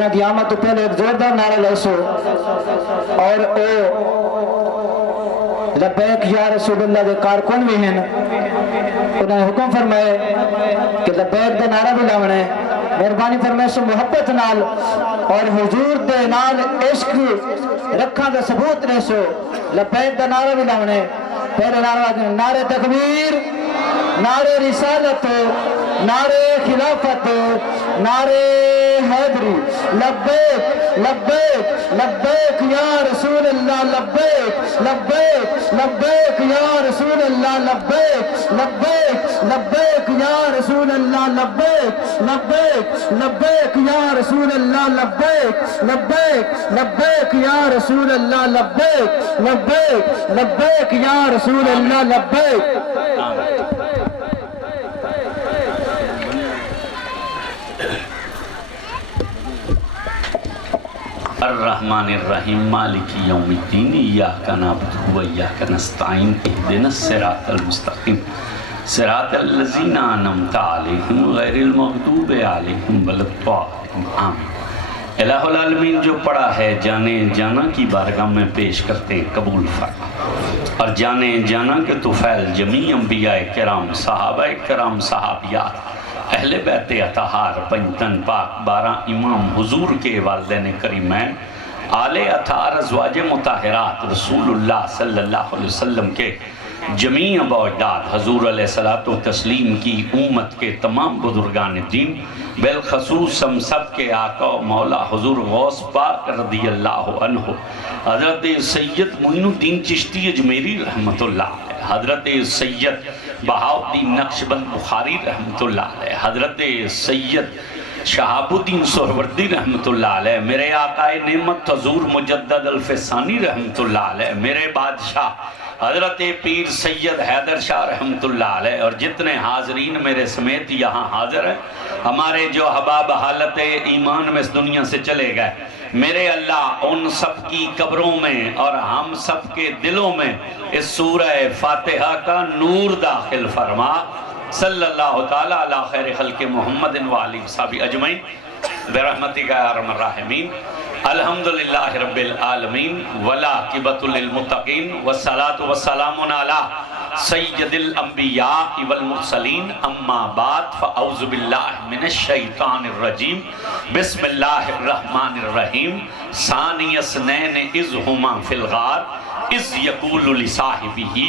انہاں کی آمد تو پہلے ایک زوردار نعرہ لائسو اور او لبیک یا رسول اللہ دے کارکن بھی ہیں، انہوں نے حکم فرمائے کہ لبیک دا نعرہ بھی لاؤنا ہے، مہربانی فرمائے سو محبت نال اور حضور دے نال عشق رکھاں دا ثبوت نے سو لبیک دا نعرہ بھی لاؤنا ہے۔ پہلے نعرہ تکبیر، نعرہ رسالت، نعرہ خلافت، نعرہ حیدری، لبیک لبیک لبیک یا رسول اللہ، لبیک لبیک لبیک یا رسول اللہ، لبیک لبیک لبیک یا رسول اللہ، لبیک لبیک لبیک یا رسول اللہ، لبیک لبیک لبیک یا رسول اللہ، لبیک لبیک لبیک یا رسول اللہ، لبیک۔ الرحمن الرحیم مالک یوم الدین ایاک نعبد و ایاک نستعین اہدنا الصراط المستقیم صراط الذین انعمت علیہم غیر المغضوب علیہم ولا الضالین آمین۔ الہ العالمین جو پڑھا ہے جانے جانا کی بارگاہ میں پیش کرتے ہیں قبول فرما، اور جانے جانا کہ طفیل جمیع انبیاء کرام، صحابہ کرام، صحابیات، اہل بیت اطہار، پنجتن پاک، 12 امام حضور کے والدین کریمین، آل اطہار، ازواج مطہرات، رسول اللہ صلی اللہ علیہ وسلم کے جمیع باوجداد، حضور علیہ السلام کی امت کے تمام بزرگان دین، بالخصوص ہم سب کے آقا و مولا حضور غوث پاک رضی اللہ عنہ، حضرت سید معین الدین چشتی اجمیری رحمت اللہ علیہ، حضرت سید بہاؤالدین نقشبند بخاری رحمت اللہ علیہ، حضرت سید شہاب الدین سہروردی رحمت اللہ علیہ، میرے آقا نعمت حضور مجدد الفسانی رحمت اللہ علیہ، میرے بادشاہ حضرت پیر سید حیدر شاہ رحمت اللہ علیہ، اور جتنے حاضرین میرے سمیت یہاں حاضر ہیں، ہمارے جو احباب حالت ایمان میں اس دنیا سے چلے گئے، میرے اللہ ان سب کی قبروں میں اور ہم سب کے دلوں میں اس سورہ فاتحہ کا نور داخل فرما، صلی اللہ تعالیٰ علی خیر خلق محمد و آلہ وصحبہ اجمعین برحمتک یا ارحم الراحمین۔ الحمدللہ رب العالمین والعاقبۃ للمتقین والصلاة والسلام علی سید الانبیاء والمرسلین، اما بعد فاعوذ باللہ من الشیطان الرجیم، بسم اللہ الرحمن الرحیم۔ ثانی اثنین اذ ہما فی الغار اذ یقول لصاحبہ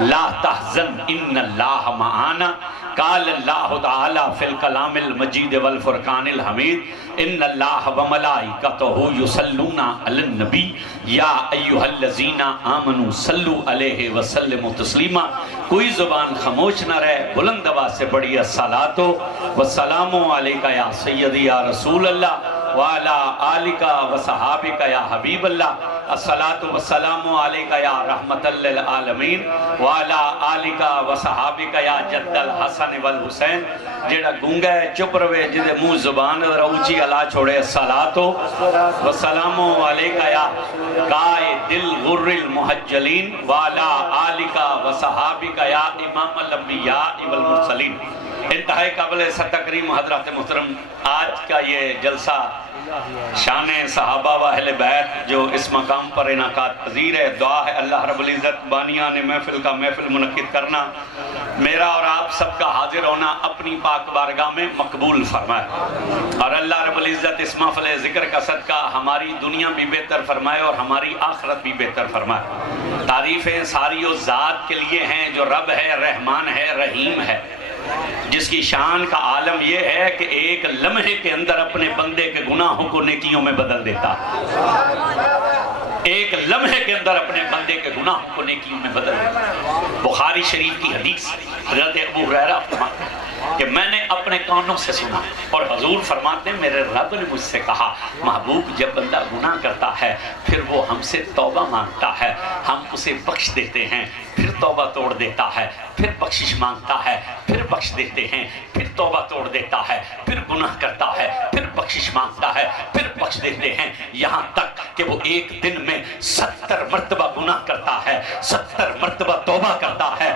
لا تحزن ان اللہ معانا، قال اللہ تعالی فی الکلام المجید والفرقان الحمید، ان اللہ وملائکتہ یصلون علی النبی یا ایہا الذین آمنوا صلوا علیہ وسلموا تسلیما۔ کوئی زبان خاموش نہ رہے، بلند آواز سے پڑھیے الصلاۃ والسلام علیکہ یا سیدی یا رسول اللہ وعلا آلکہ وصحابکہ یا حبیب اللہ، الصلاۃ والسلام علیکہ یا رحمت للعالمین وعلا آلکہ وصحابکہ یا جد الحسن والحسین۔ جیڑا گونگا ہے چپ روے، جدے منہ زبان اونچی اللہ چھوڑے، الصلاۃ والسلام علیکہ یا قائد الغر المحجلین وعلا آلکہ وصحابکہ یا امام الانبیاء والمرسلین۔ انتہائی قابل تکریم حضرات محترم، آج کا یہ جلسہ شان صحابہ و اہل بیت جو اس مقام پر انعقاد پذیر ہے، دعا ہے اللہ رب العزت بانیان محفل کا محفل منعقد کرنا، میرا اور آپ سب کا حاضر ہونا اپنی پاک بارگاہ میں مقبول فرمائے، اور اللہ رب العزت اس محفل ذکر کا صدقہ ہماری دنیا بھی بہتر فرمائے اور ہماری آخرت بھی بہتر فرمائے۔ تعریفیں ساری اس ذات کے لیے ہیں جو رب ہے، رحمان ہے، رحیم ہے، جس کی شان کا عالم یہ ہے کہ ایک لمحے کے اندر اپنے بندے کے گناہوں کو نیکیوں میں بدل دیتا، ایک لمحے کے اندر اپنے بندے کے گناہوں کو نیکیوں میں بدل دیتا۔ بخاری شریف کی حدیث، حضرت ابو ہریرہ فرماتے ہیں کہ میں نے اپنے کانوں سے سنا، اور حضور فرماتے ہیں میرے رب نے مجھ سے کہا، محبوب جب بندہ گناہ کرتا ہے پھر وہ ہم سے توبہ مانگتا ہے، ہم اسے بخش دیتے ہیں، پھر توبہ توڑ دیتا ہے، پھر بخشش مانگتا ہے، پھر بخش دیتے ہیں، پھر توبہ توڑ دیتا ہے، پھر گناہ کرتا ہے، پھر بخشش مانگتا ہے، پھر بخش دیتے ہیں، یہاں تک کہ وہ ایک دن میں 70 مرتبہ گناہ کرتا ہے، 70 مرتبہ توبہ کرتا ہے،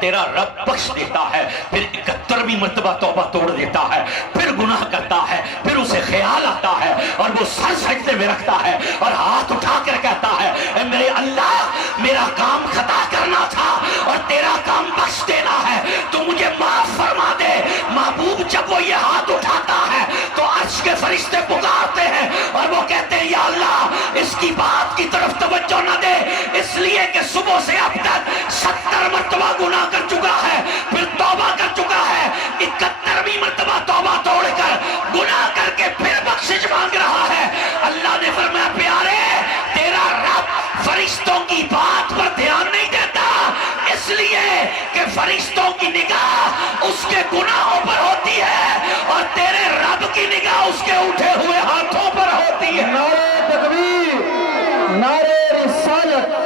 تیرا رب بخش دیتا ہے، پھر 71ویں مرتبہ توبہ توڑ دیتا ہے، پھر گناہ کرتا ہے، پھر اسے خیال آتا ہے اور وہ سر سجدے میں رکھتا ہے اور ہاتھ اٹھا کر کہتا ہے اے میرے اللہ میرا کام خطا کرنا تھا اور تیرا کام بخش دینا ہے، تو مجھے معاف فرما دے۔ محبوب جب وہ یہ ہاتھ اٹھاتا ہے تو عرش کے فرشتے پکارتے ہیں اور وہ کہتے ہیں یا اللہ اس کی بات کی طرف توجہ نہ دے، اس لیے کہ صبح سے اب تک 70 مرتبہ گناہ کر چکا ہے، پھر توبہ کر چکا ہے، 71ویں مرتبہ توبہ توڑ کر گناہ کر کے پھر بخشش مانگ رہا ہے۔ اللہ نے فرمایا پیارے تیرا رب فرشتوں کی بات پر دھیان نہیں دیتا، اس لیے کہ فرشتوں کی نگاہ اس کے گناہوں پر ہوتی ہے اور تیرے رب کی نگاہ اس کے اٹھے ہوئے ہاتھوں پر ہوتی ہے۔ نعرہ تکبیر، نعرہ رسالت۔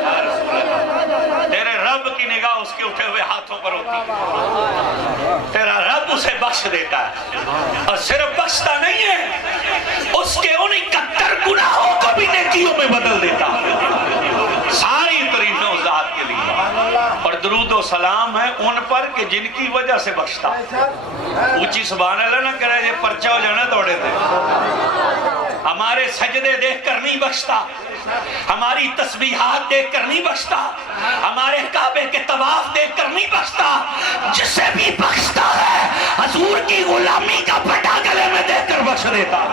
تیرے رب کی نگاہ اس کے اٹھے ہوئے ہاتھوں پر ہوتی ہے، تیرا رب اسے بخش دیتا ہے، اور صرف بخشتا نہیں ہے، اس کے ان 71 گناہوں کو بھی نیکیوں میں بدل دیتا ہے، ساری ترینوں ذات کے لیے۔ اور درود و سلام ہے ان پر کہ جن کی وجہ سے بخشتا۔ اونچی سبحان اللہ نہ کرے یہ پرچہ ہو جانا توڑے تھے۔ ہمارے سجدے دیکھ کر نہیں بخشتا، ہماری تسبیحات دیکھ کر نہیں بخشتا، ہمارے کعبے کے طواف دیکھ کر نہیں بخشتا، جسے بھی بخشتا ہے حضور کی غلامی کا پٹا گلے میں دیکھ کر بخش دیتا۔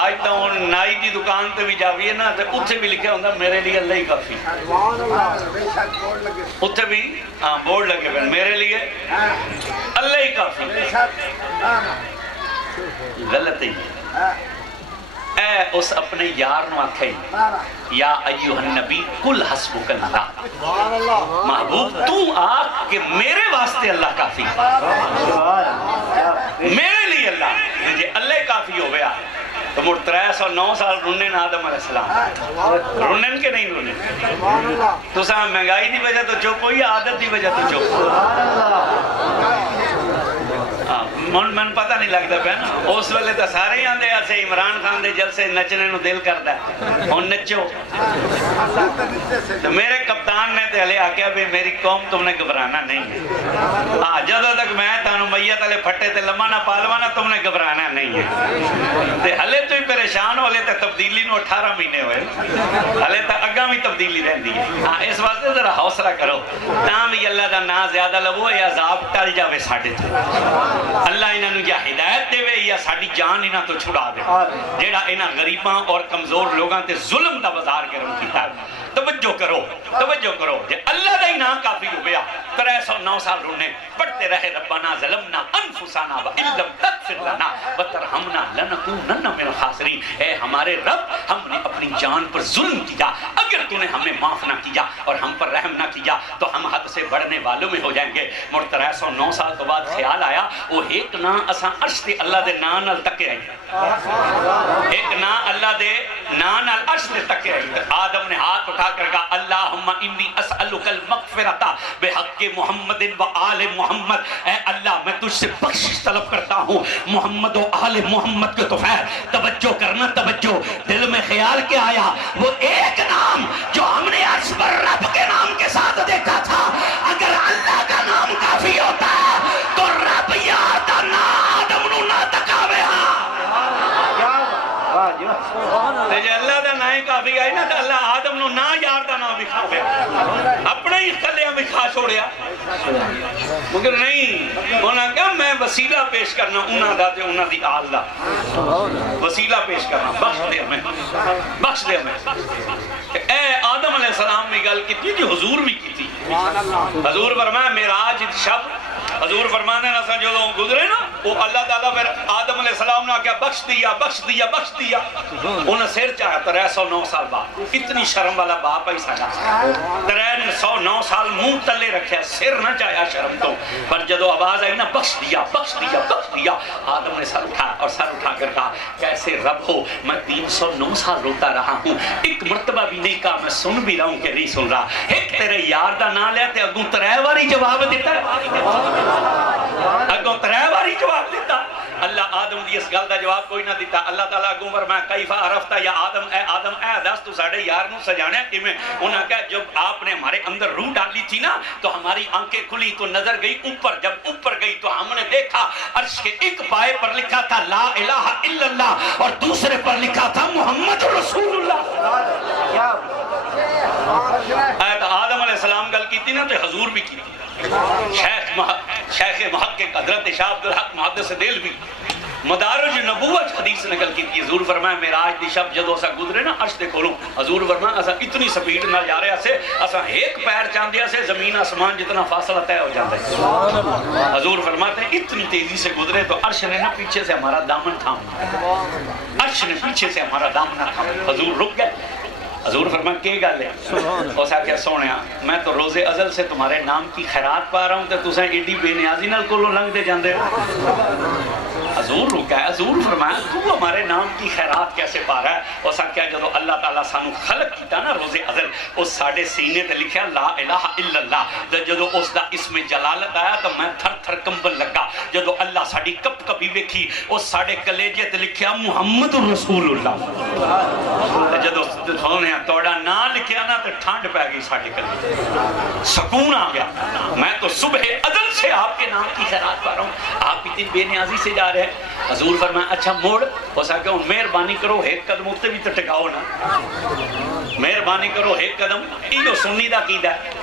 آج تو نائی دی دکان تے بھی جاویے نا تے اتھے بھی لکھے ہوندہ میرے لیے اللہ ہی کافی، اتھے بھی بورڈ لگے ہوئے میرے لیے اللہ ہی کافی۔ غلط ہی اے اس اپنے یار نو آکھیں یا ایوہ النبی کل حسبک اللہ، محبوب تو آکھ کہ میرے واسطے اللہ کافی، میرے لیے اللہ جی اللہ کافی ہو گیا۔ تو مڑ 309 سال رنن آدم علیہ السلام رنن کے نہیں رنن، تو ساں مہنگائی دی وجہ تو چوپ ہوئی عادت دی وجہ تو چوپ من پتہ نہیں لگتا پہ نا اس ویلے تو سارے ہی آندے ایسے عمران خان دے جلسے نچنے نو دل کرتا ہے اور نچو۔ تو میرے کپتان نے تے علی آکیا بھی میری قوم تم نے گھبرانا نہیں ہے، جدو تک میں تانو میت علی پھٹے تے لمحہ نہ پالوانا تم نے گھبرانا نہیں ہے۔ تے ہلے تو ہی پریشان ہو لے تے تبدیلی نو 18 مہینے ہوئے، ہلے تو اگاں بھی تبدیلی رہندی ہے۔ اس واسطے ذرا حوصلہ کرو تاں بھی اللہ دا نا زیادہ لو یا عذاب ٹل جاوے ساڈے تو، اللہ انہاں نو یا ہدایت دے وے یا ساڈی جان انہاں تو چھڑا دے، جیڑا انہاں غریباں اور کمزور لوگاں تے ظلم دا بازار گرم کیتا ہے۔ توجہ کرو توجہ کرو جے اللہ دا ہی نا کافی ہو گیا 309 سال رونے پڑھتے رہے ربنا ظلمنا انفسنا وان لم تغفر لنا وترحمنا لنکونن من الخاسرین، اے ہمارے رب ہم نے اپنی جان پر ظلم کیا، اگر تو نے ہمیں معاف نہ کیا اور ہم پر رحم نہ کیا تو ہم حد سے بڑھنے والوں میں ہو جائیں گے۔ مر 309 سال تو بعد خیال آیا وہ ایک نا اساں عرش تے اللہ دے نا نال تکے آئی، ایک نا اللہ دے نا نال عرش تے تکے آئی۔ آدم نے ہاتھ اٹھا کر کہا اللہم انی اسألک المغفرۃ بحق محمد و آل محمد، اے اللہ میں تجھ سے بخشش طلب کرتا ہوں محمد و آل محمد کے توفیر۔ توجہ کرنا توجہ، دل میں خیال کیا آیا وہ ایک نام جو ہم نے عرش پر رب کے نام کے ساتھ دیکھا تھا، اگر اللہ کا نام کافی ہوتا تو رب یار دا نا آدم نو نہ تکاوے ہاں، جے اللہ دا نا ہی کافی آئی نا تو اللہ آدم نو نا یار دا نام بھی کھاوے، اپنے ہی کلیاں بھی کھا چھوڑیا، مگر نہیں انہاں کہا میں وسیلہ پیش کرنا انہاں دا تے انہاں دی آل دا وسیلہ پیش کرنا، بخش دے ہمیں بخش دے ہمیں۔ اے آدم علیہ السلام نے گل کی تھی جو حضور بھی کی تھی، حضور فرمایا معراج شب حضور فرمانے نہ جو گزرے نا وہ اللہ تعالیٰ پھر آدم علیہ السلام نے کیا بخش دیا بخش دیا بخش دیا، انہیں سر چاہا 309 سال بعد، اتنی شرم والا باپ ہی ساڈا 309 سال منہ تلے رکھیا سر نہ چاہیا شرم تو، پر جدو آواز آئی نا بخش دیا بخش دیا بخش دیا، آدم نے سر اٹھا اور سر اٹھا کر کہا کیسے رب ہو میں 309 سال روتا رہا ہوں، ایک مرتبہ بھی نہیں کہا میں سن بھی رہا ہوں کہ نہیں سن رہا، ایک تیرے یار دا نہ لیا تے اگوں 3 باری جواب دیتا ہے، اگوں 3 باری جواب دیتا، اللہ آدم دی اس گل دا جواب کوئی نہ دیتا. اللہ تعالیٰ اگوں فرمایا کیف عرفت یا آدم, اے آدم اے دس تو ساڑھے یار نو سجانے کیویں. انہاں کہا جب آپ نے ہمارے اندر روح ڈالی تھی نا تو ہماری آنکھیں کھلی تو نظر گئی اوپر. جب اوپر گئی تو ہم نے دیکھا عرش کے ایک پائے پر لکھا تھا لا الہ الا اللہ اور دوسرے پر لکھا تھا محمد رسول اللہ. آدم علیہ السلام گل کی تھی نا تو حضور بھی کی تھی. شیخ محقق حضرت شاہ عبدالحق محدث دہلوی مدارج نبوت حدیث نقل کی تھی. حضور فرمایا معراج دی شب جدو اسا گزرے نا عرش دے کولوں, حضور فرمایا اسا اتنی سپیڈ نہ جا رہے سے اسا ایک پیر چاندیا سے زمین آسمان جتنا فاصلہ طے ہو جاتا ہے. حضور فرماتے ہیں اتنی تیزی سے گزرے تو عرش نے نا پیچھے سے ہمارا دامن تھاما. عرش نے پیچھے سے ہمارا دامن تھاما. حضور رک گئے. حضور فرمایا کی گل ہے؟ اس آخیا سونیا میں تو روز ازل سے تمہارے نام کی خیرات پا رہا ہوں تو تساں ایڈی بے نیازی نال کولوں لنگ دے جاندے ہو. حضور رکا ہے. حضور فرمایا تو ہمارے نام کی خیرات کیسے پا رہا ہے؟ اس آخیا جدو اللہ تعالیٰ سانو خلق کیتا نا روز ازل اس ساڑھے سینے تے لکھیا لا الہ الا اللہ. جدو اس دا اسم جلالت آیا تو میں تھر تھر کمبن لگا. جدو اللہ ساڑھی کپ کپی ویکھی اس ساڑھے کلیجے تے لکھیا محمد رسول اللہ. جدو سونے توڑا نہ لکھیا نا تو ٹھنڈ پہ گئی ساڑھے کلیجے, سکون آ گیا. میں تو صبح ازل سے آپ کے نام کی خیرات پا رہا ہوں, آپ اتنی بے نیازی سے جا رہے ہیں. حضور فرمایا اچھا موڑ. ہو سکتا ہوں مہربانی کرو ایک قدم اتے بھی تو ٹکاؤ نا. مہربانی کرو ایک قدم. یہ سنی دا قیدہ ہے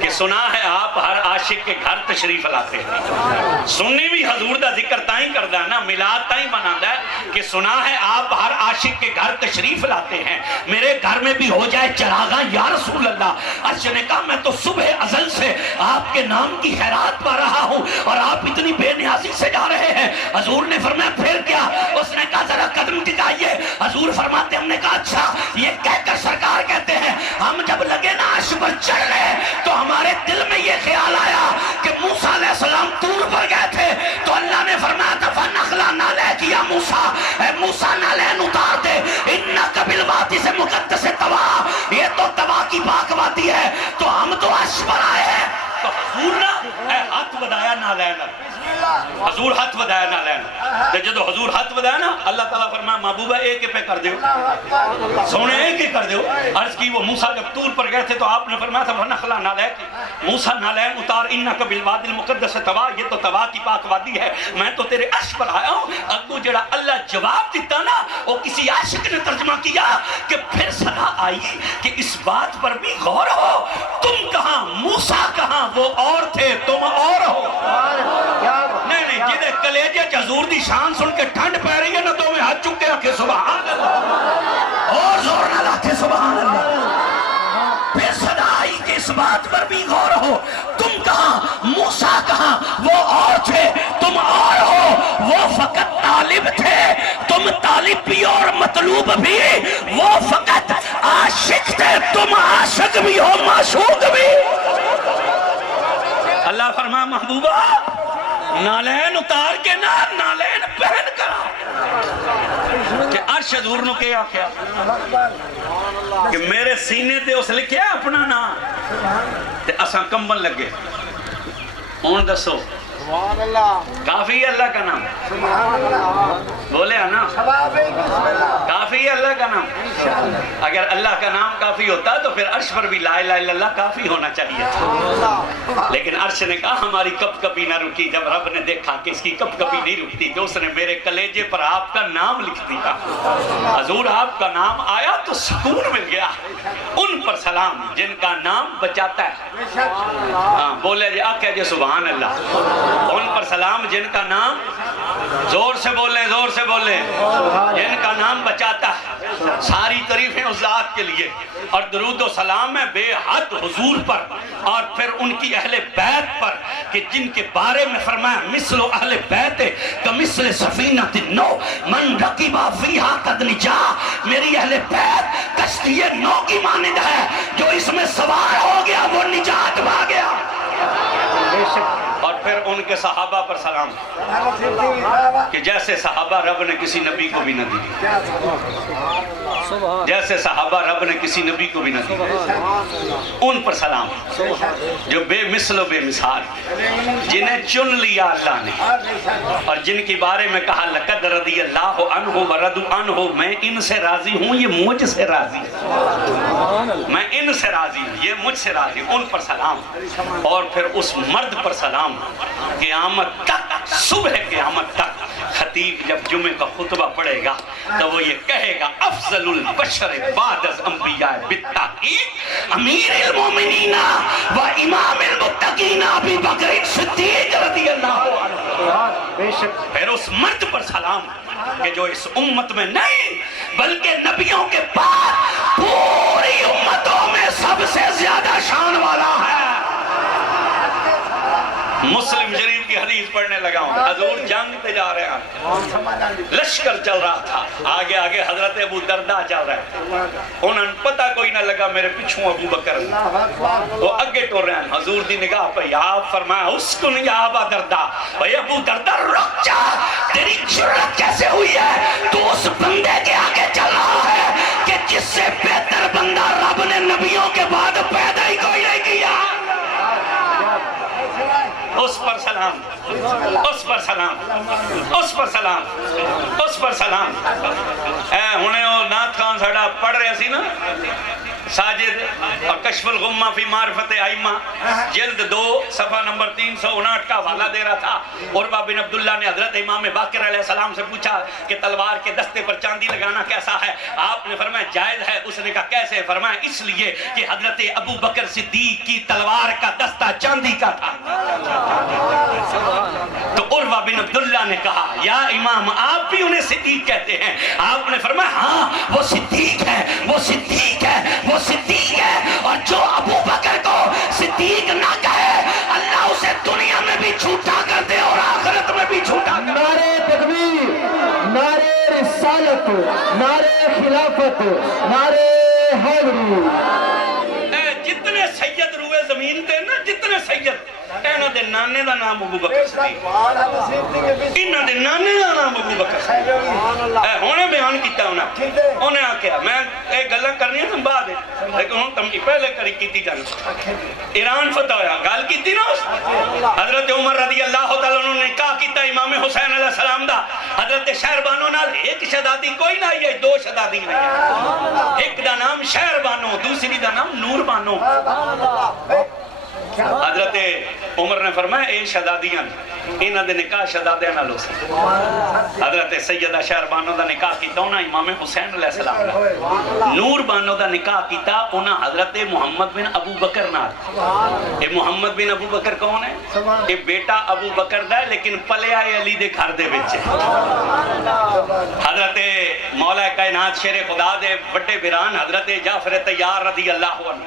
کہ سنا ہے آپ ہر عاشق کے گھر تشریف لاتے ہیں. سنی بھی حضور دا ذکر تائیں کردہ نا میلاد تائیں مناتا ہے کہ سنا ہے آپ ہر عاشق کے گھر تشریف لاتے ہیں. میرے گھر میں بھی ہو جائے چراغاں یا رسول اللہ. عرش نے کہا میں تو صبح ازل سے آپ کے نام کی خیرات پا رہا ہوں اور آپ اتنی بے نیازی سے جا رہے ہیں. حضور نے فرمایا پھر کیا؟ اس نے کہا ذرا قدم ٹکائیے. حضور فرماتے ہم نے کہا اچھا. یہ کہہ کر سرکار کہتے ہیں ہم جب لگے نا عرش پر چڑھ رہے تو ہمارے دل میں یہ خیال آیا کہ موسیٰ علیہ السلام طور پر گئے تھے تو اللہ نے فرمایا تھا فَنَخْلَا نَعْلَيْكَ يَا مُوسَىٰ, اے موسیٰ نالین اتار دے اِنَّكَ بِالْوَادِ سے مقدس طوا. یہ تو طوا کی پاک وادی ہے تو ہم تو عرش پر آئے ہیں. تو حضور نا اے ہاتھ بدایا نالین. حضور ہاتھ بدایا نالین. جدو حضور ہاتھ بدایا نا اللہ تعالیٰ فرمایا محبوبہ ایک پہ کر دیو, سونے ایک ہی کر دیو. عرض کی وہ موسیٰ جب طور پر گئے تھے تو آپ نے فرمایا تھا وَنَخْلَا نَعْلَيْكَ موسیٰ نالین اتار اِنَّكَ بِالْوَادِ الْمُقَدَّسِ طوا. یہ تو طوا کی پاک وادی ہے, میں تو تیرے عرش پر آیا ہوں. اگو جڑا اللہ جواب دیتا نا وہ کسی عاشق نے ترجمہ کیا کہ پھر صدا آئی کہ اس بات پر بھی غور ہو تم کہاں موسیٰ کہاں وہ اور تھے تم اور ہو. نہیں نہیں جدے کلیجے حضور دی شان سن کے ٹھنڈ پہ رہی ہے نا تو میں ہاتھ چکے آکے سبحان اللہ اور زور نہ لاتے سبحان اللہ. پھر صدا آئی کہ اس بات پر بھی غور ہو تم کہاں موسیٰ کہاں وہ اور تھے تم اور ہو. وہ فقط طالب تھے تم طالب بھی اور مطلوب بھی. وہ فقط عاشق تھے تم عاشق بھی ہو معشوق بھی. اللہ فرمایا محبوبہ نالین اتار کے نا نالین پہن کرا. کہ عرش حضور نو کیا آکھیا کہ میرے سینے تے اس لکھیا اپنا نام تے اساں کمبن لگے. ہن دسو کافی ہے اللہ کا نام؟ بولے نا کافی ہے اللہ کا نام. اگر اللہ کا نام کافی ہوتا تو پھر عرش پر بھی لا الہ الا اللہ کافی ہونا چاہیے تھا. لیکن عرش نے کہا ہماری کپ کپی نہ رکی. جب رب نے دیکھا کہ اس کی کپ کپی نہیں رکتی تو اس نے میرے کلیجے پر آپ کا نام لکھ دیا. حضور آپ کا نام آیا تو سکون مل گیا. ان پر سلام جن کا نام بچاتا ہے. ہاں بولے جی آکھے جی سبحان اللہ. ان پر سلام جن کا نام زور سے بولیں زور سے بولیں جن کا نام بچاتا ہے. ساری تعریفیں اس ذات کے لیے اور درود و سلام ہے بے حد حضور پر اور پھر ان کی اہل بیت پر کہ جن کے بارے میں فرمایا مثل اہل بیت کمثل سفینۃ نو من رکب فیہا قد نجا. میری اہل بیت کشتی نو کی مانند ہے جو اس میں سوار ہو گیا وہ نجات پا گیا. اور پھر ان کے صحابہ پر سلام کہ جیسے صحابہ رب نے کسی نبی کو بھی نہ دی، جیسے صحابہ رب نے کسی نبی کو بھی نہ دی، ان پر سلام جو بے مثل و بے مثال، جنہیں چن لیا اللہ نے اور جن کے بارے میں کہا لقد رضی اللہ عنہ ورضوا عنہ، میں ان سے راضی ہوں، یہ مجھ سے راضی، میں ان سے راضی ہوں، یہ مجھ سے راضی، ان پر سلام۔ اور پھر اس مرد پر سلام، قیامت تک، صبح قیامت تک خطیب جب جمعہ کا خطبہ پڑھے گا تو وہ یہ کہے گا افضل البشر بعد از انبیاء بالتحقیق امیر المومنین و امام المتقین ابی بکر صدیق رضی اللہ عنہ۔ پھر اس مرد پر سلام کہ جو اس امت میں نہیں بلکہ نبیوں کے بعد پوری امتوں میں سب سے زیادہ شان والا ہے۔ مسلم شریف کی حدیث پڑھنے لگا ہوں، حضور جنگ پہ جا رہے ہیں، لشکر چل رہا تھا، آگے آگے حضرت ابو دردہ چل رہے ہیں، انہوں نے پتہ کوئی نہ لگا میرے پیچھوں ابو بکر، وہ اگے ٹور رہے ہیں، حضور دی نگاہ پہ آپ فرمایا اسکن یا ابا دردہ، بھئی ابو دردہ رک جا، تیری جرت کیسے ہوئی ہے، تو اس بندے کے آگے چل رہا ہے کہ جس سے بہتر بندہ رب نے نبیوں کے بعد پیدا ہی کوئی نہیں کیا۔ اس پر سلام، اس پر سلام، اس پر سلام، اس پر سلام۔ ہونے وہ نات خان ساڑا پڑھ رہے سی نا ساجد اور کشف الغمہ فی معرفت ائمہ، جلد 2 صفحہ نمبر 359 کا حوالہ دے رہا تھا۔ عروہ بن عبداللہ نے حضرت امام باقر علیہ السلام سے پوچھا کہ تلوار کے دستے پر چاندی لگانا کیسا ہے؟ آپ نے فرمایا جائز ہے۔ اس نے کہا کیسے؟ فرمایا اس لیے کہ حضرت ابو بکر صدیق کی تلوار کا دستہ چاندی کا تھا۔ تو عروہ بن عبداللہ نے کہا یا امام آپ بھی انہیں صدیق کہتے ہیں؟ آپ نے فرمایا ہاں وہ صدیق ہے، وہ صدیق ہے، وہ صدیق ہے، اور جو ابو بکر کو صدیق نہ کہے اللہ اسے دنیا میں بھی جھوٹا کر دے اور آخرت میں بھی جھوٹا کر دے۔ نعرہ تکبیر، نعرہ رسالت، نعرہ خلافت، نعرہ حیدری۔ جتنے سید روئے زمین تھے نا، جتنے سید، انہاں دے نانے دا نام ابو بکر صدیق، انہاں دے نانے دا نام ابو بکر صدیق۔ ہونے بیان کیتا انہیں آکھیا میں ایک گلاں کرنی ہے تم بعد لیکن ہوں تم پہلے کری کیتی جانا۔ ایران فتح ہویا گال کیتی نا، حضرت عمر رضی اللہ تعالیٰ عنہ نے کہا کیتا امام حسین علیہ السلام دا حضرت شہر بانو نال ایک شہزادی کوئی نہ ہے، 2 شہزادی نہیں ہے، ایک دا نام شہر بانو، دوسری دا نام نور بانو۔ حضرت عمر نے فرمایا اے شہزادیاں انہاں دے نکاح شہزادیاں نال ہو سکتے۔ حضرت سیدہ شہر بانو دا نکاح کیتا انہاں امام حسین علیہ السلام نال۔ نور بانو دا نکاح کیتا انہاں حضرت محمد بن ابو بکر نال۔ اے محمد بن ابو بکر کون ہے؟ اے بیٹا ابو بکر دا ہے لیکن پلیا علی دے گھر دے وچ ہے۔ حضرت مولا کائنات شیر خدا دے بڑے بران حضرت جعفر طیار رضی اللہ عنہ،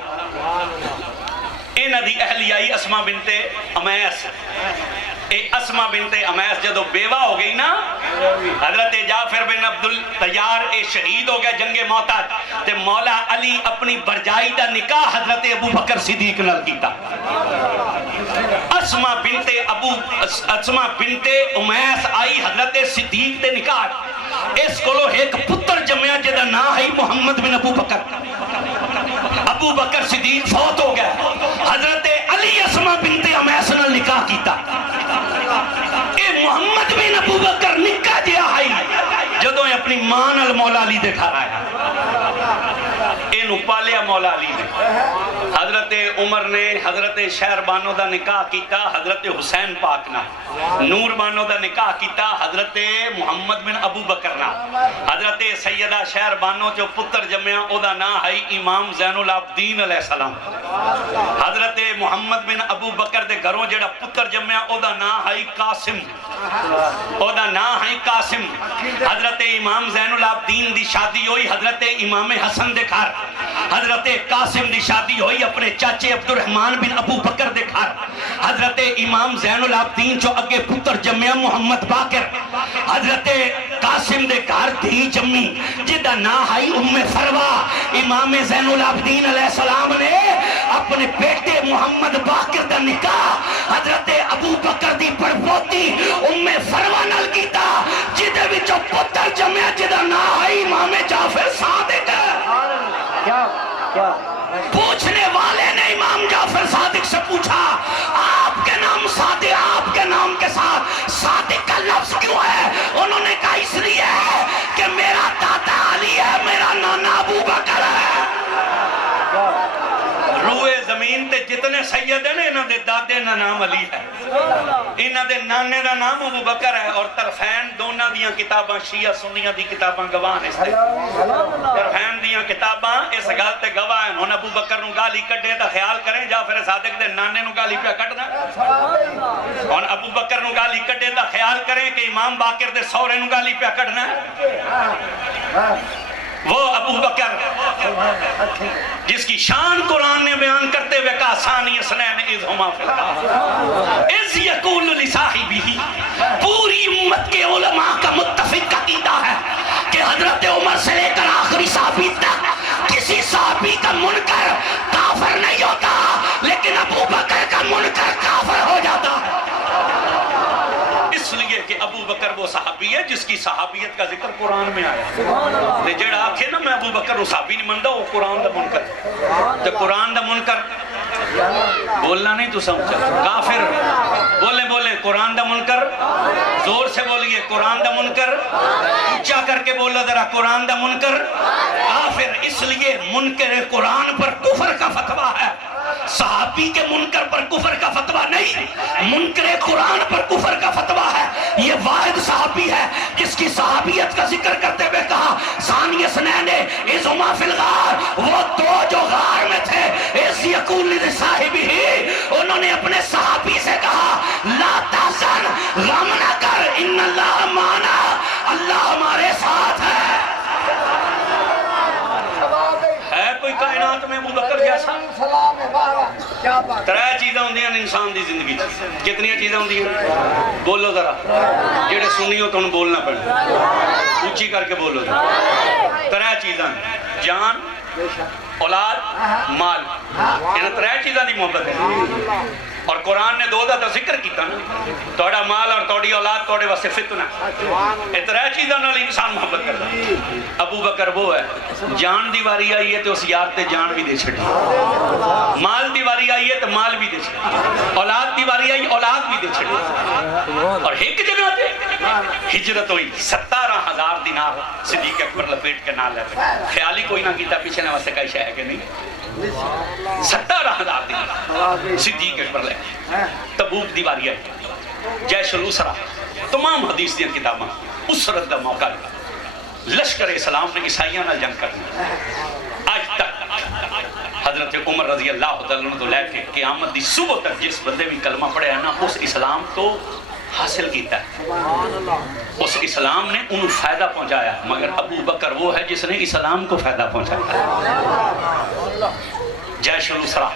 انہ دی اہلیائی اسما بنت امیس، اے اسما بنت امیس جدو بیوہ ہو گئی نا، حضرت جعفر بن عبدالطیار اے شہید ہو گیا جنگ موتات، تے مولا علی اپنی برجائی دا نکاح حضرت ابو بکر صدیق نال کیتا۔ اسما بنت امیس آئی حضرت صدیق دے نکاح، اس کولو ایک پتر جمعہ جدا نا ہے محمد بن ابو بکر۔ ابو بکر صدیق فوت ہو گیا، حضرت علی اسما بنت امیس نال نکاح کیتا۔ اے محمد بن ابو بکر نکاح دیا ہے جدو اپنی ماں نال مولا علی دے گھر آیا، اینو پالیا مولا علی نے۔ حضرت عمر نے حضرت شہر بانو دا نکاح کیتا حضرت حسین پاک نال۔ نور بانو دا نکاح کیتا حضرت محمد بن ابو بکر نال۔ حضرت سیدہ شہر بانو جو پتر جمعہ او دا نا ہے امام زین العابدین علیہ السلام۔ حضرت محمد بن ابو بکر دے گھروں جڑا پتر جمعہ او دا نا ہے قاسم، او دا نا ہے قاسم۔ حضرت امام زین العابدین دی شادی ہوئی حضرت امام حسن دے گھر، حضرت قاسم دی شادی ہوئی اپنے چاچے عبد الرحمن بن ابو بکر دے گھر، حضرت امام زین العابدین جو اگے پتر جمعہ محمد باقر، حضرت قاسم دے گھر دھی جمی جدا نا ہائی فروا، امام زین العابدین علیہ السلام نے اپنے بیٹے محمد باقر دا نکاح حضرت ابو بکر دی پڑپوتی فروا نال کیتا، جدے وچوں پتر جمیا جدا نا ہائی امام جعفر صادق۔ پوچھنے والے نے امام جعفر صادق سے پوچھا آپ کے نام صادق، آپ کے نام کے ساتھ صادق کا لفظ کیوں ہے؟ انہوں نے کہا اس لیے ہے کہ میرا دادا علی ہے، میرا نانا ابو بکر ہے۔ روئے زمین تے جتنے سید ہیں انہوں دے دادے نا نام علی ہے، انہوں دے نانے دا نام ابو بکر ہے، اور طرفین دونوں دیاں کتاباں شیعہ سنیاں دی کتاباں گواہ ہیں، طرفین دیاں کتاباں اس گل تے گواہ ہیں۔ ہن ابو بکر نو گالی کڈے تا خیال کریں جعفر صادق دے نانے نو گالی پہ کٹ دا، ہن ابو بکر نو گالی کڈے تا خیال کریں کہ امام باقر دے سورے نو گالی پہ کٹنا ہے۔ وہ ابو بکر جس کی شان قرآن نے بیان کرتے ہوئے کہا ثانی اثنین اذ ہما فی الغار اذ یقول لصاحبہ، پوری امت کے علماء کا متفق عقیدہ ہے کہ حضرت عمر سے لے کر آخری صحابی تک کسی صحابی کا منکر کافر نہیں ہوتا، لیکن ابو بکر کا منکر کافر ہو جاتا ہے، اس لیے کہ ابو بکر وہ صحابی ہے جس کی صحابیت کا ذکر قرآن میں آیا۔ جیڑا آکھے نا میں ابو بکر وہ صحابی نہیں مندہ، وہ قرآن دا منکر تو قرآن دا منکر بولنا نہیں تو سمجھا کافر، بولے قرآن دا منکر، زور سے بولیے قرآن دا منکر، اونچا کر کے بولو ذرا قرآن دا منکر کافر۔ اس لیے منکر قرآن پر کفر کا فتویٰ ہے، صحابی کے منکر پر کفر کا فتویٰ نہیں، منکر قرآن پر کفر کا فتویٰ ہے۔ یہ واحد صحابی ہے جس کی صحابیت کا ذکر کرتے ہوئے کہا ثانی اثنین اذ ہما فی الغار، وہ دو جو غار میں تھے، اذ یقول لصاحبہ، انہوں نے اپنے صحابی سے کہا لا تحزن، غم نہ کر، ان اللہ معنا، اللہ ہمارے ساتھ ہے۔ کوئی کائنات میں ابو بکر جیسا؟ ترے چیزیں ہوندیاں انسان دی زندگی، کتنی چیزیں ہوندیاں؟ بولو ذرا، جیڑے سنی ہو تو انہوں بولنا پڑے، اونچی کر کے بولو ذرا۔ ترے چیزیں، جان، اولاد، مال، انہاں ترے چیزیں دی محبت ہے، اور قرآن نے دو دا ذکر کیتا نا، توڑا مال اور توڑی اولاد توڑے واسطے فتنہ، اترے چیزاں نال انسان محبت کرتا۔ ابو بکر وہ ہے جان دی واری آئی ہے تو اس یار تے جان بھی دے چھڑی، مال دی واری آئی ہے تو مال بھی دے چھڑی، اولاد دی واری آئی اولاد بھی دے چھڑی، اور ایک جگہ تے ہجرت ہوئی 17,000 دینار صدیق اکبر لپیٹ کے نہ لے، خیال ہی کوئی نہ کیتا پیچھے نے واسطے کئی شے ہے کہ نہیں، 17,000 دینار صدیق اکبر لے۔ تبوک دیواری آئی، جیش الاسرہ، تمام حدیث دیا کتاباں، اسرت دا موقع لگا، لشکر اسلام نے عیسائیاں نہ جنگ کرنا، آج تک حضرت عمر رضی اللہ عنہ تو لے کے قیامت دی صبح تک جس بندے بھی کلمہ پڑھے ہے نا، اس اسلام تو حاصل کیتا ہے، اس اسلام نے انہوں فائدہ پہنچایا، مگر ابو بکر وہ ہے جس نے اسلام کو فائدہ پہنچایا۔ جیش الاسرہ،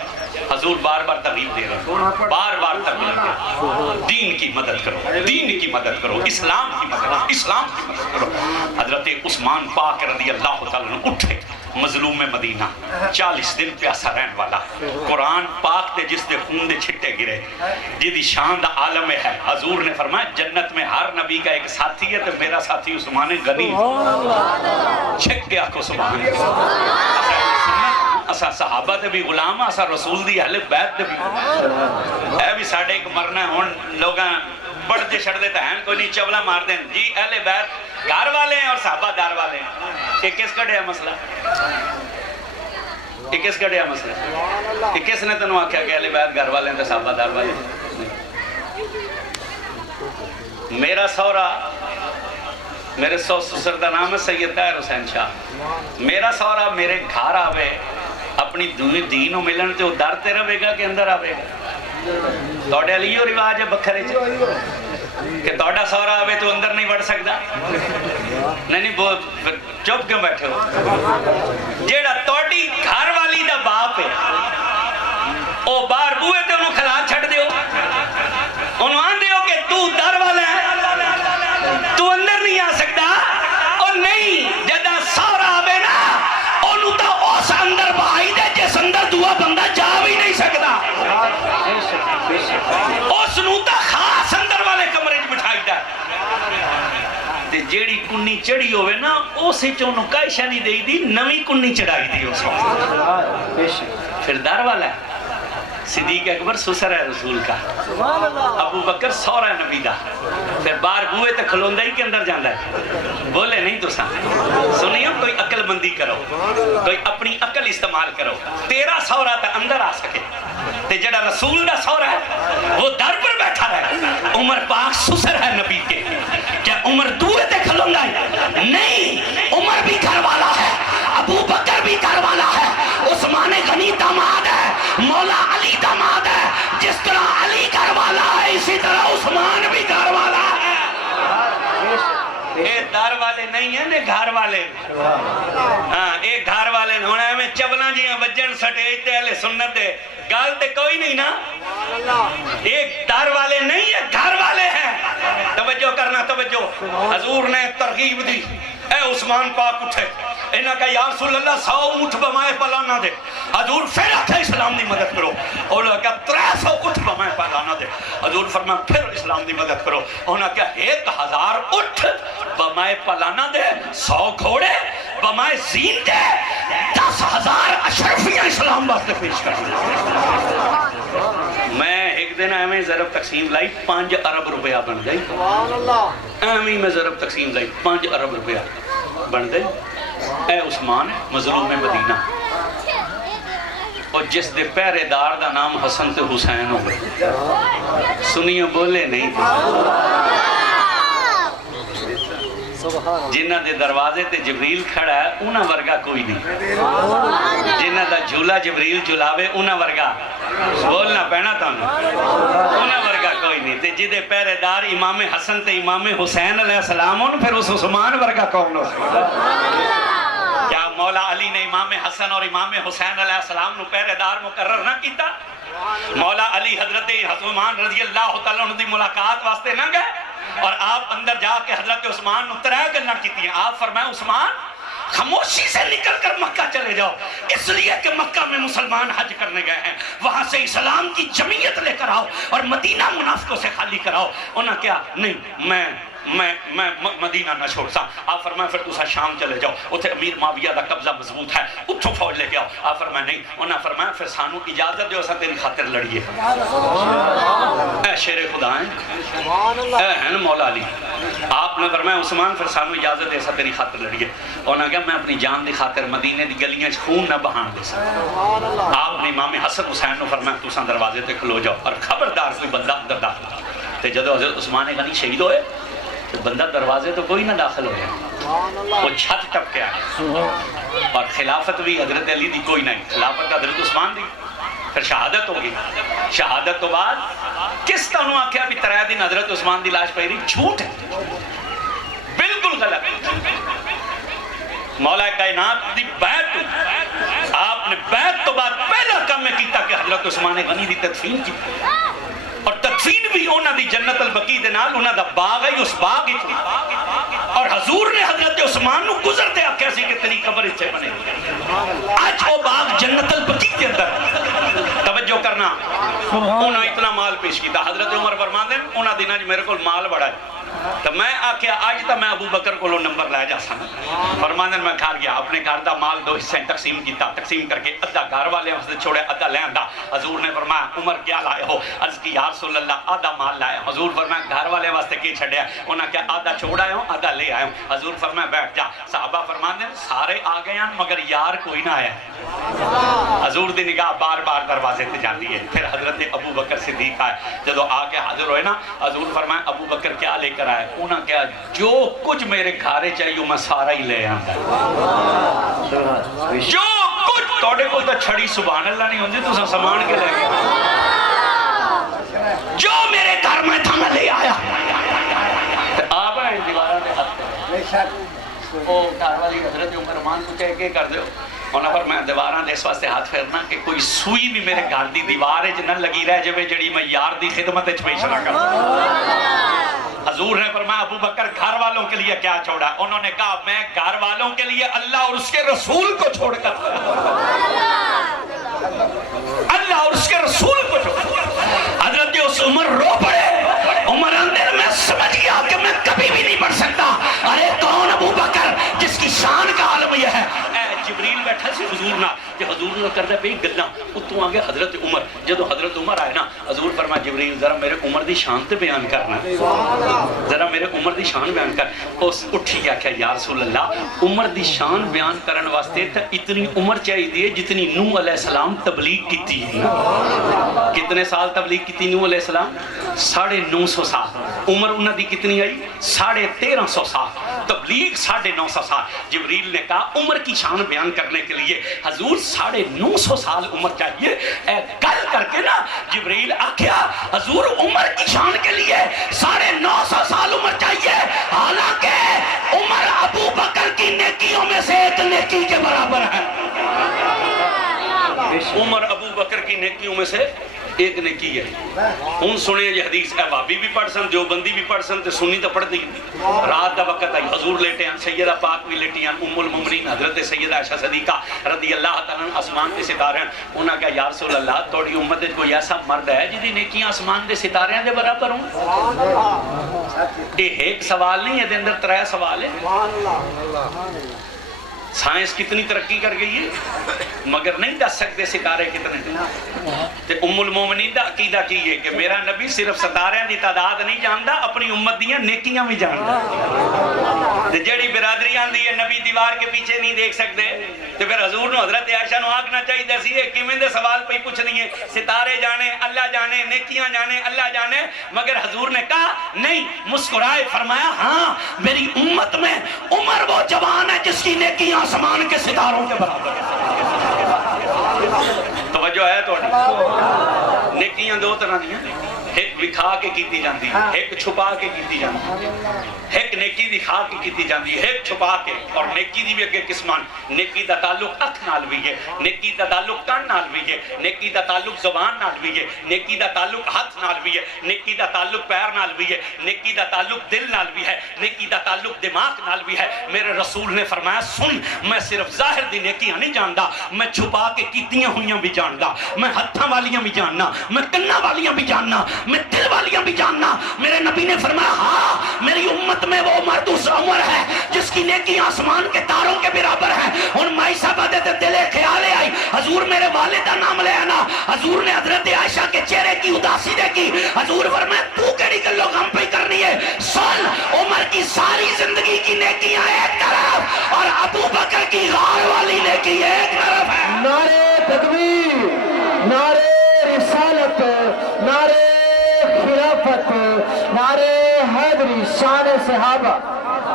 حضور بار بار ترغیب دے رہے ہیں، بار بار ترغیب دے رہے ہیں، دین کی مدد کرو، دین کی مدد کرو، اسلام کی مدد کرو، اسلام کی مدد کرو۔ حضرت عثمان پاک رضی اللہ تعالیٰ عنہ اٹھے، مظلوم مدینہ، 40 دن پیاسا رہن والا، قرآن پاک دے جس دے خون دے چھٹے گرے، جدی شان دا عالم ہے۔ حضور نے فرمایا جنت میں ہر نبی کا ایک ساتھی ہے، تو میرا ساتھی عثمان غنی، چھک گیا کو سبحان اسا صحابہ تے بھی غلام، اسا رسول دی اہل بیت تے بھی اے بھی ساڑھے ایک مرنا ہے۔ ہون لوگاں بڑھتے شڑ دیتا ہے کوئی نہیں چولا مار دیں جی اہل بیت گھر والے ہیں اور صحابہ دار والے ہیں۔ یہ کس کا ڈیا مسئلہ؟ یہ کس کا ڈیا مسئلہ؟ یہ کس نے تنہوں آکھا کہ اہل بیت گھر والے ہیں تو صحابہ دار والے ہیں؟ میرا سورا، میرے سسر دا نام ہے سید طاہر حسین شاہ، میرا سورا میرے گھر آوے اپنی دینوں ملن تے وہ در تے رہے گا کہ اندر آوے گا؟ توڑے علیہ رواج ہے بکھرے کہ توڑا سورا آوے تو اندر نہیں بڑھ سکتا؟ نہیں چپ کیوں بیٹھے ہو؟ جیڑا توڑی گھر والی دا باپ ہے او بار بوئے تے انہوں کھلا چھڑ دیو، انہوں آن دیو کہ تو در والا ہے، تو اندر نہیں آ سکتا، تے جیڑی کنی چڑھی ہوئے نا اسی چونوں کائشہ نہیں دے دی نوی کنی چڑھائی دی اس وقت پھر دار والا ہے صدیق اکبر سسر ہے رسول کا ابو بکر سورہ نبی دا پھر بار بوئے تے کھلوندہ ہی کے اندر جاندہ ہے بولے نہیں تو سنیو کوئی عقل مندی کرو کوئی اپنی عقل استعمال کرو تیرا سورہ تے اندر آ سکے تے جڑا رسول دا سورہ ہے وہ در پر بیٹھا رہے عمر پاک سسر ہے نبی کے کیا عمر دوئے تے کھلوندہ ہے نہیں عمر بھی گھر والا ہے ابو بکر بھی گھر والا ہے عثمان غنی داماد ہے مولا علی داماد ہے جس طرح علی گھر والا ہے اسی طرح عثمان بھی گھر والا ہے اے دار والے نہیں ہیں نے گھر والے اے گھر والے ہونا ہے میں چبلا جی بجن سٹیج تے اہل سنت دے گال تے کوئی نہیں نا ایک دار والے نہیں ہے گھر والے ہیں توجہ کرنا توجہ حضور نے ترغیب دی اے عثمان پاک اٹھے انہاں کا یا رسول اللہ 100 اٹھ بمائے پلانا دے حضور پھر آتھے اسلام دی مدد کرو اور انہاں کہا 300 اٹھ بمائے پلانا دے حضور فرمایا پھر اسلام دی مدد کرو انہاں کہا 1000 اٹھ بمائے پلانا دے 100 گھوڑے بمائے زین دے 10,000 اشرفیاں اسلام واسطے پیش کر میں ایک دن ایمیں ضرب تقسیم لائی 5 ارب روپیہ بن گئی ایمیں میں ضرب تقسیم لائی 5 ارب روپیہ بن گئی اے عثمان مظلوم مدینہ اور جس دے پہرے دار دا نام حسن تے حسین ہو گئے سنیو بولے نہیں جنہ دے دروازے تے جبریل کھڑا ہے انہاں ورگا کوئی نہیں جنہ دا جھولا جبریل جھلاوے انہاں ورگا بولنا پہنا تھا انہاں ورگا کوئی نہیں تے جدے پہرے دار امام حسن تے امام حسین علیہ السلام پھر اس عثمان ورگا کون ہو کیا مولا علی نے امام حسن اور امام حسین علیہ السلام نو پہرے دار مقرر نہ کیتا مولا علی حضرت عثمان رضی اللہ تعالیٰ عنہ دی ملاقات واسطے نہ گئے اور آپ اندر جا کے حضرت عثمان نو ترہ گلنا کیتی ہیں آپ فرمائے عثمان خاموشی سے نکل کر مکہ چلے جاؤ اس لیے کہ مکہ میں مسلمان حج کرنے گئے ہیں وہاں سے اسلام کی جمعیت لے کر آؤ اور مدینہ منافقوں سے خالی کراؤ انہاں کیا نہیں میں مدینہ نہ چھوڑتا آپ فرمائے پھر تُسا شام چلے جاؤ اتھے امیر معاویہ دا قبضہ مضبوط ہے اتھو فوج لے کے آؤ آپ فرمائے نہیں انہاں فرمائے پھر سانو اجازت دیو اسا تیری خاطر لڑیے اے شیر خدا ہیں اے ہیں مولا علی آپ نے فرمایا عثمان پھر سانو اجازت دے اسا تیری خاطر لڑیے انہاں کہا میں اپنی جان دی خاطر مدینے دی گلیاں خون نہ بہان دے سکتا آپ نے امام حسن حسین نے فرمایا تُسا دروازے تے کھلو جاؤ اور خبردار کوئی بندہ اندر داخل تے جدو حضرت عثمان غنی شہید ہوئے بندہ دروازے تو کوئی نہ داخل ہو گیا وہ چھت ٹپ کے آئے اور خلافت بھی حضرت علی دی کوئی نہیں خلافت حضرت عثمان دی پھر شہادت ہوگی شہادت تو بعد کس طرح آکھیا بھی 3 دن حضرت عثمان دی لاش پہری جھوٹ ہے بالکل غلط مولا کائنات دی بیعت آپ نے بیعت تو بعد پہلا کام میں کیتا کہ حضرت عثمان غنی دی تدفین کی اور تدفین بھی انہاں دی جنت البقیع دے نال انہاں دا باغ ہے اس باغ ہی اور حضور نے حضرت عثمان نو گزر دے آکھیا سی کہ تیری قبر اتھے بنے آج وہ باغ جنت البقیع کے اندر توجہ کرنا انہاں اتنا مال پیش کیتا حضرت عمر فرماندے انہاں دناں وچ میرے کول مال بڑا ہے تو میں آکھیا آج تا میں ابو بکر کو نمبر لے جا سن فرماندے میں گھر گیا اپنے گھر دا مال 2 حصے تقسیم کیتا تقسیم کر کے ادھا گھر والے واسطے چھوڑے ادھا لے آندا حضور نے فرمایا عمر کیا لائے ہو عرض کی یا رسول اللہ آدھا مال لائے حضور فرمایا گھر والے واسطے کی چھڑیا انہاں کیا آدھا چھوڑ آئے ہوں آدھا لے آئے ہوں حضور فرمایا بیٹھ جا صحابہ فرماندے سارے آ گئے ہیں مگر یار کوئی نہ آیا حضور دی نگاہ بار بار دروازے تے جاندی ہے پھر حضرت ابو بکر صدیق آئے جدو آ کے حاضر ہوئے نا حضور فرمایا ابو بکر کیا لے کر آئے انہاں کیا جو کچھ میرے گھارے چاہیے میں سارا ہی لے آندا جو کچھ توڑے کو تو چھڑی سبحان اللہ نہیں ہوندی تو سامان کے لے گئے جو میرے گھر میں تھا میں لے آیا آپ ہیں دیوارہ دے ہاتھ وہ گھر والی حضرت عمر مان کو کہہ کے کر دے انہاں پر میں دیواراں دے اس واسطے ہاتھ پھیرنا کہ کوئی سوئی بھی میرے گھر دی دیوار وچ نہ لگی رہ جاوے جڑی میں یار دی خدمت وچ پیش نہ کر حضور نے فرمایا ابو بکر گھر والوں کے لیے کیا چھوڑا انہوں نے کہا میں گھر والوں کے لیے اللہ اور اس کے رسول کو چھوڑ کر اللہ اور اس کے رسول کو چھوڑ حضرت اس عمر رو پڑے عمر اندر میں سمجھ گیا کہ میں کبھی بھی نہیں بڑھ سکتا سی حضور نہ کہ حضور نہ کردا پئی گلاں اتوں آ گئے حضرت عمر جدوں حضرت عمر آئے نا حضور فرمایا جبریل ذرا میرے عمر دی شان تے بیان کرنا ذرا میرے عمر دی شان بیان کر اس اٹھی کے آخیا یا رسول اللہ عمر دی شان بیان کرن واسطے تے اتنی عمر چاہیے جتنی نوح علیہ السلام تبلیغ کیتی کتنے سال تبلیغ کیتی نوح علیہ السلام 950 سال عمر انہاں دی کتنی آئی 1350 سال تبلیغ 950 سال جبریل نے کہا عمر کی شان بیان کرنے کے لیے حضور 950 سال عمر چاہیے اے گل کر کے نا جبریل آکھیا حضور عمر کی شان کے لیے 950 سال عمر چاہیے حالانکہ عمر ابو بکر کی نیکیوں میں سے ایک نیکی کے برابر ہے عمر ابو بکر کی نیکیوں میں سے ایک نیکی ہے ان سنے یہ حدیث ہے بابی بھی پڑھ سن جو بندی بھی پڑھ سن تے سنی تو پڑھ دی رات دا وقت آئی حضور لیٹے ہیں سیدہ پاک بھی لیٹی ہیں ام المومنین حضرت سیدہ عائشہ صدیقہ رضی اللہ تعالیٰ آسمان کے ستارے ہیں انہاں کہا یا رسول اللہ توڑی امت کوئی ایسا مرد ہے جدی نیکیاں آسمان دے ستارے دے برابر ہوں یہ ایک سوال نہیں ہے دے اندر 3 سوال ہے سائنس کتنی ترقی کر گئی ہے مگر نہیں دس سکتے ستارے کتنے تے ام المومنین دا عقیدہ کی ہے کہ میرا نبی صرف ستارے دی تعداد نہیں جاندا اپنی امت دیاں نیکیاں بھی جاندا تے جڑی برادری آندی ہے نبی دیوار کے پیچھے نہیں دیکھ سکتے تے پھر حضور نو حضرت عائشہ نو آکھنا چاہیے سی ہے کیویں دے سوال پہ پوچھنی ہے ستارے جانے اللہ جانے نیکیاں جانے اللہ جانے مگر حضور نے کہا نہیں مسکرائے فرمایا ہاں میری امت میں عمر وہ جوان ہے جس کی نیکیاں آسمان کے ستاروں کے برابر توجہ ہے تو نیکیاں 2 طرح دیا ایک دکھا کے کیتی جاندی ایک چھپا کے کیتی جاندی ایک نیکی دکھا کے کیتی جاندی ایک چھپا کے اور نیکی دی بھی اگے قسمان نیکی دا تعلق اکھ نال بھی ہے نیکی دا تعلق کان نال بھی ہے نیکی دا تعلق زبان نال بھی ہے نیکی دا تعلق ہاتھ نال بھی ہے نیکی دا تعلق پیر نال بھی ہے نیکی دا تعلق دل نال بھی ہے نیکی دا تعلق دماغ نال بھی ہے میرے رسول نے فرمایا سن میں صرف ظاہر دی نیکیاں نہیں جاندا میں چھپا کے کیتیاں ہویاں بھی جاندا میں ہتھاں والیاں بھی جاننا میں کناں والیاں بھی جاننا میں دل والیاں بھی جاننا میرے نبی نے فرمایا ہاں میری امت میں وہ مرد اس عمر ہے جس کی نیکی آسمان کے تاروں کے برابر ہے ان مائی صاحبہ دے دلے خیالے آئی حضور میرے والد کا نام لے آنا حضور نے حضرت عائشہ کے چہرے کی اداسی دیکھی حضور فرمایا تو کیڑی گلو غم پہ کرنی ہے سن عمر کی ساری زندگی کی نیکیاں ایک طرف اور ابو بکر کی غار والی نیکی ایک طرف ہے نعرے تکبیر نعرے رسالت نعرے خلافت نعرے حیدری شان صحابہ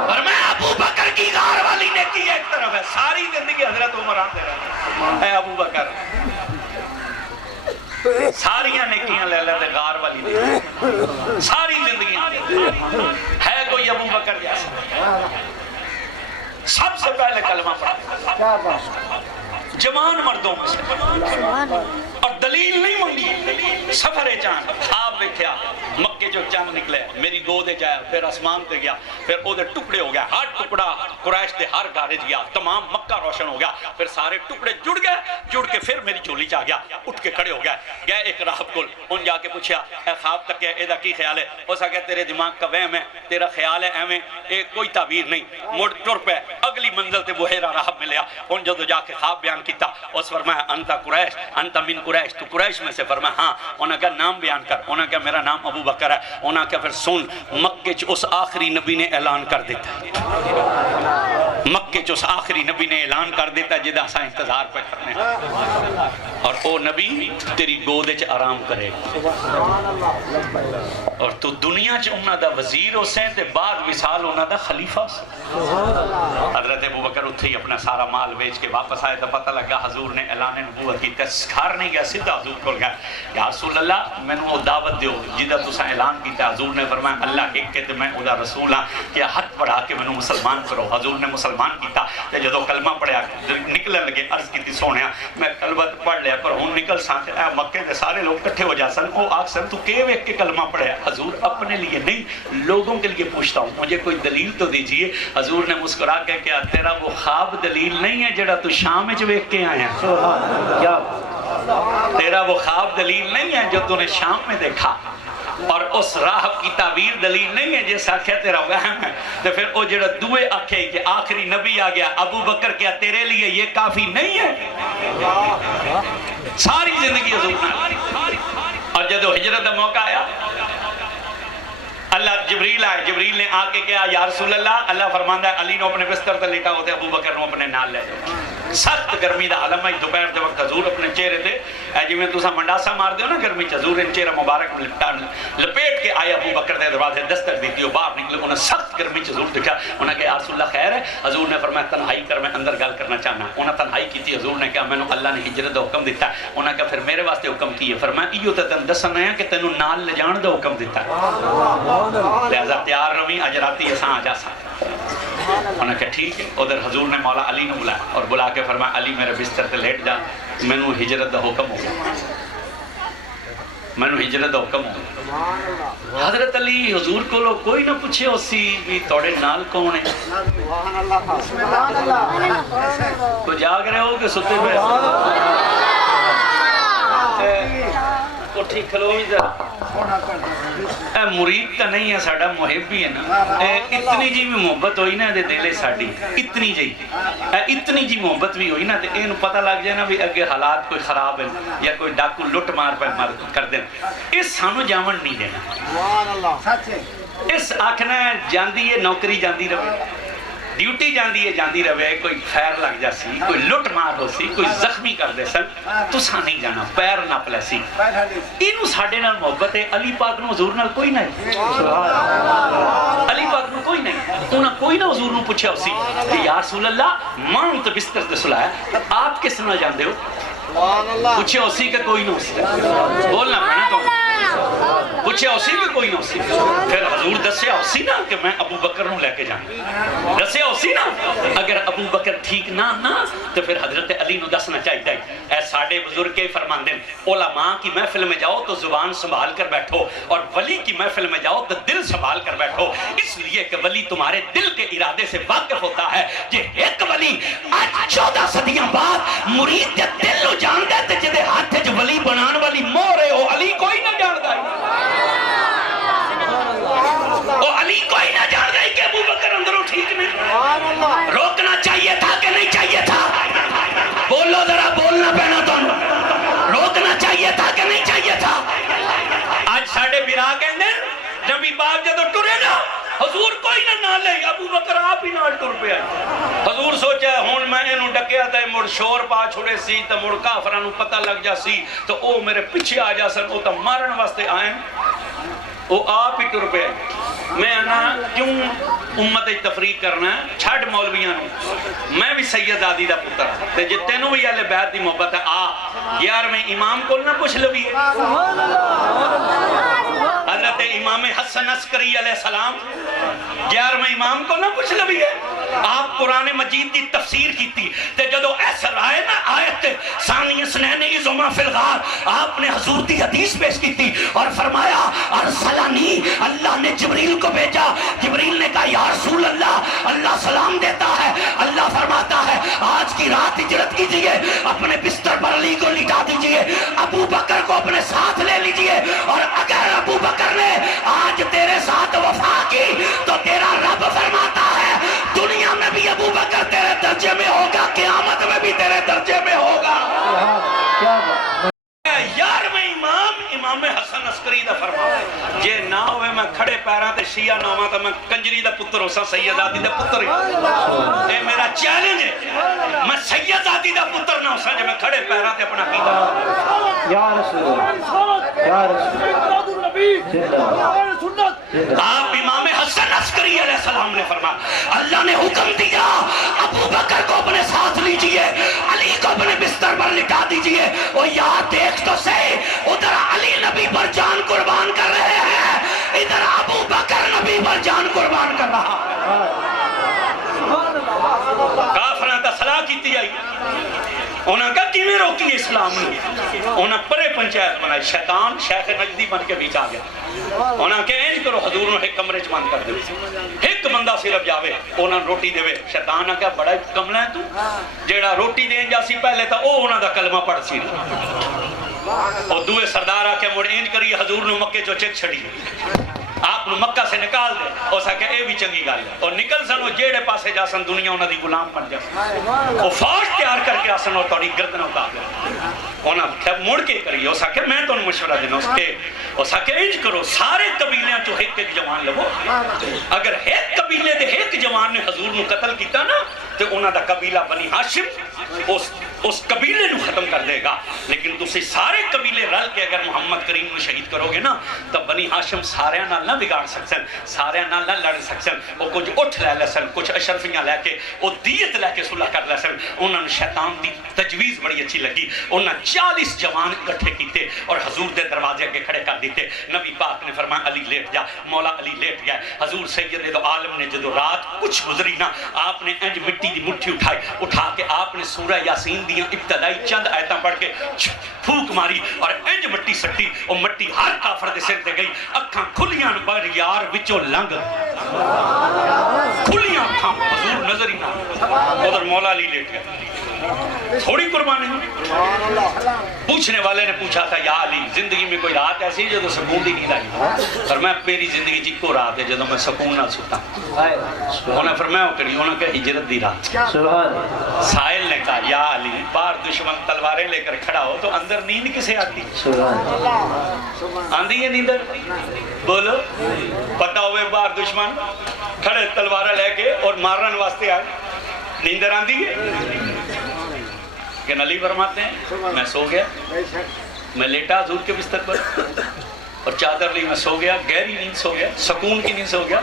اور میں ابو بکر کی غار والی نیکی ایک طرف ہے ساری زندگی حضرت عمر آتے رہے اے ابو بکر ساریاں نیکیاں لے لیتے غار والی نیکی ساری زندگی ہے کوئی ابو بکر جیسا سب سے پہلے کلمہ پڑھا جوان مردوں میں سے اور دلیل نہیں منگی سفر چاند خواب دیکھیا مکے جو چاند نکلے میری گودے جایا پھر آسمان تے گیا پھر او دے ٹکڑے ہو گیا ہر ٹکڑا قریش دے ہر گارے گیا تمام مکہ روشن ہو گیا پھر سارے ٹکڑے جڑ گئے جڑ کے پھر میری چولی چاہ گیا اٹھ کے کھڑے ہو گئے گئے ایک راہب کل ان جا کے پوچھا اے خواب تک ہے ایدہ کی خیال ہے اس آگے تیرے دماغ کا وہم ہے تیرا خیال ہے ایویں ایک کوئی تعبیر نہیں مڑ ٹر پہ اگلی منزل تے بحیرہ راہب ملیا ان جدو جا کے خواب بیان کیتا اس فرمایا انتا قریش انتا من قریش تو قریش میں سے فرمایا ہاں انہاں کا نام بیان کر انہاں کا میرا نام ابو بکر ہے انہاں کا پھر سن مکے چ اس آخری نبی نے اعلان کر دیتا ہے مکے چ اس آخری نبی نے اعلان کر دیتا ہے جدہ سا انتظار پہ کرنے اور او نبی تیری گودے چ آرام کرے اور تو دنیا چ انہاں دا وزیر ہو سین تے بعد وصال انہاں دا خلیفہ حضرت ابو بکر اتھے ہی اپنا سارا مال بیچ کے واپس آئے تو پتہ لگا حضور نے اعلان نبوت کی تسخار نہیں گیا سیدھا حضور کو گیا یا رسول اللہ میں نے وہ دعوت دیو جدہ تسا اعلان کیتا حضور نے فرمایا اللہ ایک کہ میں ادا رسول ہاں کہ ہاتھ پڑھا کے میں نے مسلمان کرو حضور نے مسلمان کیتا تے جدو کلمہ پڑھیا نکلنے لگے عرض کی سونیا میں کلمہ پڑھ لیا پر ہوں نکل سانتے اے مکے دے سارے لوگ کٹھے ہو جا سن وہ آگ سن تو کیوں ایک کے کلمہ پڑھیا حضور اپنے لیے نہیں لوگوں کے لیے پوچھتا ہوں مجھے کوئی دلیل تو دیجئے حضور نے مسکرا کے کیا تیرا وہ خواب دلیل نہیں ہے جڑا تو شام میں ویکھ کے آیا کیا تیرا وہ خواب دلیل نہیں ہے جو تو نے شام میں دیکھا اور اس راہب کی تعبیر دلیل نہیں ہے جیسا آخیا تیرا وہم ہے. تو پھر وہ جڑا دوے آکھے کہ آخری نبی آ گیا ابو بکر کیا تیرے لیے یہ کافی نہیں ہے؟ ساری زندگی حضور نے. اور جب ہجرت کا موقع آیا اللہ جبریل آئے. جبریل نے آ کے کہا یا رسول اللہ, اللہ فرماندا ہے علی نو اپنے بستر تے لٹا ہوتے ابو بکر نو اپنے نال لے جاؤ. سخت گرمی دا عالم ہے. دوپہر دے وقت حضور اپنے چہرے تے جی میں تساں منڈاسا مار دیو نا گرمی چ, حضور نے چہرہ مبارک لپیٹ کے آئے ابو بکر دے دروازے دستک دیتی ہو باہر نکلے. انہیں سخت گرمی چ حضور دیکھا. انہاں کہا یا رسول اللہ خیر ہے؟ حضور نے فرمایا تنہائی کر, میں اندر گل کرنا چاہنا. انہاں تنہائی کی تھی. حضور نے کہا میں اللہ نے ہجرت دا حکم دیتا ہے. انہاں کہا پھر میرے واسطے حکم کی ہے؟ فرمایا ایو تے تن دسنا ہے کہ تینوں نال لے جان دا حکم دیتا ہے, لہذا تیار روی اج راتی اساں آ جا سا. انہوں نے کہا ٹھیک ہے. ادھر حضور نے مولا علی نے بلایا اور بلا کے فرمایا علی میرے بستر تے لیٹ جا, مینوں ہجرت دا حکم ہو گیا, مینوں ہجرت دا حکم ہو گیا. حضرت علی حضور کو لوگ کوئی نہ پوچھے ہو سی بھی توڑے نال کون ہے؟ کوئی جاگ رہے ہو کہ ستے پہ اٹھی کھلو ہی جا. اے مرید تا نہیں ہے ساڑا, محب بھی ہے نا. اتنی جی بھی محبت ہوئی نا دے دلے ساڑی, اتنی جی محبت بھی ہوئی نا تے اینو پتہ لگ جائے نا بھی اگے حالات کوئی خراب ہے یا کوئی ڈاکو لٹ مار پہ کر دیں. اس سانو جامن نہیں دینا. اس آکھنا جاندی ہے نوکری جاندی رہے, ڈیوٹی جاندی رہے, کوئی خیر لگ جا سی, کوئی لٹ مار ہو سی, کوئی زخمی کر دے سن, تساں نہیں جانا, پیر نپ لے سی. اینو ساڑے نال محبت ہے. علی پاک نو حضور نال کوئی نہیں, علی پاک نو کوئی نہیں. انہاں کوئی نہ حضور نو پوچھا ہو سی کہ یا رسول اللہ ماں تو بستر تے سلایا, آپ کس نال جاندے ہو؟ پوچھے ہو سی کہ کوئی نہ ہو سی, بولنا پڑنا کون پوچھے ہو سی کہ کوئی نہ ہو سی. پھر حضور دسیا ہو سی نا کہ میں ابو بکر نو لے کے جانا, دسیا ہو سی نا. اگر ابو بکر ٹھیک نہ تو پھر حضرت علی نو دسنا چاہیے. اے ساڑے بزرگ فرماندے علماء کی محفل میں جاؤ تو زبان سنبھال کر بیٹھو, اور ولی کی محفل میں جاؤ تو دل سنبھال کر بیٹھو, اس لیے کہ ولی تمہارے دل کے ارادے سے واقف ہوتا ہے. یہ ایک ولی آج 14 صدیاں بعد مرید دے دل نو جاندا ہے تے جدے ہاتھ وچ ولی بنان والی مہر ہے او علی کوئی نہ جاندا ہے. او علی کوئی نہ جاندا ہے کہ ابو بکر اندروں ٹھیک نہیں. روکنا چاہیے تھا کہ نہیں چاہیے تھا؟ بولو ذرا, بولنا پینا تم. روکنا چاہیے تھا کہ نہیں چاہیے تھا؟ آج ساڑے برا کہندے نبی پاک جدو ٹرے نا حضور کوئی نہ لے, ابو بکر آپ ہی نال ٹر پہ آئے. حضور سوچا ہون میں انہوں ڈکیا تھا, مڑ شور پا چھوڑے سی تو مڑ کافرانو پتہ لگ جا سی تو او میرے پیچھے آ جا سن, او تو مارن واسطے آئیں, او آپ ہی ٹر پہ آئے. میں نا کیوں امت تفریق کرنا ہے, چھڑ مولویاں نو, میں بھی سید آدی دا پتر تے جتے نو بھی اہل بیت دی محبت ہے. آ 11ویں امام کو نہ پوچھ لوی ہے, حضرت امام حسن عسکری علیہ السلام 11ویں امام کو نہ پوچھ لوی ہے. آپ قرآن مجید دی تفسیر کی تھی تے جدو ایسا رائے نا آیت ثانی اسنین ازما فی الغار, آپ نے حضور دی حدیث پیش کی تھی اور فرمایا ارسلانی, اللہ نے جبریل کو بھیجا. جبریل نے کہا یا رسول اللہ, اللہ سلام دیتا ہے, اللہ فرماتا ہے آج کی رات ہجرت کیجئے, اپنے بستر پر علی کو لٹا دیجئے, ابو بکر کو اپنے ساتھ لے لیجئے, اور اگر ابو بکر نے آج تیرے ساتھ وفا کی تو تیرا رب فرماتا ہے دنیا میں بھی ابو بکر تیرے درجے میں ہوگا, قیامت میں بھی تیرے درجے میں ہوگا. 11ویں امام امام حسن عسکری دا فرمایا جے نہ ہوئے میں کھڑے پیراں تے شیعہ نہ ہواں تے میں کنجری دا پتر ہو سا, سید آدی دا پتر ہوں. اے میرا چیلنج ہے, میں سید آدی دا پتر نہ ہو سا جے میں کھڑے پیراں تے اپنا عقیدہ. یا رسول اللہ, یا رسول اللہ. آپ امام حسن عسکری علیہ السلام نے فرمایا اللہ نے حکم دیا ابو بکر کو اپنے ساتھ لیجئے, علی کو اپنے بستر پر لٹا دیجئے. وہ یاد دیکھ تو سے ادھر علی نبی پر جان قربان کر رہے ہیں, ادھر ابو بکر نبی پر جان قربان کر رہا. کافران تا صلاح کیتی آئی, انہاں کہا کیویں روکی اسلام نے, انہاں پرے پنچایت بنائی, شیطان شیخ نجدی بن کے بیچ آ گیا. انہاں کہ اینج کرو حضور نو ایک کمرے چ بند کر دو, ایک بندہ صرف جاوے انہاں روٹی دے. شیطان نے کہا بڑا کملا ہے تو, جیڑا روٹی دین جاسی پہلے تا او انہاں دا کلمہ پڑھ سی. اور دوے سردار آ کے مڑ اینج کری حضور نو مکے چو چک چھڑی آپ نو مکہ سے نکال دے اور سکے اے بھی چنگی گال ہے اور نکل سن وہ جیڑے پاسے جا سن دنیا انہاں دی غلام بن جا وہ فوج تیار کر کے آسن اور توڑی گردن اتار دے انہاں کھب مڑ کے کری اور سکے میں تو مشورہ دینا اس کے اور سکے انج کرو سارے قبیلیاں چو ایک جوان لگو اگر ایک قبیلے دے ایک جوان نے حضور نو قتل کیتا نا تو انہاں دا قبیلہ بنی ہاشم اس قبیلے نو ختم کر دے گا لیکن تسی سارے قبیلے رل کے اگر محمد کریم نو شہید کرو گے نا تو بنی ہاشم سارے نال نہ بگاڑ سکسن سارے نال نہ لڑ سکسن وہ کچھ اٹھ لے لسن کچھ اشرفیاں لے کے وہ دیت لے کے صلح کر لسن انہوں نے شیطان دی تجویز بڑی اچھی لگی انہوں نے 40 جوان اکٹھے کیتے اور حضور دے دروازے کے کھڑے کر دیتے نبی پاک نے فرمایا علی لیٹ جا مولا علی لیٹ گیا حضور سید دو عالم نے جدو رات کچھ گزری نا آپ نے انج مٹی دی مٹھی اٹھا کے آپ نے سورہ یاسین دی ابتدائی چند آیتاں پڑھ کے پھوک ماری اور انج مٹی سٹی اور مٹی ہر کافر دے سر تے گئی اکھاں کھلیاں بر یار وچوں لنگ کھلیاں اکھاں حضور نظر ہی نہ ادھر مولا علی لیٹ گیا تھوڑی قربانی پوچھنے والے نے پوچھا تھا یا علی زندگی میں کوئی رات ایسی جو تو سکون دی نیند آئی اور میں میری زندگی جی کو رات ہے جدو میں سکون نہ سوتا انہوں نے فرمایا کری انہوں نے کہا ہجرت دی رات سائل نے کہا یا علی باہر دشمن تلواریں لے کر کھڑا ہو تو اندر نیند کسے آتی آندھی ہے نیندر بولو پتہ ہوئے باہر دشمن کھڑے تلواریں لے کے اور مارن واسطے آئے نیندر آندھی ہے کہ علی فرماتے ہیں میں سو گیا میں لیٹا حضور کے بستر پر اور چادر لی میں سو گیا گہری نیند سو گیا سکون کی نیند سو گیا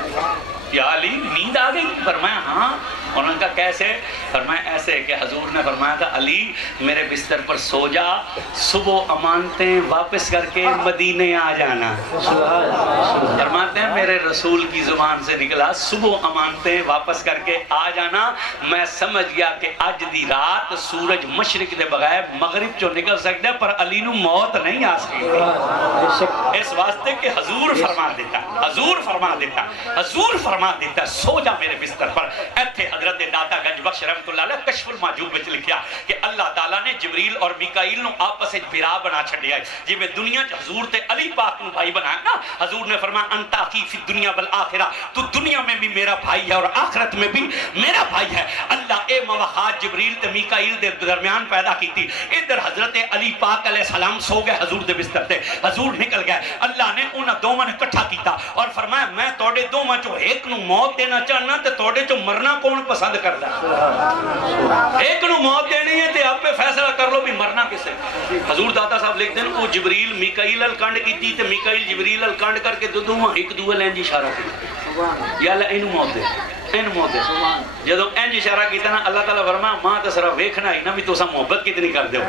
یا علی نیند آ گئی فرمایا ہاں انہوں نے کہا کیسے فرمایا ایسے کہ حضور نے فرمایا تھا علی میرے بستر پر سو جا صبح امانتیں واپس کر کے مدینے آ جانا فرماتے ہیں میرے رسول کی زبان سے نکلا صبح امانتیں واپس کر کے آ جانا میں سمجھ گیا کہ آج دی رات سورج مشرق دے بغیر مغرب جو نکل سکتا ہے پر علی نو موت نہیں آ سکتی اس واسطے کہ حضور فرما دیتا حضور فرما دیتا حضور فرما دیتا سو جا میرے بستر پر ایتھے حضرت داتا گنج بخش رحمت اللہ علیہ کشف المحجوب وچ لکھیا کہ اللہ تعالیٰ نے جبریل اور میکائیل نو آپس وچ بھرا بنا چھڈیا ہے جی میں دنیا چ حضور تے علی پاک نو بھائی بنایا نا حضور نے فرمایا انت اخی فی الدنیا والآخرہ تو دنیا میں بھی میرا بھائی ہے اور آخرت میں بھی میرا بھائی ہے اللہ اے مواخات جبریل تے میکائیل دے درمیان پیدا کی تھی ادھر حضرت علی پاک علیہ السلام سو گئے حضور دے بستر تے حضور نکل گئے اللہ نے انہاں دوواں نے اکٹھا کیتا اور فرمایا میں توڑے دوواں چوں ایک نو موت دینا چاہنا تے توڑے چوں مرنا کون پسند کردا ایک نو موت دینی ہے تے آپ پہ فیصلہ کر لو بھی مرنا کسے حضور داتا صاحب لکھتے ہیں وہ جبریل میکائیل الکانڈ کی تھی تے میکائیل جبریل الکانڈ کر کے دوواں ایک دوے لین جی اشارہ کی یا اللہ اینو موت دے این موت دے جدو این اشارہ کیتا نا اللہ تعالیٰ فرمایا ماں تے صرف ویکھنا ہی نا بھی تو سا محبت کتنی کر دیو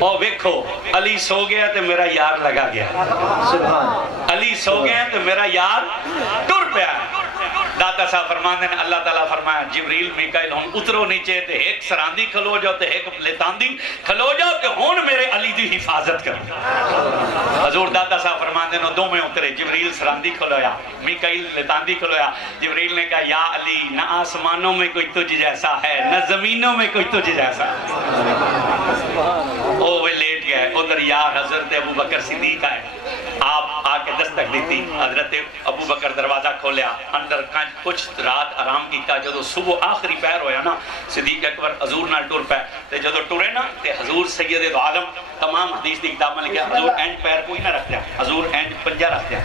اور ویکھو علی سو گیا تے میرا یار لگا گیا علی سو گیا تے میرا یار ٹر پیا داتا صاحب فرمانے نے اللہ تعالیٰ فرمایا جبریل میکائیل ہون اترو نیچے تے ایک سراندی کھلو جاؤ تے ایک لتاندی کھلو جاؤ کہ ہون میرے علی دی حفاظت کرو حضور داتا صاحب فرمانے نے دو میں اترے جبریل سراندی کھلویا میکائیل لتاندی کھلویا جبریل نے کہا یا علی نہ آسمانوں میں کوئی تجھ جیسا ہے نہ زمینوں میں کوئی تجھ جیسا وہ لیٹ گئے ادھر یار حضرت ابو بکر صدیق آئے آپ آ کے دستک دیتی حضرت ابو بکر دروازہ کھولیا اندر کچھ رات آرام کیتا جدو صبح آخری پیر ہویا نا صدیق اکبر حضور نال ٹر پے تے جدو ٹرے نا تے حضور سید دو عالم تمام حدیث دی کتاب میں لکھا حضور اینڈ پیر کوئی نہ رکھ دیا حضور اینڈ پنجہ رکھ دیا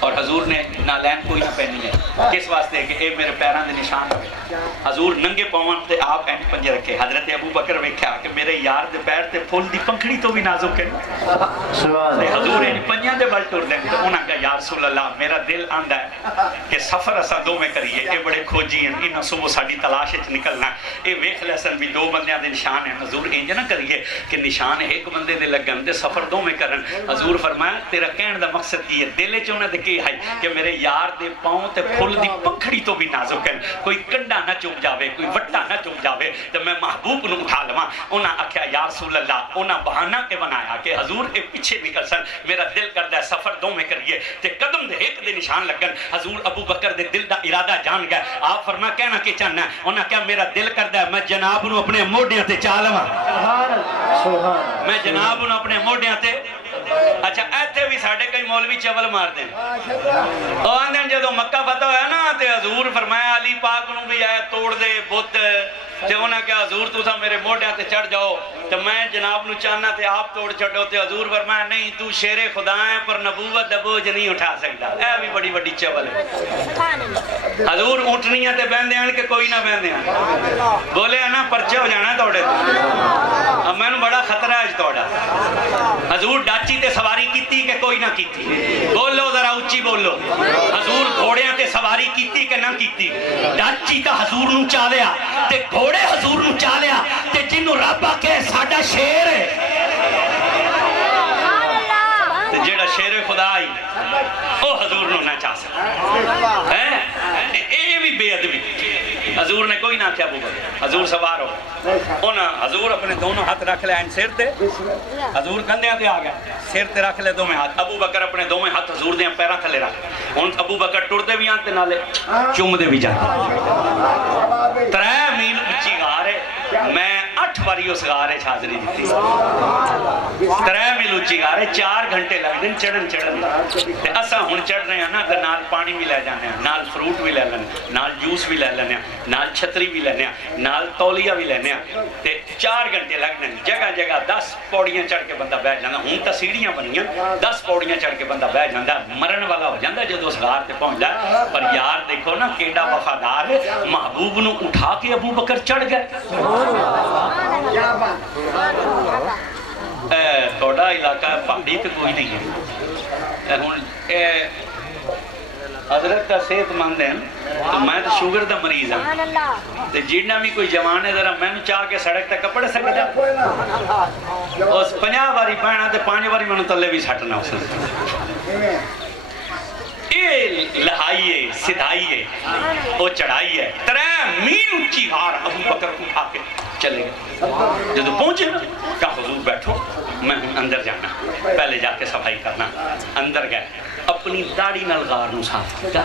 اور حضور نے نالین کوئی نہ پہنی ہے کس واسطے کہ اے میرے پیران دے نشان ہوئے حضور ننگے پاون تے آپ اینڈ پنجے رکھے حضرت ابو بکر ویکھیا کہ میرے یار دے پیر تے پھول دی پنکھڑی تو بھی نازک ہے تے حضور اینڈ پنجیاں دے بل ٹر دیں تے انہاں کہا یا رسول اللہ میرا دل آندا ہے کہ سفر اساں دو میں کریے اے بڑے کھوجی ہیں انہاں صبح ساڈی تلاش وچ نکلنا اے ویکھ لسن بھی دو بندیاں دے نشان ہیں حضور انج نہ کریے کہ نشان ایک بندے دے لگن تے سفر دو میں کرن حضور فرمایا تیرا کہن دا مقصد کی ہے دل وچ انہاں دے کی ہے کہ میرے یار دے پاؤں تے پھل دی پکھڑی تو بھی نازک ہیں کوئی کنڈا نہ چوم جاوے کوئی وٹا نہ چوم جاوے تو میں محبوب نو اٹھا لواں انہاں آکھیا یا رسول اللہ انہاں بہانہ کے بنایا کہ حضور اے پیچھے نکل سن میرا دل کردہ سفر دو میں کریے تے قدم دے ایک دے نشان لگن حضور ابو بکر دے دل دا ارادہ جان گیا آپ فرما کہنا کہ چاہنا ہے انہاں کیا میرا دل کردہ ہے میں جناب نو اپنے موڈیاں تے چالواں میں جناب نو اپنے موڈیاں تے اچھا ایتھے بھی ساڑھے کئی مولوی چول مار دیں تو آندھیں جدو مکہ فتح ہویا نا تے حضور فرمایا علی پاک نو بھی آیا توڑ دے بت تے انہاں کیا حضور تو سا میرے موڈیاں تے چڑھ جاؤ تے میں جناب نو چاہنا تے آپ توڑ چھڑو تے حضور فرمایا نہیں تو شیر خدا ہے پر نبوت دبوج نہیں اٹھا سکتا اے بھی بڑی بڑی چول ہے حضور اونٹنیاں تے بہندے ہیں کہ کوئی نہ بہندے ہیں بولے نا پرچے ہو جانا ہے توڑے اب میں نے بڑا خطرہ ہے آج توڑا حضور ڈاچی تے سواری کیتی کہ کوئی نہ کیتی بولو ذرا اچھی بولو حضور گھوڑیاں تے سواری کیتی کہ نہ کیتی ڈاچی تا حضور نو چالیا تے گھوڑے حضور نو چالیا تے جنو رابا کہ ساڑا شیر ہے تے جیڑا شیر خدا آئی او حضور نو نہ چاہ سکتا اے بھی بے ادبی حضور نے کوئی نہ کیا بکر حضور سوار ہو حضور اپنے دونوں ہاتھ رکھ لے ان سیر تے حضور کندھے تے آ گیا سیر تے رکھ لے دو میں ہاتھ ابو بکر اپنے دو میں ہاتھ حضور دے پیراں تھلے رکھ ہن ابو بکر ٹر دے بھی آن تے نالے چوم دے بھی جاندے 3 میل اچھی غار ہے میں 8 باری اس غارے حاضری دیتی 3 میل اچھی غار ہے 4 گھنٹے لگ دن چڑھن تے اساں ہن چڑھ رہے ہیں نا تے نال پانی بھی لے جانے ہیں نال فروٹ بھی لے لینے نال جوس بھی لے لینے ہیں نال چھتری بھی لینے ہیں نال تولیہ بھی لینے ہیں تے 4 گھنٹے لگنے ہیں جگہ جگہ 10 پوڑیاں چڑھ کے بندہ بیٹھ جانا ہوں تا سیڑھیاں بنیاں 10 پوڑیاں چڑھ کے بندہ بیٹھ جانا مرن والا ہو جانا جدو اس غار تے پہنچ جائے پر یار دیکھو نا کیڑا وفادار ہے محبوب نو اٹھا کے ابو بکر چڑھ گئے توڑا علاقہ پہاڑی تے کوئی نہیں ہے حضرت کا صحت مند ہیں تو میں تو شوگر دا مریض ہوں تو جیڑنا بھی کوئی جوان ہے ذرا میں چاہ کے سڑک تک کپڑے سکتا اس 50 باری پہنا تو 5 باری میں تلے بھی سٹنا اس یہ لہائی ہے سدھائی ہے وہ چڑھائی ہے 3 میل اونچی غار ابو بکر کو اٹھا کے چلے گئے جب پہنچے نا کہا حضور بیٹھو میں اندر جانا پہلے جا کے صفائی کرنا اندر گئے اپنی داڑھی نال غار نو صاف کیتا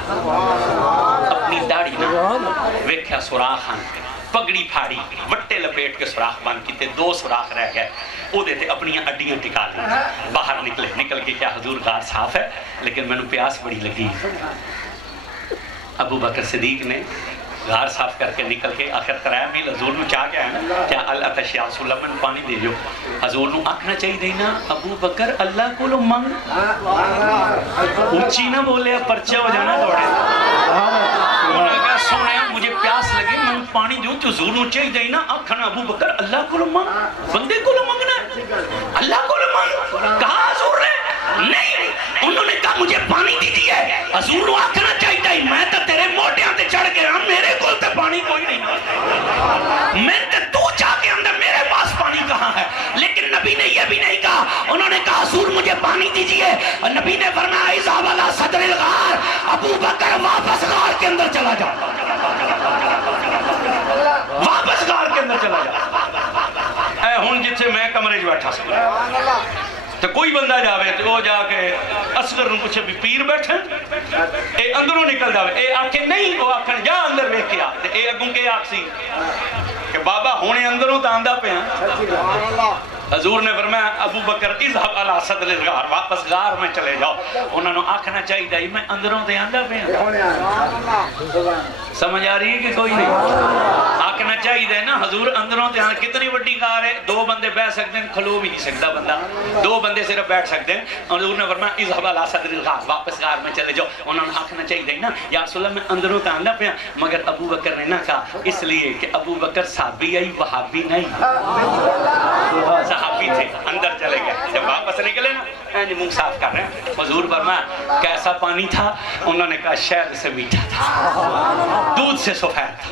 اپنی داڑھی نال ویکھیا سوراخ ہن پگڑی پھاڑی وٹے لپیٹ کے سوراخ بند کیتے 2 سوراخ رہ گئے او دیتے اپنی اڈیاں ٹکا لی باہر نکل کے کیا حضور غار صاف ہے لیکن میں نے پیاس بڑی لگی ابو بکر صدیق نے غار صاف کر کے نکل کے آخر 3 میل حضور نو چاہ گیا ہے نا کیا اللہ تشیاء رسول اللہ میں پانی دے جو حضور نو آکھنا چاہی دینا ابو بکر اللہ کو لو منگ اونچی نہ بولے پرچے ہو جانا دوڑے انہوں نے کہا سونے مجھے پیاس لگے میں پانی دوں تو حضور نو چاہی دینا آکھنا ابو بکر اللہ کو لو منگ بندے کو لو منگنا اللہ کو لو منگ کہا حضور نے نہیں انہوں نے کہا مجھے پانی دیجیے حضور نو آکھنا چاہیے میں تو تیرے موٹیاں تے چڑھ کے میرے کول تے پانی کوئی نہیں میں تے تو چاہ کے اندر میرے پاس پانی کہاں ہے لیکن نبی نے یہ بھی نہیں کہا انہوں نے کہا حضور مجھے پانی دیجیے نبی نے فرمایا اذهب الى صدر الغار ابو بکر واپس غار کے اندر چلا جا واپس غار کے اندر چلا جا اے ہن جتھے میں کمرے وچ بیٹھا سکتا تو کوئی بندہ جاوے تو وہ جا کے اصغر نو پوچھے بھی پیر بیٹھے اے اندروں نکل جاوے اے آکھے نہیں وہ آکھن جا اندر ویکھ کے آ تے اے اگوں کے آکسی کہ بابا ہونے اندروں تا آندا پیا حضور نے فرمایا ابو بکر اذهب الى صدر الغار واپس غار میں چلے جاؤ انہوں نے آکھنا چاہیے میں اندروں تے آندا پیا سمجھ آ رہی ہے کہ کوئی نہیں آکھنا چاہیے نا حضور اندروں تے آن کتنی بڑی غار ہے 2 بندے بیٹھ سکتے ہیں کھلو بھی نہیں سکتا بندہ 2 بندے صرف بیٹھ سکتے ہیں حضور نے فرمایا اذهب الى صدر الغار واپس غار میں چلے جاؤ انہوں نے آکھنا چاہیے نا یا رسول اللہ میں اندروں تے آندا پیا مگر ابو بکر نے نہ کہا اس لیے کہ ابو بکر صحابی ہے وہابی نہیں صحابی تھے اندر چلے گئے جب واپس نکلے نا منہ صاف کر رہے ہیں حضور فرمایا کیسا پانی تھا انہوں نے کہا شہد سے میٹھا تھا دودھ سے سفید تھا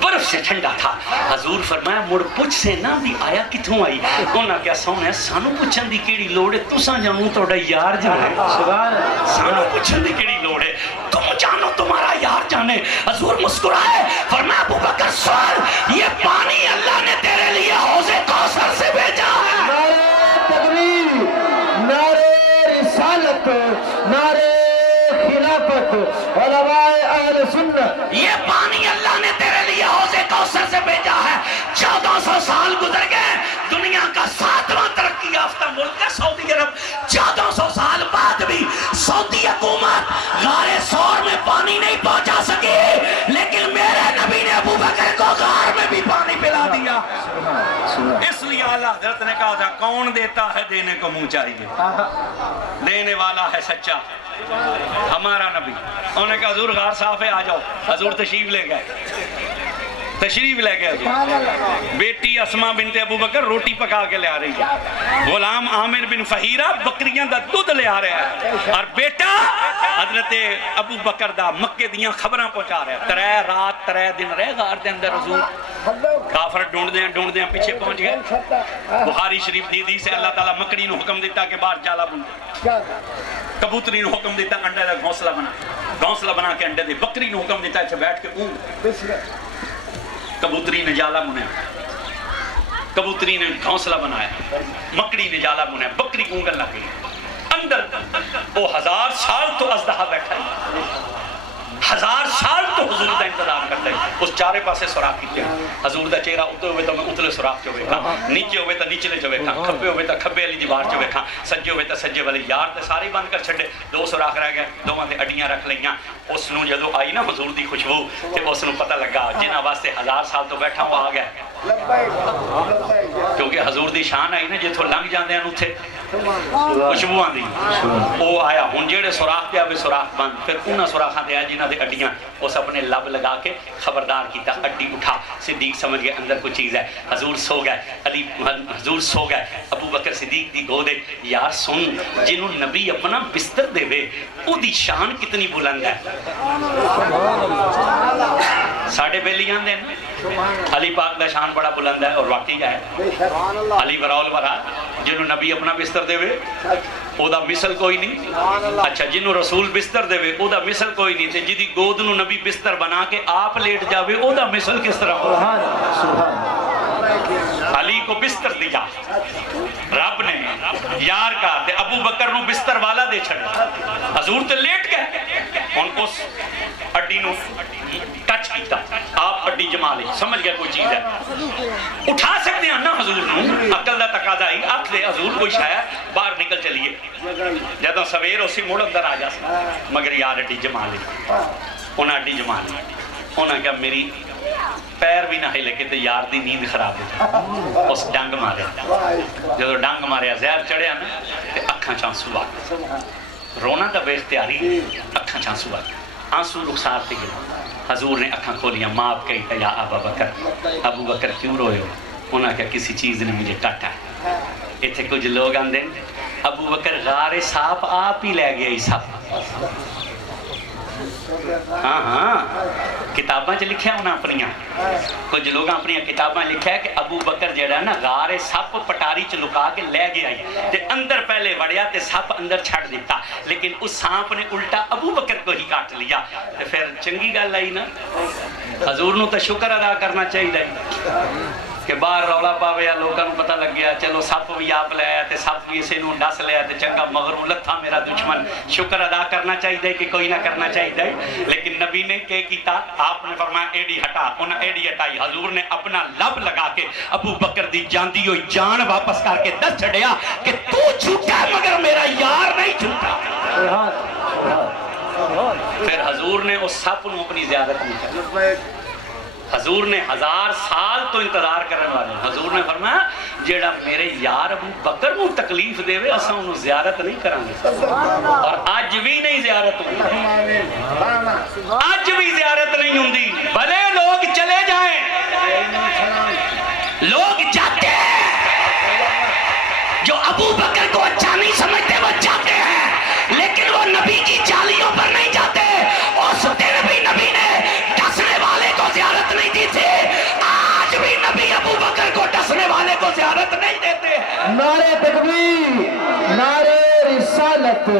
برف سے ٹھنڈا تھا حضور فرمایا مڑ پوچھ سے نہ بھی آیا کتھوں آئی انہوں نے کہا سونے سانو پوچھن دی کیڑی لوڑ ہے تساں جانوں توڑا یار جانے سانو پوچھن دی کیڑی چاہنے. حضور مسکرائے فرمایا ابو بکر سن یہ پانی اللہ نے تیرے لیے حوض کوثر سے بھیجا ہے. نعرہ تکبیر، نعرہ رسالت، نعرہ خلافت، علماء اہل سنت. یہ پانی اللہ نے تیرے لیے حوض کوثر سے بھیجا ہے. 1400 سال گزر گئے. دنیا کا 7واں ترقی یافتہ ملک ہے سعودی عرب. 1400 سال بعد بھی سعودی حکومت غار ثور میں پانی نہیں پہنچا سکی، لیکن میرے نبی نے ابو بکر کو غار میں بھی پانی پلا دیا. اس لیے اعلیٰ حضرت نے کہا تھا کون دیتا ہے دینے کو منہ چاہیے، دینے والا ہے سچا ہمارا نبی. انہوں نے کہا حضور غار صاف ہے آ جاؤ. حضور تشریف لے گئے، تشریف لے گئے حضور. بیٹی اسما بنت ابو بکر روٹی پکا کے لے آ رہی ہے. غلام عامر بن فہیرہ بکریاں دا دودھ لے آ رہا ہے، اور بیٹا حضرت ابو بکر دا مکے دیاں خبراں پہنچا رہا ہے. 3 رات 3 دن رہے غار دے اندر حضور. کافر ڈھونڈ دیاں پیچھے پہنچ گئے. بخاری شریف دی حدیث سے اللہ تعالیٰ مکڑی نو حکم دیتا کہ باہر جالا بن. کبوتری نو حکم دیتا انڈے دا گھونسلہ بنا کے انڈے دے. بکری نو حکم دیتا ہے بیٹھ کے اونگ. کبوتری نے جالا بنایا، کبوتری نے گھونسلہ بنایا، مکڑی نے جالا بنایا، بکری اونگن لگ گئی. اندر وہ 1000 سال تو ازدہا بیٹھا ہے، 1000 سال تو حضور دا انتظار کرتا ہے. اس چارے پاسے سوراخ کیتے ہیں. حضور دا چہرہ اتلے ہوئے تو میں اتلے سوراخ چ ویکھاں، نیچے ہوئے تو نیچلے چ ویکھاں، کھبے ہوئے تو کھبے والی دیوار چ ویکھاں، سجے ہوئے تو سجے والی. یار تے سارے بند کر چھڈے. 2 سوراخ رہ گئے، دوواں تے اڈیاں رکھ لئیاں. اس نو جدوں آئی نا حضور دی خوشبو تے اس نو پتہ لگا جنہاں واسطے 1000 سال تو بیٹھا وہ آ گیا. کیونکہ حضور دی شان آئی نا جتھوں لنگ جاندے ہیں اتھے خوشبو آندی. وہ آیا ہن جڑے سوراخ تے آوے سوراخ بند. پھر انہاں سوراخاں تے آیا جنہاں دے اڈیاں اس اپنے لب لگا کے خبردار کیتا. اڈی اٹھا. صدیق سمجھ گئے اندر کوئی چیز ہے. حضور سو گئے. حضور سو گئے. ابو بکر صدیق دی گود. یار سن جنہوں نبی اپنا بستر دے وے او دی شان کتنی بلند ہے. ساڑھے بیلی آندے علی پاک دا شان بڑا بلند ہے، اور واقعی ہے. علی وراول ورا جنہوں نبی اپنا بستر دے وے او دا مثل کوئی نہیں. اچھا جنہوں رسول بستر دے وے او دا مثل کوئی نہیں. تے جدی گود نو نبی بستر بنا کے آپ لیٹ جاوے او دا مثل کس طرح ہو. علی کو بستر دیا رب نے یار کا. تے ابو بکر نو بستر والا دے چھڑے. حضور تے لیٹ گئے. ان کو اڈی نو ٹچ کیتا. آپ اڈی جما لی. سمجھ گئے کوئی چیز ہے. اٹھا سکتے ہیں نا حضور نو. عقل دا تقاضا ہی آپ دے حضور کوئی شاید باہر نکل چلیے. جدوں سویر اسی مڑ اندر آ جا سکتا. مگر یار اڈی جما لی. انہاں اڈی جما لی. انہاں کہا میری پیر بھی نہ ہلے کہ تے یار دی نیند خراب ہو. اس ڈنگ ماریا. جدو ڈنگ ماریا زہر چڑھیا نا تے اکھاں چانسو آ گئے. رونا دا بے اختیاری اکھاں چانسو آ گئے. آنسو رخسار تے گئے. حضور نے اکھاں کھولیاں. ماپ کہی یا ابا بکر. ابو بکر کیوں روئے ہو؟ انہاں کہا کسی چیز نے مجھے کاٹا ہے. ایتھے کچھ لوگ آندے ابو بکر غار ساپ آپ ہی لے گیا. ساپ ہاں ہاں کتاباں چ لکھیا انہاں اپنیاں. کچھ لوگ اپنی کتاباں لکھیا ہے کہ ابو بکر جڑا نا غار سپ پٹاری چ لکا کے لے گیا تے اندر پہلے وڑیا تے سپ اندر چھڑ دیتا. لیکن اس سانپ نے الٹا ابو بکر کو ہی کاٹ لیا. تے پھر چنگی گل آئی نا. حضور نو تے شکر ادا کرنا چاہیے کہ باہر رولا پاوے یا لوگوں کو پتہ لگ گیا چلو سپ بھی آپ لے آیا تے سپ بھی اسے نو ڈس لیا تے چنگا مغرور لتھا میرا دشمن. شکر ادا کرنا چاہیے کہ کوئی نہ کرنا چاہیے. لیکن نبی نے کیا کیتا؟ آپ نے فرمایا ایڈی ہٹا. انہیں ایڈی ہٹائی. حضور نے اپنا لب لگا کے ابو بکر دی جاندی ہوئی جان واپس کر کے دس چھڑیا کہ تو جھوٹا ہے مگر میرا یار نہیں جھوٹا. پھر حضور نے اس سپ نو اپنی زیارت نہیں کی. حضور نے 1000 سال تو انتظار کرنے والے. حضور نے فرمایا جیڑا میرے یار ابو بکر نو تکلیف دے وے اساں انہوں زیارت نہیں کرانگے. اور آج بھی نہیں زیارت ہوندی. آج بھی زیارت نہیں ہوندی. بھلے لوگ چلے جائیں، لوگ جاتے ہیں. جو ابو بکر کو اچھا نہیں سمجھتے وہ جاتے ہیں، لیکن وہ نبی کی جالیوں پر نہیں جاتے. اس دن بھی نبی نے ڈسنے والے کو زیارت نہیں دی تھی. آج بھی نبی ابو بکر کو ڈسنے والے کو زیارت نہیں دیتے ہیں. نعرہ تکبیر، نعرہ رسالت.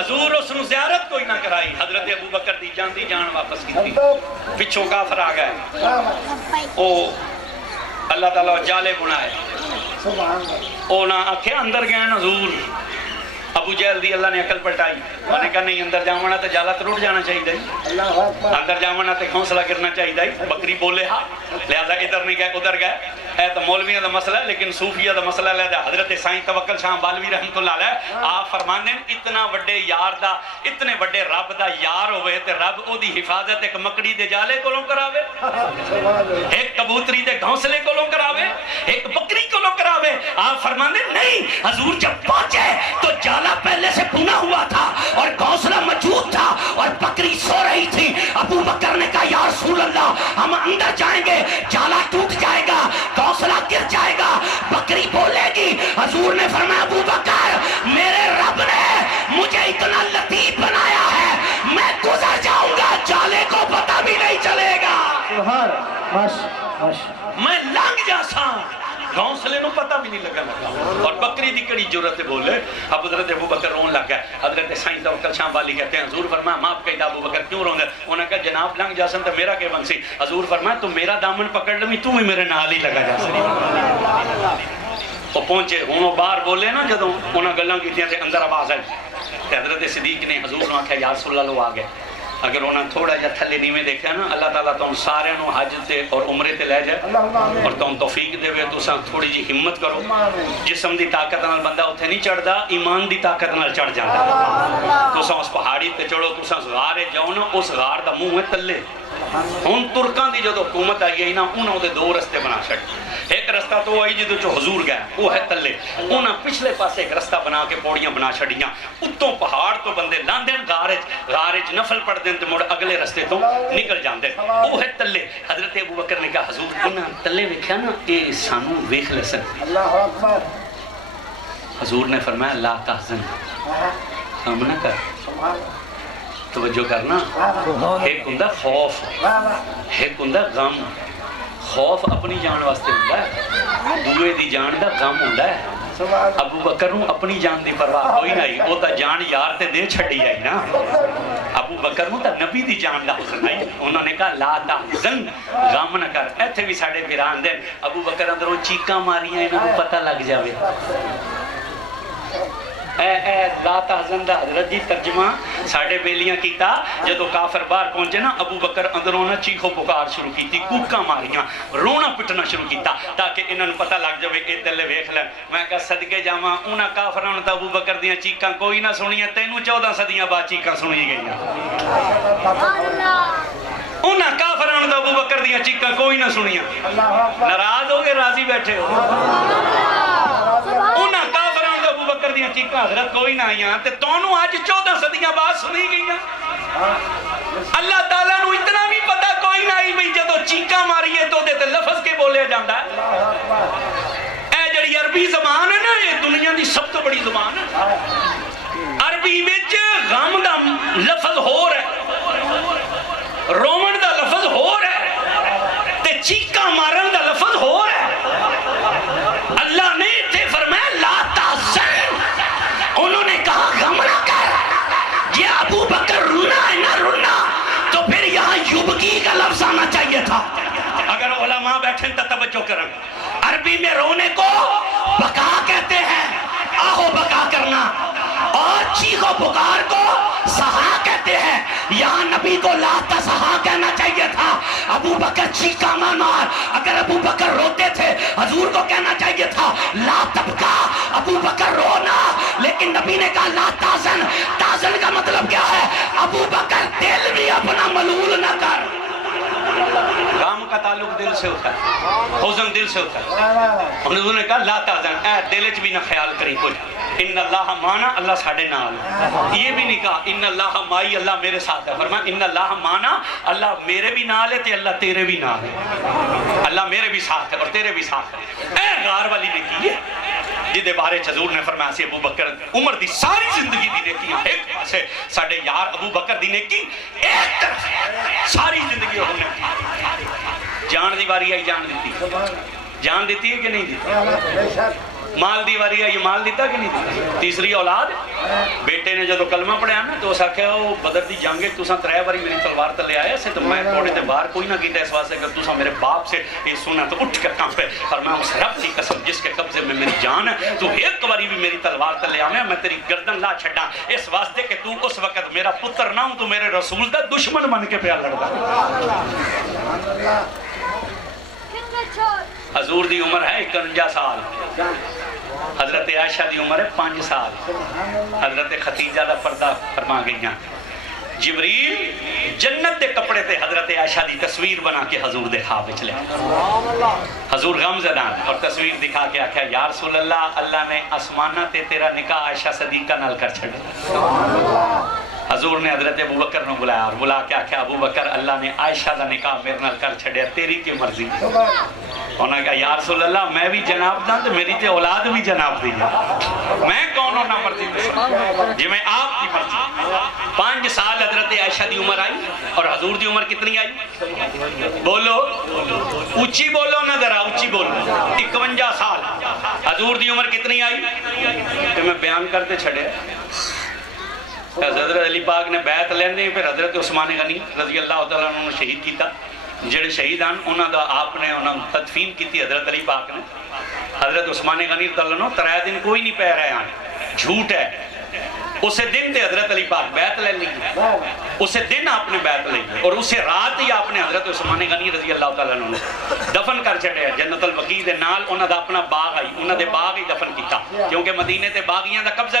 حضور اس نو زیارت کوئی نہ کرائی. حضرت ابو بکر دی جان واپس کی تھی. پچھوں کافر آ گئے. او اللہ تعالیٰ جالے بنائے. او نہ آکھے اندر گئے حضور. ابو جہل دی اللہ نے عقل پلٹائی. انہوں نے کہا نہیں اندر جاونا تے جالا تے ٹوٹ جانا چاہیے. اندر جاونا تے گھونسلا گرنا چاہیے. بکری بولے ہاں لہذا ادھر نہیں گئے ادھر گئے. ہے تو مولویوں دا مسئلہ ہے لیکن صوفیہ دا مسئلہ لے دا. حضرت سائیں توکل شاہ بالوی رحمت اللہ علیہ آپ فرمانے اتنا وڈے یار دا اتنے وڈے رب دا یار ہوئے تے رب او دی حفاظت ایک مکڑی دے جالے کولوں کراوے, ایک کبوتری دے گھونسلے کولوں کراوے, ایک بکری کولوں کراوے. آپ فرمانے نہیں حضور جب پہنچے تو جالا پہلے سے بنا ہوا تھا اور گھونسلہ موجود تھا اور بکری سو رہی تھی. ابو بکر نے کہا یا رسول اللہ ہم اندر جائیں گے جالا ٹوٹ جائے گا گھونسلہ گر جائے گا بکری بولے گی. حضور نے فرمایا ابو بکر میرے رب نے مجھے اتنا لطیف بنایا ہے میں گزر جاؤں گا جالے کو پتہ بھی نہیں چلے گا. میں لنگ جاسا گھونسلے نو پتہ بھی نہیں لگا. اور بکری دی کڑی جرت بولے. اب حضرت ابو بکر رون لگ گئے. حضرت سائیں توکل شاہ والی کہتے ہیں حضور فرمایا معاف کہتا ابو بکر کیوں رون گئے. انہوں نے کہا جناب لنگ جاسن تو میرا کہ بنسی. حضور فرمایا تو میرا دامن پکڑ لمی تو ہی میرے نال ہی لگا جاسن. وہ پہنچے ہونوں باہر بولے نا جدوں انہاں گلاں کیتیاں تے اندر آواز آئی. حضرت صدیق نے حضور نے آکھیا یا رسول اللہ لو آ گئے. اگر انہاں تھوڑا جا تھلے نیویں دیکھا نا اللہ تعالیٰ تو سارے نو حج تے اور عمرے تے لے جائے اور تو توفیق دے وے تو تھوڑی جی ہمت کرو. جسم دی طاقت نال بندہ اتھے نہیں چڑھدا ایمان دی طاقت نال چڑھ جاندا. تو اس پہاڑی تے چڑھو تو غار جاؤ نا اس غار دا منہ ہے تلے. ہن ترکاں دی جدوں حکومت آئی ہے نا انہاں دے دو رستے بنا چھڑ. ایک رستہ تو آئی جدوں چ حضور گئے وہ ہے تلے. انہاں پچھلے پاسے ایک رستہ بنا کے پوڑیاں بنا چھڑیاں. اتوں پہاڑ تو بندے لاندے غار وچ نفل پڑھ دین تے مڑ اگلے رستے تو نکل جاندے. وہ ہے تلے. حضرت ابو بکر نے کہا حضور انہاں تلے ویکھیا نا اے سانو ویکھ لسن. اللہ اکبر. حضور نے فرمایا لا تحزن غم نہ کر. توجہ کرنا. ایک ہوندا خوف ایک ہوندا غم. خوف اپنی جان واسطے ہوندا ہے دوے دی جان دا غم ہوندا ہے. ابو بکر نو اپنی جان دی پرواہ کوئی نہیں. وہ تا جان یار تے دے چھڑی آئی نا. ابو بکر نو تا نبی دی جان دا حسن آئی. انہوں نے کہا لا تحزن غم نہ کر. ایتھے بھی ساڑے پیران دین ابو بکر اندروں چیکاں ماریاں انہوں کو پتہ لگ جاوے. اے لا تحزن دا حضرت جی ترجمہ ساڑھے بیلیاں کیتا. جدو کافر باہر پہنچے نا ابو بکر اندروں نہ چیخو پکار شروع کی تھی کوکاں ماریاں رونا پٹنا شروع کیتا تاکہ انہوں نے پتہ لگ جاوے اے دلے ویکھ لیں. میں کہا صدقے جاواں انہاں کافران تا ابو بکر دیاں چیکاں کوئی نہ سنیاں. تینوں 14 صدیاں بعد چیکاں سنی گئیاں. انہاں کافران تا ابو بکر دیاں چیکاں کوئی نہ سنیاں. ناراض ہو گئے راضی بیٹھے ہو. انہاں کافران تا ابو بکر دیاں چیکاں حضرت کوئی نہ آئیاں تے تونوں آج 14 صدیاں بعد سنی گئیاں. اللہ تعالیٰ نو اتنا بھی پتا کوئی نہ آئی بھئی جدو چیکاں ماریے تو دیتے لفظ کے بولے جاندہ ہے. اے جڑی عربی زبان ہے نا یہ دنیا دی سب تو بڑی زبان ہے. عربی وچ غم دا لفظ ہو رہا ہے رومن دا لفظ ہو رہا ہے تے چیکاں مارن دا لفظ ہو رہا ہے. اللہ نے تے فرمایا لا تحزن. انہوں نے کہا غم نہ کر. یہ ابو بکر رونا ہے نہ رونا تو پھر یہاں یبکی کا لفظ آنا چاہیے تھا. اگر علماء بیٹھیں تو توجہ کریں. عربی میں رونے کو بکا کہتے ہیں آہو بکا کرنا اور چیخو پکار کو سہا کہتے ہیں. یہاں نبی کو لا تسہا کہنا چاہیے تھا. ابو بکر چیخا نہ مار. اگر ابو بکر روتے تھے حضور کو کہنا چاہیے تھا لا تبکا ابو بکر رونا. لیکن نبی نے کہا لا تازن. تازن کا مطلب کیا ہے؟ ابو بکر دل بھی اپنا ملول نہ کر. غم کا تعلق دل سے ہوتا ہے حزن دل سے ہوتا ہے. انہوں نے کہا لا تازن اے دل چ بھی نہ خیال کریں کچھ. ان اللہ مانا اللہ ساڑھے نال. یہ بھی نہیں کہا ان اللہ مائی اللہ میرے ساتھ ہے. فرمایا ان اللہ مانا اللہ میرے بھی نال ہے تے اللہ تیرے بھی نال ہے. اللہ میرے بھی ساتھ ہے اور تیرے بھی ساتھ ہے. اے غار والی نے کی ہے جدے بارے حضور نے فرمایا سی ابو بکر عمر دی ساری زندگی دی نیکیاں ایک پاسے ساڑھے یار ابو بکر دی نیکی ایک طرف ساری زندگی انہوں نے جان دی باری آئی جان دیتی ہے کہ نہیں دیتی. مال دی واری ہے، یہ مال دیتا کہ نہیں؟ تیسری اولاد بیٹے نے جدو کلمہ پڑھیا نا تو اس آکھیا وہ بدر دی جنگ تساں 3 باری میری تلوار تلے آیا سے تو میں تھوڑے تے باہر کوئی نہ کیتا اس واسطے کہ تساں میرے باپ سے یہ سنا تو اٹھ کر کانپے، اور میں اس رب کی قسم جس کے قبضے میں میری جان ہے تو ایک باری بھی میری تلوار تلے آویں میں تیری گردن لا چھڈاں، اس واسطے کہ تو اس وقت میرا پتر نہ ہوں تو میرے رسول دا دشمن بن کے پیا لڑدا۔ حضور دی عمر ہے 51 سال، حضرت عائشہ دی عمر ہے 5 سال، حضرت خدیجہ دا پردہ فرما گئیاں، جبریل جنت دے کپڑے تے حضرت عائشہ دی تصویر بنا کے حضور دے خواب وچ لے، حضور غم زدان اور تصویر دکھا کے آکھیا یا رسول اللہ، اللہ نے آسمانہ تے تیرا نکاح عائشہ صدیقہ نال کر چھڑیا۔ حضور نے حضرت ابو بکر نے بلایا اور بلا کے آکھیا ابو بکر، اللہ نے عائشہ دا نکاح میرے نال کر چھڑیا، تیری کی مرضی؟ انہوں نے کہا یا رسول اللہ میں بھی جناب دا تو میری تے اولاد بھی جناب دی ہے، میں کون ہونا مرضی دے جی میں آپ کی مرضی۔ 5 سال حضرت عائشہ دی عمر آئی اور حضور دی عمر کتنی آئی؟ بولو اونچی بولو نہ ذرا اونچی بولو۔ 51 سال حضور دی عمر کتنی آئی کہ میں بیان کرتے چھڑے۔ حضرت علی پاک نے بیعت لیندے پھر حضرت عثمان غنی رضی اللہ تعالیٰ عنہ نے شہید کیتا، جڑے شہید ہیں انہوں دا آپ نے تدفین کی تھی حضرت علی پاک نے۔ حضرت عثمان غنی رضی اللہ عنہ 3 دن کوئی نہیں پہ رہے ہیں، جھوٹ ہے، اسے دن تے حضرت علی پاک بیعت لے لی، اسے دن آپ نے بیعت لی اور اسے رات ہی آپ نے حضرت عثمان غنی رضی اللہ تعالیٰ عنہ دفن کر چھڑے جنت البقیع دے نال، انہاں دا اپنا باغ آئی، انہاں دے باغ ہی دفن کیتا کیونکہ مدینے تے باغیاں دا قبضہ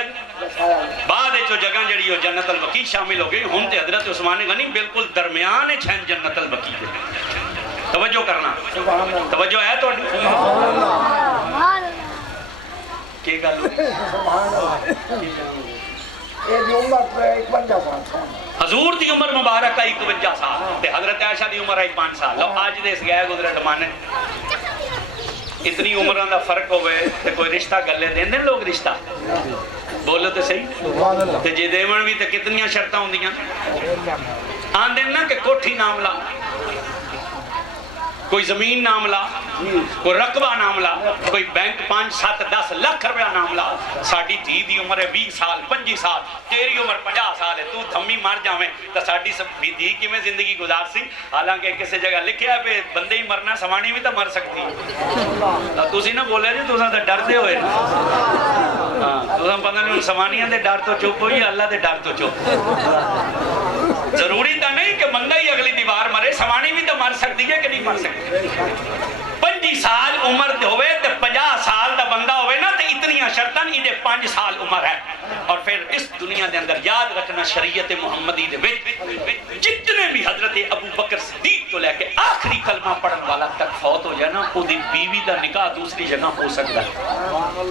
بعد جو جگہ جڑی ہو جنت البقیع شامل ہو گئی، ہن تے حضرت عثمان غنی بالکل درمیان چھن جنت البقیع دے۔ توجہ کرنا، توجہ ہے تو کی گل حضور دی عمر مبارک ہے 51 سال تے حضرت عائشہ دی عمر ہے 5 سال۔ لو آج دے اس گئے گزرے زمانے اتنی عمروں دا فرق ہوئے تے کوئی رشتہ گلے دین دیں لوگ رشتہ؟ بولو تے صحیح تے جے دیون بھی تے کتنیاں شرطاں ہوندیاں؟ آن دین نا کہ کوٹھی نام لا، کوئی زمین نام لا، کوئی رقبہ نام لا، کوئی بینک 5 7 10 لاکھ روپیہ نام لا۔ ساڑی دھی دی عمر ہے 20 سال 25 سال، تیری عمر 50 سال ہے، تو تھمی مار جاویں تو ساڑی دھی کی میں زندگی گزار سی؟ حالانکہ کسی جگہ لکھیا ہے پہ بندے ہی مرنا، سوانی بھی تو مر سکتی ہے۔ تو اسی نہ بولے جی تو ڈر دے ہوئے تو پتہ نہیں سوانیاں دے ڈر تو چپ ہوئی، اللہ دے ڈر تو چپ۔ ضروری تو نہیں کہ بندہ ہی اگلی دیوار مرے، سوانی بھی تو مر سکتی ہے کہ نہیں مر سکتی؟ 25 سال عمر ہوئے تو 50 سال دا بندہ ہوئے نا تو اتنیاں شرطاں یہ 5 سال عمر ہے۔ اور پھر اس دنیا دے اندر یاد رکھنا شریعت محمدی دے وچ جتنے بھی حضرت ابو بکر صدیق تو لے کے آخری کلمہ پڑھن والا تک فوت ہو جائے نا، وہ دی بیوی دا نکاح دوسری جگہ ہو سکتا ہے،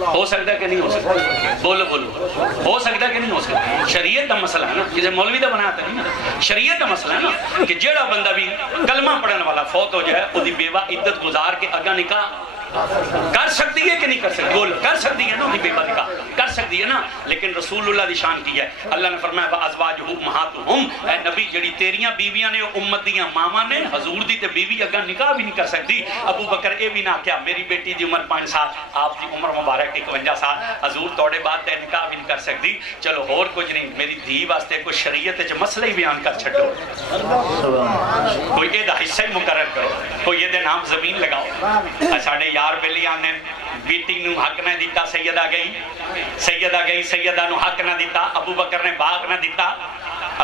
ہو سکتا ہے کہ نہیں ہو سکتا؟ بولو بولو، ہو سکتا ہے کہ نہیں ہو سکتا؟ شریعت دا مسئلہ ہے نا، کسی مولوی دا بناتا نہیں نا، شریعت دا مسئلہ ہے نا کہ جیڑا بندہ بھی کلمہ پڑھن والا فوت ہو جائے وہ دی بیوہ عدت گزار کے اگا نکاح کر سکتی ہے کہ نہیں کر سکتی؟ بول کر سکتی ہے نا، دی بیوہ نکاح کر سکتی ہے نا، لیکن رسول اللہ دی شان کی ہے، اللہ نے فرمایا وَأَزْوَاجُهُ أُمَّهَاتُهُمْ، اے نبی جڑی تیریاں بیویاں نے امت دیاں ماواں نے، حضور دی تے بیوی اگا نکاح بھی نہیں کر سکتی۔ ابو بکر اے بھی نہ کیا میری بیٹی دی عمر 5 سال، آپ دی عمر مبارک 51 سال، حضور توڑے بعد تے نکاح بھی نہیں کر سکتی، چلو اور کچھ نہیں، میری دھی واسطے کوئی شریعت وچ مسئلہ ہی بیان کر چھڈو، کوئی اے دا حصہ ہی مقرر کرو، کوئی اے دے نام زمین لگاؤ۔ ساڈے یار بیلی آنے بیٹی نو حق نہ دیتا، سیدہ گئی سیدہ نو حق نہ دیتا، ابو بکر نے باغ نہ دیتا،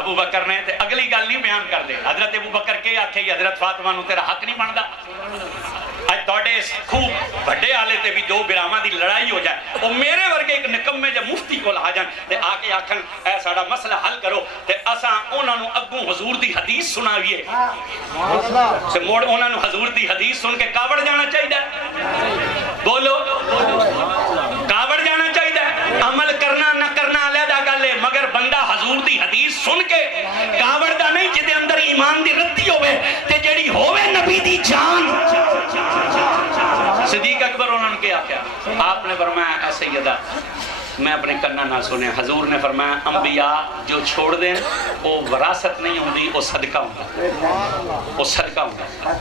ابو بکر نے اگلی گل نہیں بیان کر دے، حضرت ابو بکر کے آکھے حضرت فاطمہ نو تیرا حق نہیں بندا؟ اج توڑے خوب بڑے آلے تے بھی 2 براہماں دی لڑائی ہو جائے، وہ میرے ورگے ایک نکمے جب مفتی کو لا جان تے آ کے آکھن اے ساڑا مسئلہ حل کرو تے اساں انہاں نو اگوں حضور دی حدیث سناویے تے موڑ انہاں نو حضور دی حدیث سن کے کاوڑ جانا چاہیے؟ بولو کاوڑ جانا چاہیے؟ عمل کرنا نہ کرنا علیحدہ گل ہے، مگر بندہ حضور دی حدیث سن کے کاوڑ دا نہیں جدے اندر ایمان دی رتی ہوئے تے جڑی ہوئے نبی دی جان۔ صدیق اکبر انہوں نے کیا کیا؟ آپ نے فرمایا اے سیدہ میں اپنے کنہ نہ سنے، حضور نے فرمایا انبیاء جو چھوڑ دیں وہ وراثت نہیں ہوندی، وہ صدقہ ہوندی، وہ صدقہ ہوگا.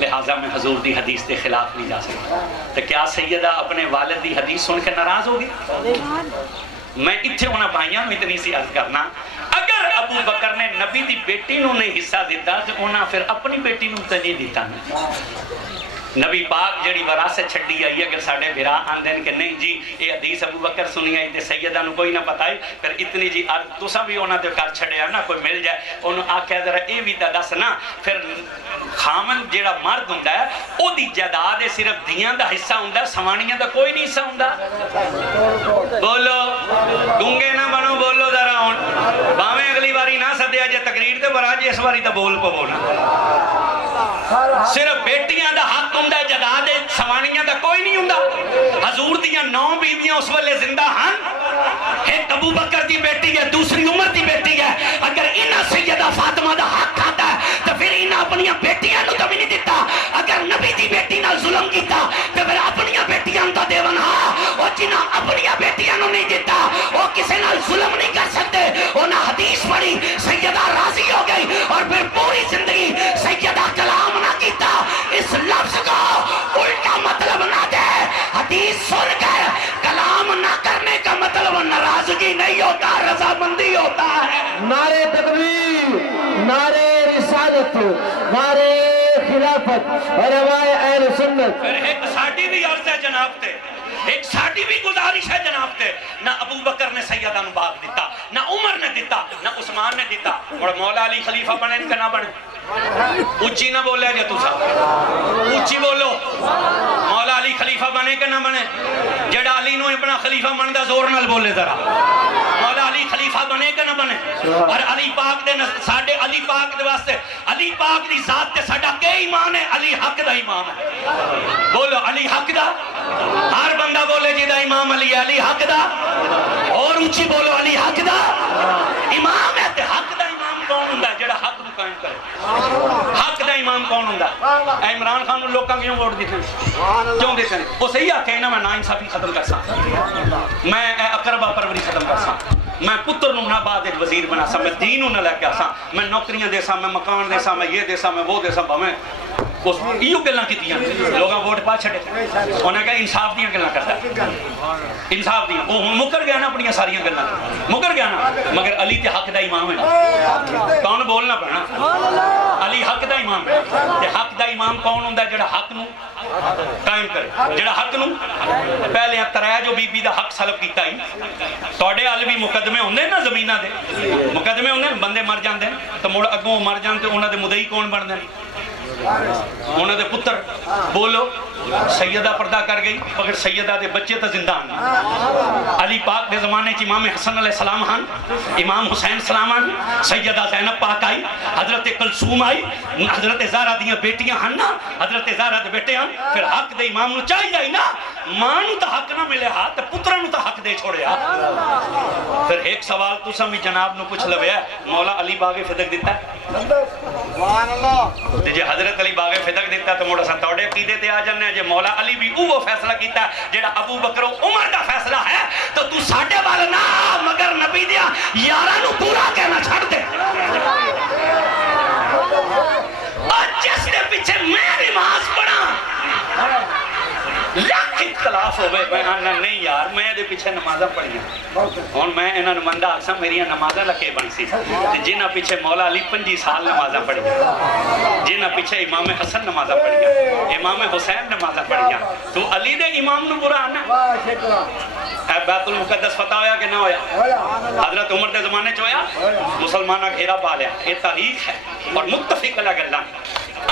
لہٰذا میں حضور دی حدیث کے خلاف نہیں جا سکتا. تو کیا سیدہ اپنے والد دی حدیث سن کے ناراض ہوگی؟ میں اتھے ہونا بھائیاں میں اتنی سی عرض کرنا، اگر ابو بکر نے نبی دی بیٹی نو نہیں حصہ دیتا تو انہاں پھر اپنی بیٹی نو تو نہیں دیتا. نبی پاک جڑی وراثت چھڈی آئی اگر ساڈے بھرا آندے کہ نہیں جی یہ حدیث ابو بکر سنی آئی تے سیدہ نو کوئی نہ پتا ہے، پھر اتنی جی عرض تساں بھی انہاں تے کر چھڈیا نا، کوئی مل جائے انہوں آکھیا ذرا اے بھی تے دس نا. پھر خامن جیڑا مرد ہوندا ہے او دی جائیداد صرف دیاں دا حصہ ہوندا ہے، سوانیاں دا کوئی نہیں حصہ ہوندا. بولو گونگے نہ بنو، بولو ذرا ہن باویں اگلی باری نہ سدیا جے تقریر تے برا جے اس باری تے بول پو نا. صرف بیٹیاں دا حق ہوندا ہے، جائیداد سوانیاں دا کوئی نہیں ہوندا. حضور دیاں 9 بیویاں اس ویلے زندہ ہن، ایک ابو بکر دی بیٹی ہے، دوسری عمر دی بیٹی ہے. اگر انہاں سیدہ فاطمہ دا حق کھاتا ہے تو پھر انہاں اپنی بیٹیاں نو تو بھی نہیں دیتا. اگر نبی دی بیٹی نال ظلم کیتا تو پھر اپنی بیٹیاں تو دیون. ہاں او جنہاں اپنی بیٹیاں نو نہیں دیتا وہ کسے نال ظلم نہیں کر سکتے. انہاں حدیث پڑھی، سیدہ راضی ہو گئی اور پھر پوری زندگی سیدہ کلام نہ کیتا. اس لفظ کو الٹا مطلب نہ دے. حدیث سن کر کلام نہ کرنے کا مطلب ناراضگی نہیں ہوتا، رضامندی ہوتا ہے. نعرے تکبیر، نعرے رسالت، نعرے خلافت اور روائے اہل سنت. پھر ایک ساڑی بھی عرض ہے جناب تے، ایک ساڑی بھی گزارش ہے جناب تے. نہ ابو بکر نے سیدہ نو باغ دیتا، نہ عمر نے دیتا، نہ عثمان نے دیتا. اور مولا علی خلیفہ بنے کہ نہ بنے؟ اچھی نہ بولے جے تو صاحب اچھی بولو. مولا علی خلیفہ بنے کہ نہ بنے؟ جڑا علی نو اپنا خلیفہ مندہ زور نال بولے ذرا. مولا علی خلیفہ بنے کہ نہ بنے؟ اور علی پاک دے ساڈے علی پاک دے واسطے علی پاک دی ذات تے ساڈا کے ایمان ہے؟ علی حق دا امام ہے. بولو علی حق دا. ہر بندہ بولے جی دا امام علی ہے، علی حق دا. اور اونچی بولو علی حق دا امام ہے. تے حق دا امام کون ہوندا ہے؟ جڑا حق نو قائم کرے. حق دا امام کون ہوندا ہے؟ عمران خان نو لوکاں کیوں ووٹ دیتے ہیں؟ کیوں دیتے ہیں؟ وہ صحیح آکھے نا میں نا انصافی ختم کر سا، میں اقربا پروری ختم کر سا، میں پتر نو نہ بعد وزیر بنا سا، میں دین نو نہ لے کے آسا، میں نوکریاں دے سا، میں مکان دے سا، میں یہ دے سا، میں وہ دے سا. میں اس ایو گلاں کیتیاں لوگاں ووٹ پا چھڑے. انہاں کہا انصاف دیاں گلاں کردا ہے، انصاف دیاں. وہ ہن مکر گیا نا اپنی ساریاں گلاں، مکر گیا نا. مگر علی تے حق دا امام ہے. کون بولنا پڑنا؟ علی حق دا امام ہے. تے حق دا امام کون ہوندا ہے؟ جڑا حق نو قائم کرے، جڑا حق نو. پہلے ترے جو بی بی دا حق سلب کیتا ہی تواڈے ال بھی مقدمے ہوندے نا، زمیناں دے مقدمے ہوندے، بندے مر جاندے تے مڑ اگوں مر جان تے انہاں دے مدعی کون بندے؟ انہاں دے پتر. بولو سیدہ پردہ کر گئی مگر سیدہ دے بچے تو زندہ ہیں. علی پاک دے زمانے چ امام حسن علیہ السلام ہن، امام حسین سلام ہن، سیدہ زینب پاک آئی، حضرت کلثوم آئی، حضرت زہرا دیاں بیٹیاں ہن نا، حضرت زہرا دے بیٹے ہن. پھر حق دے امام نو چاہیے نا، ماں نو تو حق نہ ملے ہا تے پتراں نو تو حق دے چھوڑیا. پھر ایک سوال تساں بھی جناب نو پوچھ لویا، مولا علی باغ فدق دیتا ہے؟ سبحان اللہ. تے جے حضرت علی باغ فدق دیتا تو موڑا سا توڑے عقیدے تے آ جانے جے مولا علی بھی وہ فیصلہ کیتا ہے جیڑا ابو بکر و عمر دا فیصلہ ہے تو تو ساڈے وال نہ مگر نبی دیا یاراں نو پورا کہنا چھڑ دے. اور جس دے پیچھے میں نماز پڑھا لاکھ اختلاف ہوئے، میں نہیں یار میں دے پیچھے نمازاں پڑھیاں اور میں انہاں نمندہ آکسا میریاں نمازاں لکے بن سی. جنہاں پیچھے مولا علی 25 سال نمازاں پڑھیاں، جنہاں پیچھے امام حسن نمازاں پڑھیاں، امام حسین نمازاں پڑھیاں. تو علی دے امام نو برا آنا ہے. بیت المقدس فتح ہویا کہ نہ ہویا؟ حضرت عمر دے زمانے چ ہویا. مسلمانہ گھیرا پا لیا. یہ تاریخ ہے اور متفق علیہ گلاں.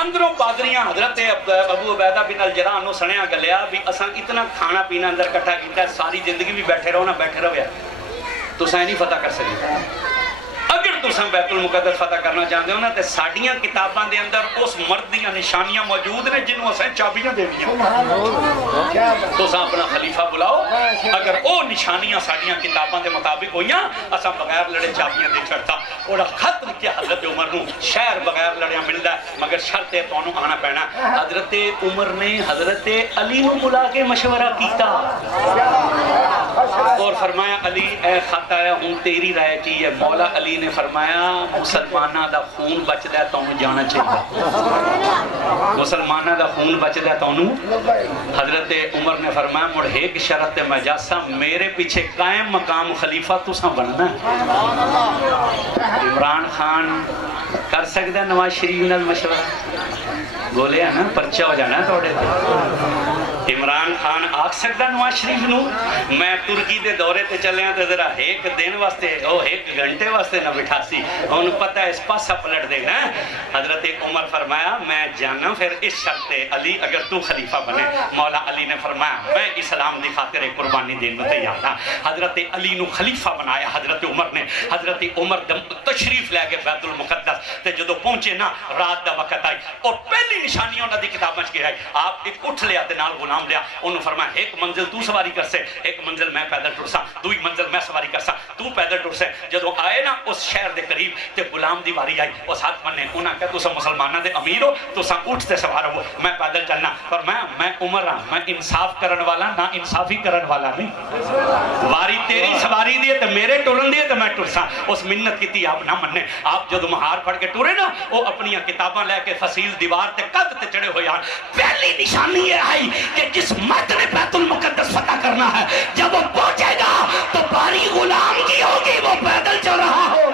اندروں پادریاں حضرت ابو عبیدہ بن الجراح نو سنیا گلیا بھی اساں اتنا کھانا پینا اندر کٹھا کیتا ہے ساری زندگی بھی بیٹھے رہو نہ بیٹھے رہو تو سائیں نہیں فتح کر سکے. اگر تساں بیت المقدس فتح کرنا چاہتے ہو نا تے ساڈیاں کتاباں دے اندر اس مرد دیاں نشانیاں موجود نے جنوں اساں چابیاں دینیاں. تساں اپنا خلیفہ بلاؤ، اگر او نشانیاں ساڈیاں کتاباں دے مطابق ہوئیاں اساں بغیر لڑے چابیاں دے چھڑتا. اور خط لکھیا حضرت عمر نو شہر بغیر لڑیاں ملدا ہے مگر شرط ہے تانوں آنا پینا. حضرت عمر نے حضرت علی نو بلا کے مشورہ کیتا. اور فرمایا علی اے خط آیا ہوں تیری رائے کی ہے. مولا علی نے فرمایا مسلمانہ دا خون بچ ہے تو انہوں جانا چاہیے. مسلمانہ دا خون بچ ہے تو انہوں. حضرت عمر نے فرمایا مڑ ایک شرط میں جاسا میرے پیچھے قائم مقام خلیفہ تو سا بننا ہے. عمران خان کر سکتا ہے نواز شریف نال مشورہ؟ بولے نا پرچہ ہو جانا توڑے. عمران خان آکھ سکتا نواز شریف نو میں ترکی دے دورے تے چلے ہیں تے ذرا ایک دن واسطے ایک گھنٹے واسطے نہ بٹھا سی انہوں پتہ ہے اس پاسا پلٹ دے گا. حضرت عمر فرمایا میں جانا پھر اس شرط علی اگر تو خلیفہ بنے. مولا علی نے فرمایا میں اسلام دی خاطر قربانی دین میں تیار ہاں. حضرت علی نو خلیفہ بنایا حضرت عمر نے. حضرت عمر تشریف لے کے بیت المقدس تے جدو پہنچے نا رات دا وقت آئی اور پہلی نشانی انہوں دی کتاب بچ کے آئی. آپ ایک اٹھ لیا تے نال غلام لیا. انہوں فرمایا ایک منزل تو سواری کر سے ایک منزل میں پیدل ٹر سا دوئی منزل میں سواری کر سا تو پیدل ٹر سے. جدو آئے نا اس شہر دے قریب تے غلام دی واری آئی اس ہاتھ مننے انہاں کہا تو سا مسلمانہ دے امیر ہو تو سا اٹھ تے سوار ہو میں پیدل چلنا. پر میں عمر ہاں میں انصاف کرن والا نا انصافی کرن والا نہیں. واری تیری سواری دیئے تے میرے ٹرن دیئے تے میں ٹر سا. اس منت کی تھی آپ نہ مننے. آپ جدو مہار پڑھ کے ٹورے نا وہ اپنی کتاباں لے کے فصیل دیوار تے قد تے چڑھے ہوئے. پہلی نشانی یہ آئی کہ جس مرد نے بیت المقدس فتح کرنا ہے جب وہ پہنچے گا تو باری غلام کی ہوگی وہ پیدل چل رہا ہو.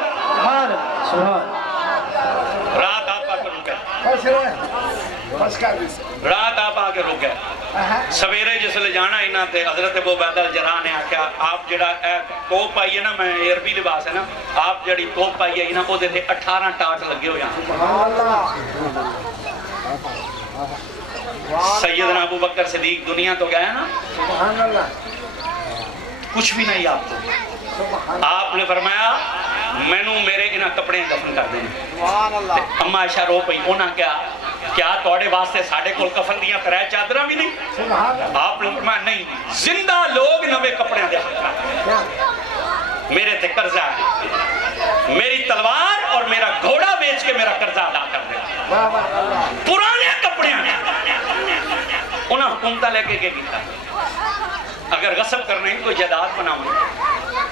رات آپ آ کے رک گئے. رات آپ آ کے رک گئے. سویرے جس لے جانا ہی نہ تھے حضرت ابو عبیدہ الجراح نے آکھیا آپ جڑا توپ پائی ہے نا میں عربی لباس ہے نا آپ جڑی توپ پائی ہے نا وہ دے 18 ٹارٹ لگے ہوئے ہیں. سیدنا ابو بکر صدیق دنیا تو گیا نا کچھ بھی نہیں آپ کو. آپ نے فرمایا میں نو میرے انہاں کپڑے دفن کر دینے. اما عائشہ رو پئی انہاں کیا توڑے واسطے ساڑھے کول کفن دیاں کرائے چادرہ بھی نہیں. آپ نے فرمایا نہیں زندہ لوگ نوے کپڑے دے حق میرے تے قرضہ ہے میری تلوار اور میرا گھوڑا بیچ کے میرا قرضہ ادا کر دے. پرانے کپڑے انہاں حکومتہ لے کے کیتا اگر غصب کرنے کوئی جائیداد بناؤں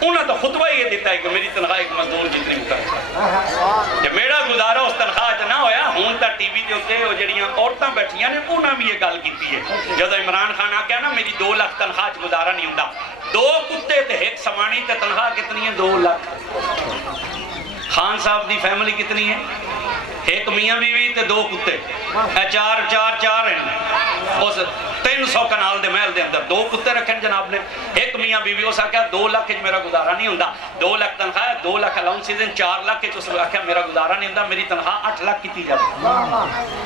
انہاں تو خطبہ یہ دیتا ہے کہ میری تنخواہ ایک مزدور جتنی مقرر کہ میرا گزارا اس تنخواہ نہ ہویا ہون تا ٹی وی دے ہوتے وہ جڑیاں عورتاں بیٹھیاں نے انہاں بھی یہ گل کیتی ہے. جب عمران خان آ گیا نا میری 2 لاکھ تنخواہ گزارا نہیں ہوندا 2 کتے تے ایک سمانی تے تنخواہ کتنی ہے 2 لاکھ. خان صاحب دی فیملی کتنی ہے ایک میاں بیوی تے 2 کتے چار ہیں. اس 300 کنال دے محل دے اندر 2 کتے رکھیں جناب نے ایک میاں بیوی اس آکھیا 2 لاکھ میرا گزارا نہیں ہوندا 2 لاکھ تنخواہ 2 لاکھ الاؤنسز 4 لاکھ اس آکھیا میرا گزارا نہیں ہوندا میری تنخواہ 8 لاکھ کیتی جائے.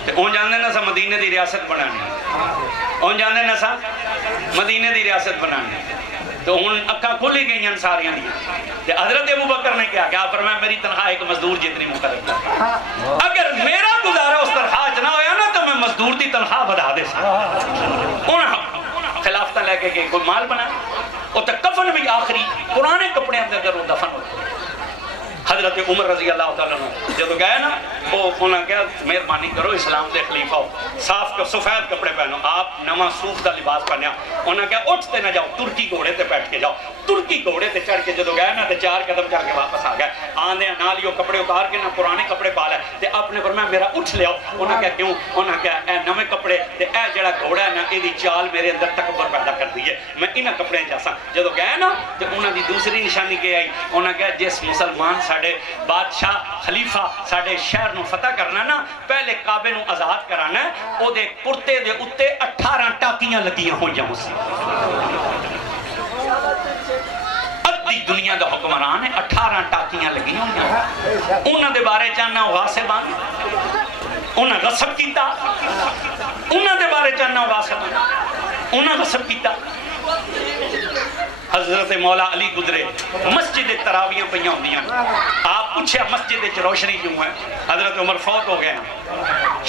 تے اون جاندے نا سا مدینے دی ریاست بنانی اون جاندے نا سا مدینے دی ریاست بنانی. تو ہن اکھاں کھلی گئیاں ساریاں دی. تے حضرت ابو بکر نے کیا فرمایا میری تنخواہ ایک مزدور جتنی مقرر کر. اگر میرا گزارا اس تنخواہ نہ ہویا نا تو میں مزدور دی تنخواہ بڑھا دے سا. انہاں خلافتہ لے کے کوئی مال بنا اور تے کفن بھی آخری پرانے کپڑے اندر وہ دفن ہوتے. حضرت عمر رضی اللہ تعالیٰ عنہ جب گئے نا وہ انہوں نے کہا مہربانی کرو اسلام دے خلیفہ ہو صاف کر سفید کپڑے پہنو. آپ نواں صوف دا لباس پہنیا. انہوں نے کہا اٹھتے نہ جاؤ ترکی گھوڑے تے بیٹھ کے جاؤ. ترکی گھوڑے تے چڑھ کے جب گئے نا تے 4 قدم چڑھ کے واپس آ گئے. آندے نال یہ کپڑے اتار کے نہ پرانے کپڑے پا لے تے آپ نے فرمایا میرا اٹھ لے آؤ. انہوں نے کہا کیوں؟ انہوں نے کہا اے نویں کپڑے تے اے جڑا گھوڑا ہے نا یہ دی چال میرے اندر تکبر پیدا کر دی ہے میں انہاں کپڑے جاسا. جب گئے نا تے انہاں دی دوسری نشانی کے آئی. انہوں نے کہا جس مسلمان ساڑے بادشاہ خلیفہ ساڑے شہر نو فتح کرنا نا پہلے کعبے نو آزاد کرانا ہے او دے کرتے دے اتے 18 ٹاکیاں لگیاں ہو جاؤں سی. ادھی دنیا دا حکمران ہے 18 ٹاکیاں لگیاں ہو جاؤں. انہاں دے بارے چاہنا غاصبان انہاں غصب کیتا. انہاں دے بارے چاہنا غاصبان انہاں غصب کیتا. حضرت مولا علی گزرے مسجد تراویاں پہیاں ہوندیاں. آپ پوچھے مسجد روشنی کیوں ہے؟ حضرت عمر فوت ہو گئے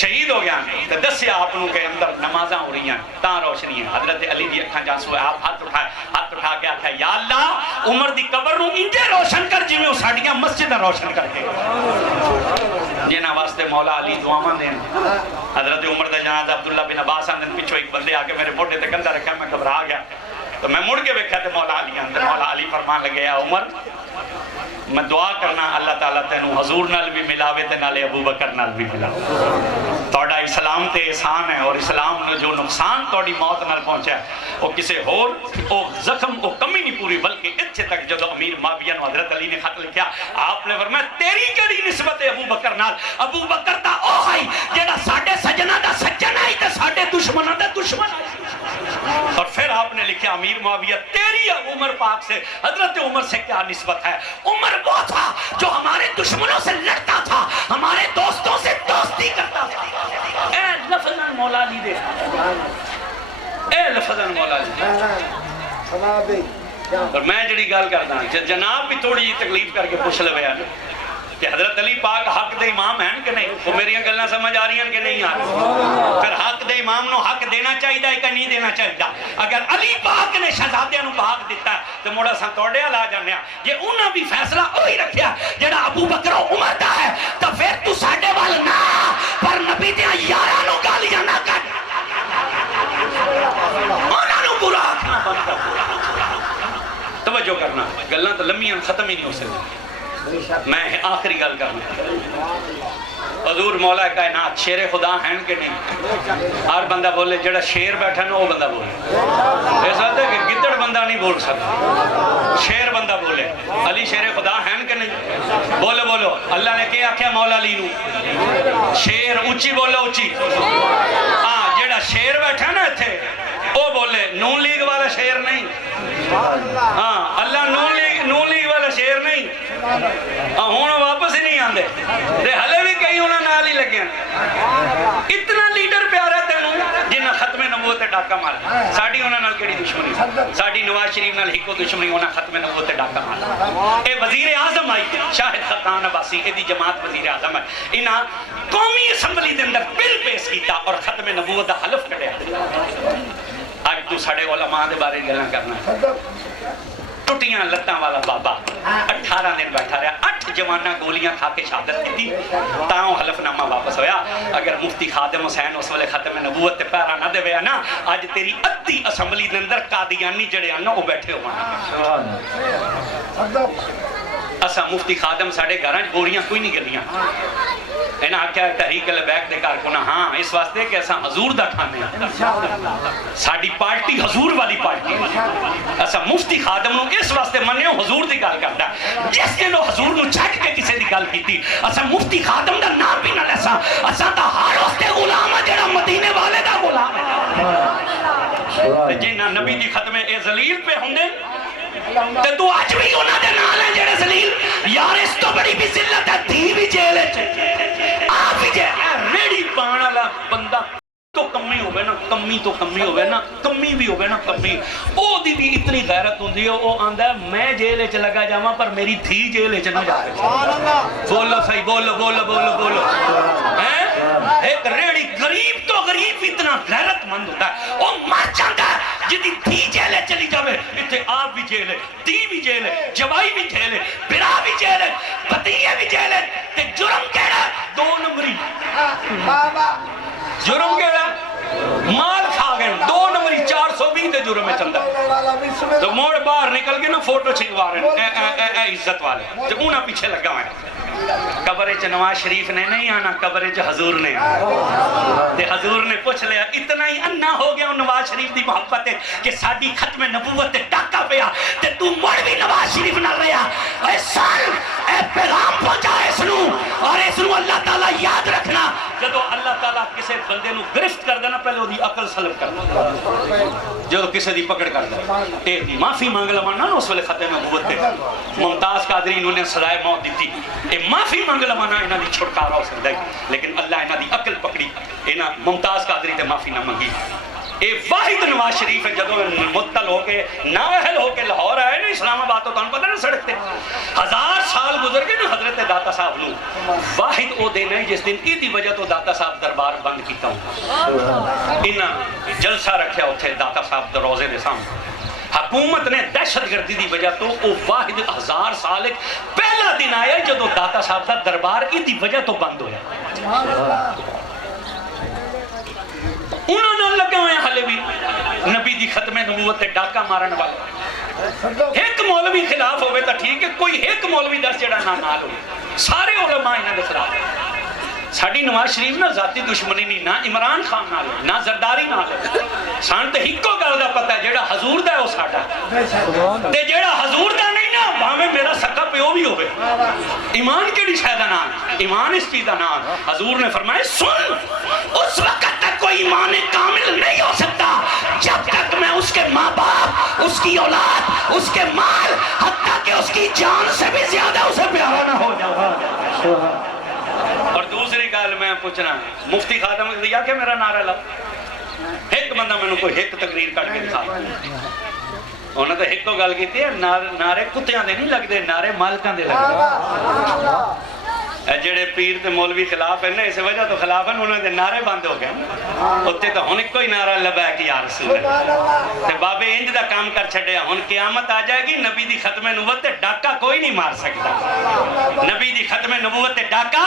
شہید ہو گیا تو دسیا آپ کے اندر نمازاں ہو رہی ہیں تاں روشنی ہے. حضرت علی دی اکھاں جاسو ہے. آپ ہاتھ اٹھا کے آکھا یا اللہ عمر دی قبر نو انجے روشن کر جی میں ساڈیاں مسجداں روشن کر کے جنہاں واسطے مولا علی دعاواں دین. حضرت عمر دا جنازہ عبداللہ بن عباس آندن پیچھو ایک بندے آ کے میرے موڈے تے کندھا رکھا میں گھبرا گیا. تو میں مڑ کے ویکھیا تے مولا علی اندر، مولا علی فرمان لگے یا عمر میں دعا کرنا اللہ تعالیٰ تینوں حضور نال بھی ملاوے تے نالے ابو بکر نال بھی ملاوے۔ توڑا اسلام تے احسان ہے، اور اسلام نے جو نقصان توڑی موت نال پہنچا ہے وہ کسے ہور او زخم او کمی نہیں پوری، بلکہ اتھے تک جدو امیر معاویہ نو حضرت علی نے خط لکھیا آپ نے فرمایا تیری کیڑی نسبت ہے ابو بکر نال؟ ابو بکر دا او ہے جیڑا ساڈے سجنا دا سجن ہے تے ساڈے دشمناں دا دشمن ہے۔ اور پھر آپ نے لکھا امیر معاویہ تیری عمر پاک سے حضرت عمر سے کیا نسبت ہے؟ عمر وہ تھا جو ہمارے دشمنوں سے لڑتا تھا، ہمارے دوستوں سے دوستی کرتا تھا۔ اے لفظاً مولا علی دے، اے لفظاً مولا علی دے۔ اور میں جڑی گال کردا جناب بھی تھوڑی جی تکلیف کر کے پوچھ لوے ہے کہ حضرت علی پاک حق دے امام ہیں کہ نہیں؟ وہ میری گلاں سمجھ آ رہی ہیں کہ نہیں آ رہی؟ پھر حق دے امام نو حق دینا چاہیے کہ نہیں دینا چاہیے؟ اگر علی پاک نے شہزادیاں نو حق دیتا ہے تو موڑا سا توڑے لا جانے یہ انہاں بھی فیصلہ وہی رکھیا جڑا ابو بکر و عمر دا ہے، تو پھر تو ساڈے وال نہ پر نبی دیاں یاراں نو گالیاں نہ کر، انہاں نو برا آکھنا بند کر۔ توجہ کرنا، گلاں تو لمبیاں ختم ہی نہیں ہو سکتی۔ میں آخری گل کرنا، حضور مولا کائنات شیر خدا ہیں کہ نہیں؟ ہر بندہ بولے جڑا شیر بیٹھا نا وہ بندہ بولے، ایسا ہے کہ گدڑ بندہ نہیں بول سکتا، شیر بندہ بولے۔ علی شیر خدا ہیں کہ نہیں؟ بولو بولو، اللہ نے کیا کیا مولا علی نو؟ شیر اونچی بولو اونچی۔ ہاں جڑا شیر بیٹھا نا تھے وہ بولے نون لیگ والا شیر نہیں، ہاں اللہ نون لیگ والا شیر نہیں، ہوں واپس ہی نہیں آندے تے ہلے بھی کئی انہاں نال ہی لگے ہیں۔ اتنا لیڈر پیارا تینوں جنہاں ختم نبوت تے ڈاکا مارا، ساڈی انہاں نال کیڑی دشمنی؟ ساڈی نواز شریف نال ہکو دشمنی، انہاں ختم نبوت تے ڈاکا مارا۔ اے وزیر اعظم آئی شاہد خقان عباسی، اے دی جماعت وزیر اعظم ہے، انہاں قومی اسمبلی دے اندر بل پیش کیتا اور ختم نبوت دا حلف کڈیا۔ آج تو ساڑے علماء دے بارے گلاں کرنا ہے، ٹوٹیاں لتاں والا بابا 18 دن بیٹھا رہا، 8 جوانہ گولیاں کھا کے شہادت کی تھی، تاؤں حلف نامہ واپس ہویا۔ اگر مفتی خادم حسین اس والے ختم نبوت تے پیرا نہ دے ویا نا، آج تیری ادھی اسمبلی دے اندر قادیانی جڑے آنا وہ بیٹھے ہوا۔ اسا مفتی خادم ساڑے گھراں گولیاں کوئی نہیں گلیاں، اینا آکھیا تحریک لبیک دے کارکنہ ہاں اس واسطے کہ ایسا حضور دا کھانے ساڑی پارٹی حضور والی پارٹی، ایسا مفتی خادم نو اس واسطے مننے ہو حضور دی گال کرتا ہے، جس کے نو حضور نو چھٹ کے کسے دی گال کی تھی، ایسا مفتی خادم دا نام بھی نہ لیسا، ایسا تا ہر اس تے غلام ہے جڑا مدینے والے دا غلام ہے۔ جنہ نبی دی ختم اے ذلیل پہ ہوں تے تو آج بھی انہاں دے نال ہیں جڑے ذلیل، یار اس تو بڑی بھی ذلت ہے، تھی بھی جیل ہے، آپ بھی جیل ریڑی پانا لا بندہ تو کمی ہوئے نا، کمی تو کمی ہوئے نا، کمی بھی ہوئے نا کمی، او دی بھی اتنی غیرت ہوں دی ہے، او آندہ ہے میں جیلے چ لگا جاما پر میری تھی جیلے چ نہ جا رہے۔ بولو صحیح، بولو بولو بولو بولو۔ ایک ریڑی غریب تو غریب اتنا غیرت مند ہوتا ہے، او مر جاندہ ہے جدی تھی جیلے چلی جاوے، اتنے آپ بھی جیلے، تی بھی جیلے، جوائی بھی جیلے، برا بھی جیلے، بطیے بھی جیلے، تے جرم کہنا 2 نمبری، جرم کہنا مال کھا گئے 2 نمبری 420 دے جرم میں چندہ تو موڑ باہر نکل کے نا فوٹو چھکوا رہے اے عزت والے تو انہا پیچھے لگا ہوئے قبر چ نواز شریف نے نہیں آنا، قبر چ حضور نے تے حضور نے پوچھ لیا اتنا ہی انا ہو گیا نواز شریف دی محبت ہے کہ ساڈی ختم نبوت تے ڈاکا پیا تے تو مڑ بھی نواز شریف نہ رہیا، اے سال اے پیغام پہنچا اس نو اور اس نو اللہ تعالیٰ یاد رکھنا، جدو اللہ تعالیٰ کسے بندے نو گرفت کر دینا پہلے دی عقل سلب کر دینا، جدو کسے دی پکڑ کر دینا ایک دی معافی مانگ لوانا نا اس والے ختم نبوت تے ممتاز قادری انہوں نے سزائے موت دیتی، اے معافی مانگ لوانا انہاں دی چھٹکارا ہو سکتا ہے، لیکن اللہ انہاں دی عقل پکڑی، انہاں ممتاز قادری تے معافی نہ منگی۔ اے واحد نواز شریف ہے جدو مطلع ہو کے نااہل ہو کے لاہور آئے نا اسلام آباد تو پتہ نہ سڑکتے 1000 سال گزر گئے نا حضرت داتا صاحب نو، واحد او دن ہے جس دن ایدی وجہ تو داتا صاحب دربار بند کیتا ہوں، انہاں جلسہ رکھیا اتھے داتا صاحب در روزے دے سامنے، حکومت نے دہشت گردی دی وجہ تو وہ واحد 1000 سال ایک پہلا دن آیا جدو داتا صاحب کا دربار ایدی وجہ تو بند ہویا، انہوں نے لگے ہوئے حلے بھی نبی دی ختم نبوت نبوت تے ڈاکا مارن والا ایک مولوی خلاف ہوئے تا ٹھیک ہے کوئی ایک مولوی دس جڑا نال ہوئے سارے علماء انہاں دے خلاف ساڑی نواز شریف نہ ذاتی دشمنی نہیں نہ عمران خان نال نہ زرداری نال سان تے ہکو گل دا پتہ ہے جیڑا حضور دا ہے وہ ساڈا تے جیڑا حضور دا نہیں نا بھاویں میرا سکا پیو بھی ہوئے ایمان کیڑی شے دا نام ایمان اس چیز دا نام حضور نے فرمایا سن اس وقت تک کوئی ایمان کامل نہیں ہو سکتا جب تک میں اس کے ماں باپ اس کی اولاد اس کے مال حتیٰ کہ اس کی جان سے بھی زیادہ اسے پیارا نہ ہو جاؤ اور دوسری گال میں پوچھنا مفتی خادم نے دیا کہ میرا نعرہ لگ ایک بندہ میں نے کوئی ایک تقریر کٹ کے دکھا انہوں نے ایک تو گل کی تھی نعرے کتیاں دے نہیں لگ دے نعرے مالکاں دے لگ دے جڑے پیر تے مولوی خلاف ہیں اس وجہ تو خلاف ہیں انہوں نے نعرے بند ہو گئے اتنے تو ہن کوئی نعرہ لبا ہے کہ یا رسول اللہ تے بابے انج دا کام کر چھڑے ہن قیامت آ جائے گی نبی دی ختم نبوت تے ڈاکا کوئی نہیں مار سکتا نبی دی ختم نبوت تے ڈاکا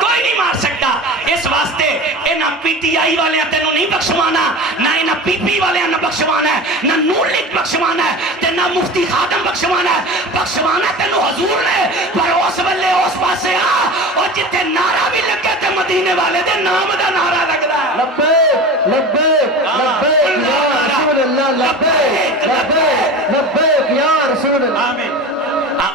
کوئی نہیں مار سکتا اس واسطے انہاں پی ٹی آئی والے تینوں نہیں بخشوانا نہ انہاں پی پی والے نہ بخشوانا ہے نہ نور لیگ بخشوانا ہے تے نہ مفتی خادم بخشوانا تینوں حضور نے پر اس ویلے اس پاسے آ اور جتے نعرہ بھی لگے تے مدینے والے دے نام دا نعرہ لگدا ہے لبیک لبیک لبیک یا رسول اللہ لبیک لبیک لبیک یا رسول اللہ آمین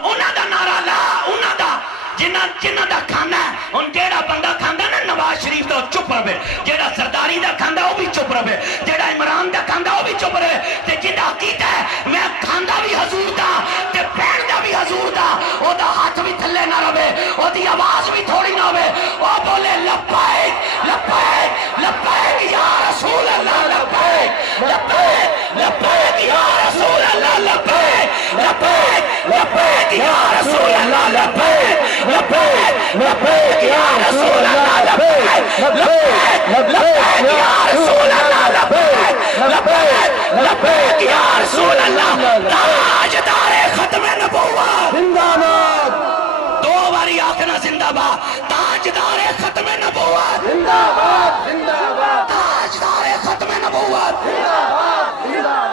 انہاں دا نعرہ لا انہاں دا جنہ دا کھانا ہے ان جیڑا بندہ کھاندہ نا نواز شریف دا چپ رہے جیڑا سرداری دا کھاندہ وہ بھی چپ رہے جیڑا عمران دا کھاندہ وہ بھی چپ رہے تے جنہ عقیدہ ہے میں کھاندہ بھی حضور دا تے پین دا بھی حضور دا او دا ہاتھ بھی تھلے نہ رہے او دی آواز بھی تھوڑی نہ ہوئے او بولے لبیک لبیک لبیک یا رسول اللہ لبیک لبیک لبیک یا رسول اللہ لبیک لبیک لبیک یا رسول اللہ لبیک لبیک لبیک یا رسول اللہ لبیک لبیک لبیک یا رسول اللہ لبیک لبیک لبیک یا رسول اللہ تاجدار ختم نبوت زندہ باد دو باری آخنا زندہ باد تاجدار ختم نبوت زندہ باد زندہ باد تاجدار ختم نبوت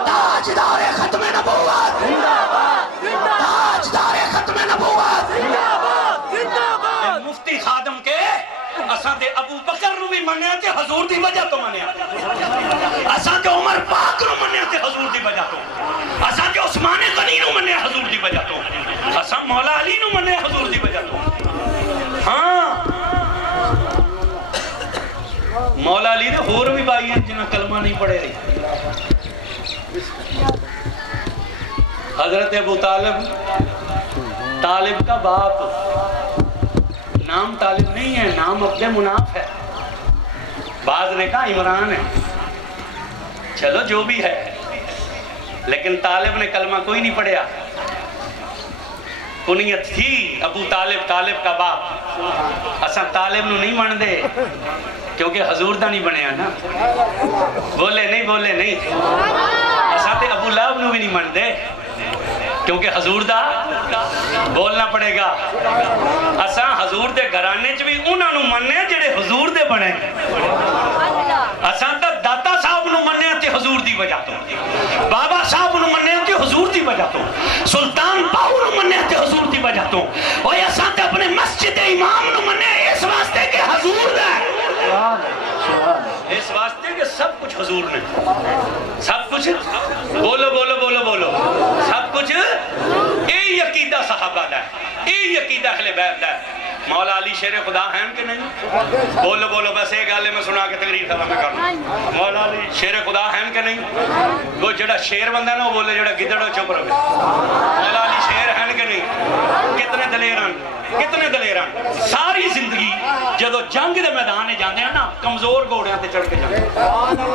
تاجدار ختم نبوت تاجدار ختم نبوت مفتی خادم کے اساں تے ابو بکر نو بھی منیا تے حضور دی وجہ تو منیا اساں تے عمر پاک نو منیا تے حضور دی وجہ تو اساں تے عثمان غنی نو منیا حضور دی وجہ تو اساں مولا علی نو منیا حضور دی وجہ تو ہاں مولا علی دے ہور بھی بھائی ہیں جنہاں کلمہ نہیں پڑھے رہی حضرت ابو طالب کا باپ نام طالب نہیں ہے نام عبد مناف ہے بعض نے کہا عمران ہے چلو جو بھی ہے لیکن طالب نے کلمہ کوئی نہیں پڑھیا کنیت تھی ابو طالب طالب کا باپ اساں طالب نو نہیں من دے کیونکہ حضور دا نہیں بنیا نا بولے نہیں اساں تے ابو لہب نو بھی نہیں من دے کیونکہ حضور دا بولنا پڑے گا اساں حضور دے گھرانے چ بھی انہاں نو مننے جڑے حضور دے بنے اساں تے داتا صاحب نو مننے تے حضور دی وجہ تو بابا صاحب نو مننے تے حضور دی وجہ تو سلطان باہو نو مننے تے حضور دی وجہ تو اور اساں تے اپنے مسجد امام نو مننے اس واسطے کہ حضور دا اس واسطے کہ سب کچھ حضور نے سب کچھ بولو بولو بولو بولو سب کچھ یہی عقیدہ صحابہ دا ہے یہی عقیدہ اہل بیت دا ہے مولا علی شیر خدا ہیں کہ نہیں بولو بولو بس ایک گالے میں سنا کے تقریر ختم میں کروں مولا علی شیر خدا ہیں کہ نہیں وہ جڑا شیر بندہ نا وہ بولے جڑا گدڑ ہو چپ رہے مولا علی شیر ہیں کہ نہیں کتنے دلیران ساری زندگی جدو جنگ دے میدان جاندے ہیں نا کمزور گھوڑیاں تے چڑھ کے جاندے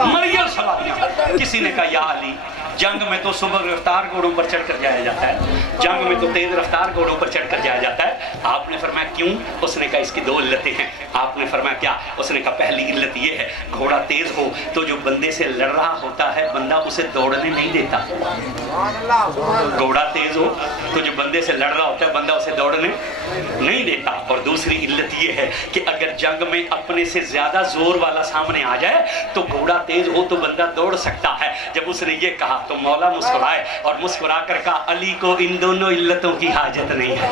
مریل سواریاں کسی نے کہا یا علی جنگ میں تو صبح رفتار گھوڑوں پر چڑھ کر جایا جاتا ہے جنگ میں تو تیز رفتار گھوڑوں پر چڑھ کر جایا جاتا ہے آپ نے فرمایا کیوں اس نے کہا اس کی دو علتیں ہیں آپ نے فرمایا کیا اس نے کہا پہلی علت یہ ہے گھوڑا تیز ہو تو جو بندے سے لڑ رہا ہوتا ہے بندہ اسے دوڑنے نہیں دیتا گھوڑا تیز ہو تو جو بندے سے لڑ رہا ہوتا ہے بندہ اسے دوڑنے نہیں دیتا اور دوسری علت یہ ہے کہ اگر جنگ میں اپنے سے زیادہ زور والا سامنے آ جائے تو گھوڑا تیز ہو تو بندہ دوڑ سکتا ہے جب اس نے یہ کہا تو مولا مسکرائے اور مسکرا کر کہا علی کو ان دونوں علتوں کی حاجت نہیں ہے.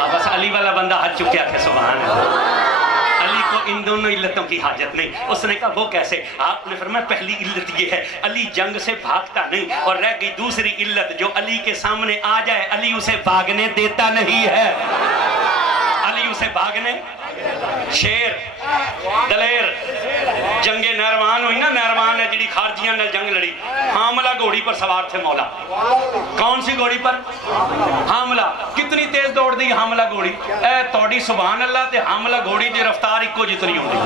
اب بس علی والا بندہ ہاتھ چکیا کہ سبحان اللہ. علی کو ان دونوں علتوں کی حاجت نہیں. اس نے کہا وہ کیسے؟ آپ نے فرمایا پہلی علت یہ ہے علی جنگ سے بھاگتا نہیں، اور رہ گئی دوسری علت جو علی کے سامنے آ جائے علی اسے بھاگنے دیتا نہیں ہے. علی اسے بھاگنے، شیر دلیر جنگ نہروان ہوئی نا، نہروان ہے جڑی خارجیاں نے جنگ لڑی، حاملہ گھوڑی پر سوار تھے مولا. کون سی گھوڑی پر؟ حاملہ. کتنی تیز دوڑ دی حاملہ گھوڑی؟ اے توڑی سبحان اللہ تے حاملہ گھوڑی دی رفتار اکو جتنی ہوتی.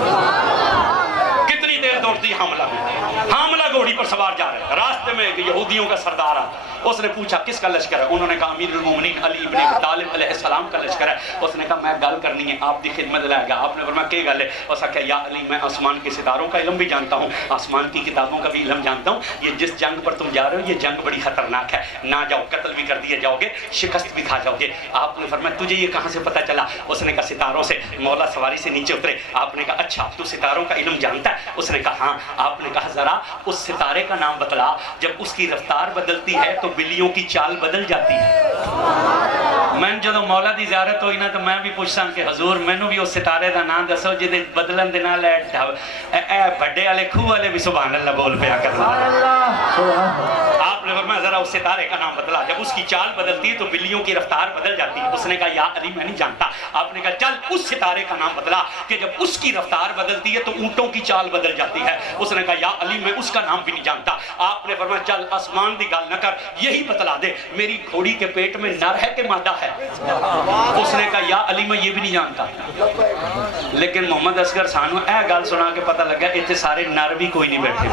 کتنی تیز دوڑتی حاملہ گھوڑی. حاملہ گھوڑی پر سوار جا رہے، راستے میں ایک یہودیوں کا سردار آ. اس نے پوچھا کس کا لشکر ہے؟ انہوں نے کہا امیر المومنین علی ابن ابی طالب علیہ السلام کا لشکر ہے. اس نے کہا میں گل کرنی ہے آپ دی خدمت لائے گا. آپ نے فرمایا کیا گل ہے؟ اس نے کہا یا علی میں آسمان کے ستاروں کا علم بھی جانتا ہوں، آسمان کی کتابوں کا بھی علم جانتا ہوں. یہ جس جنگ پر تم جا رہے ہو یہ جنگ بڑی خطرناک ہے، نہ جاؤ، قتل بھی کر دیے جاؤ گے، شکست بھی کھا جاؤ گے. آپ نے فرمایا تجھے یہ کہاں سے پتہ چلا؟ اس نے کہا ستاروں سے. مولا سواری سے نیچے اترے. آپ نے کہا اچھا تو ستاروں کا علم جانتا ہے؟ اس نے کہا ہاں. آپ نے کہا ذرا اس ستارے کا نام بتلا جب اس کی رفتار بدلتی ہے تو بلیوں کی چال بدل جاتی ہے. میں جدو مولا دی زیارت ہوئی نا تو میں بھی پوچھتا کہ حضور مینو بھی اس ستارے دا نام دسو جدے بدلن دے نال اے بڑے والے کھو والے بھی سبحان اللہ بول پیا کرنا. آپ نے فرمایا ذرا اس ستارے کا نام بتلا جب اس کی چال بدلتی ہے تو بلیوں کی رفتار بدل جاتی ہے. اس نے کہا یا علی میں نہیں جانتا. آپ نے کہا چل اس ستارے کا نام بتلا کہ جب اس کی رفتار بدلتی ہے تو اونٹوں کی چال بدل جاتی ہے. اس نے کہا یا علی میں اس کا نام بھی نہیں جانتا. آپ نے فرمایا چل آسمان دی گل نہ کر، یہی بتلا دے میری گھوڑی کے پیٹ میں نر ہے کہ مادہ ہے؟ اس نے کہا یا علی میں یہ بھی نہیں جانتا. لیکن محمد اصغر سانو اے گل سنا کے پتہ لگا اتنے سارے نر بھی کوئی نہیں بیٹھے،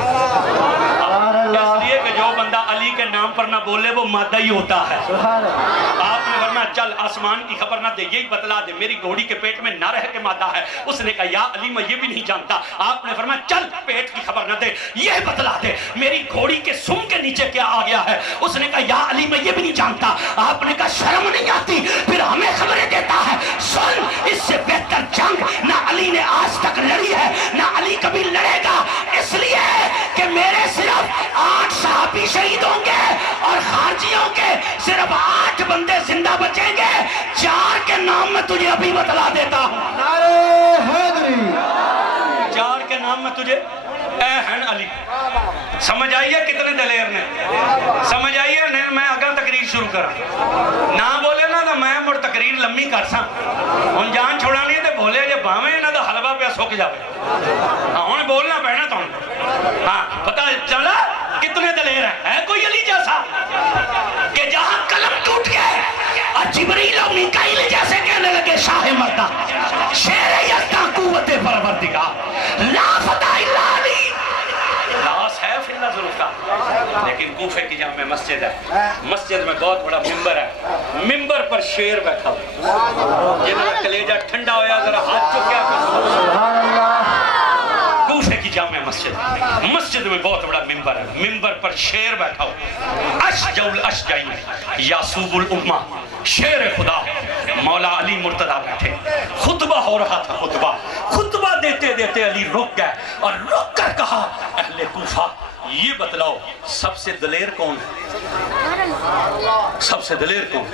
اس لیے کہ جو بندہ علی کے نام پر نہ بولے وہ مادہ ہی ہوتا ہے. آپ نے فرمایا چل آسمان کی خبر نہ دے، یہی بتلا دے میری گھوڑی کے پیٹ میں نر ہے کہ مادہ ہے؟ اس نے کہا یا علی میں یہ بھی نہیں جانتا. آپ نے فرمایا چل پیٹ کی خبر نہ دے، یہ بتلا دے میری گھوڑی کے سم کے نیچے کیا آ گیا ہے؟ اس نے کہا یا علی میں یہ بھی نہیں جانتا. آپ نے کہا شرم نہیں آتی پھر ہمیں خبریں دیتا ہے؟ سن اس سے بہتر جنگ نہ علی نے آج تک لڑی ہے نہ علی کبھی لڑے گا، اس لیے کہ میرے صرف 8 صحابی شہید ہوں گے اور خارجیوں کے صرف 8 بندے زندہ بچیں گے. 4 کے نام میں تجھے ابھی بتلا دیتا ہوں. نعرہ حیدری. 4 کے نام میں تجھے اے ہیں علی. سمجھ آئیے کتنے دلیر نے؟ سمجھ آئیے نہیں میں اگر تقریر شروع کرا نہ بولے نا تو میں مڑ تقریر لمبی کر سا. ہن جان چھوڑانی ہے تے بولے جے باویں نہ تو حلوہ پہ سک جاوے. ہاں ہن بولنا پینا تو. ہاں پتہ چلا کتنے دلیر ہیں. ہے کوئی علی جیسا کہ جہاں قلم ٹوٹ گئے اور جبریل و میکائیل جیسے کہنے لگے شاہ مردہ شیر یزداں قوت پروردگار لا فتح الا علی. لاس ہے فی اللہ ضرور کا، لیکن کوفے کی جامع مسجد ہے، مسجد میں بہت بڑا ممبر ہے، ممبر پر شیر بیٹھا ہو جنہوں کا کلیجہ ٹھنڈا ہویا ذرا ہاتھ چکیا سبحان اللہ. کوفے کی جامع مسجد، مسجد میں بہت بڑا ممبر ہے، ممبر پر شیر بیٹھا ہو اشجع الاشجعین یاسوب الامہ شیر خدا مولا علی مرتضیٰ بیٹھے. خطبہ ہو رہا تھا، خطبہ دیتے دیتے علی رک گئے اور رک کر کہا اہل کوفہ یہ بتلاؤ سب سے دلیر کون ہے؟ سب سے دلیر کون؟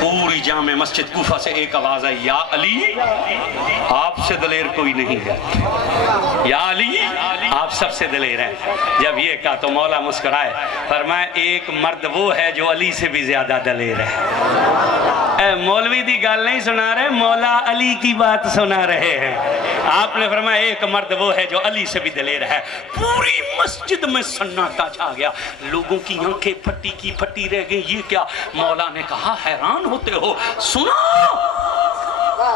پوری جامع مسجد کوفہ سے ایک آواز ہے یا علی آپ سے دلیر کوئی نہیں ہے. یا علی آپ سب سے دلیر ہیں. جب یہ کہا تو مولا مسکرائے فرمایا ایک مرد وہ ہے جو علی سے بھی زیادہ دلیر ہے. اے مولوی دی گل نہیں سنا رہے، مولا علی کی بات سنا رہے ہیں. آپ نے فرمایا ایک مرد وہ ہے جو علی سے بھی دلیر ہے. پوری مسجد میں سناٹا چھا گیا، لوگوں کی آنکھیں پھٹی کی پھٹی رہ گئی. یہ کیا؟ مولا نے کہا حیران ہوتے ہو؟ سنا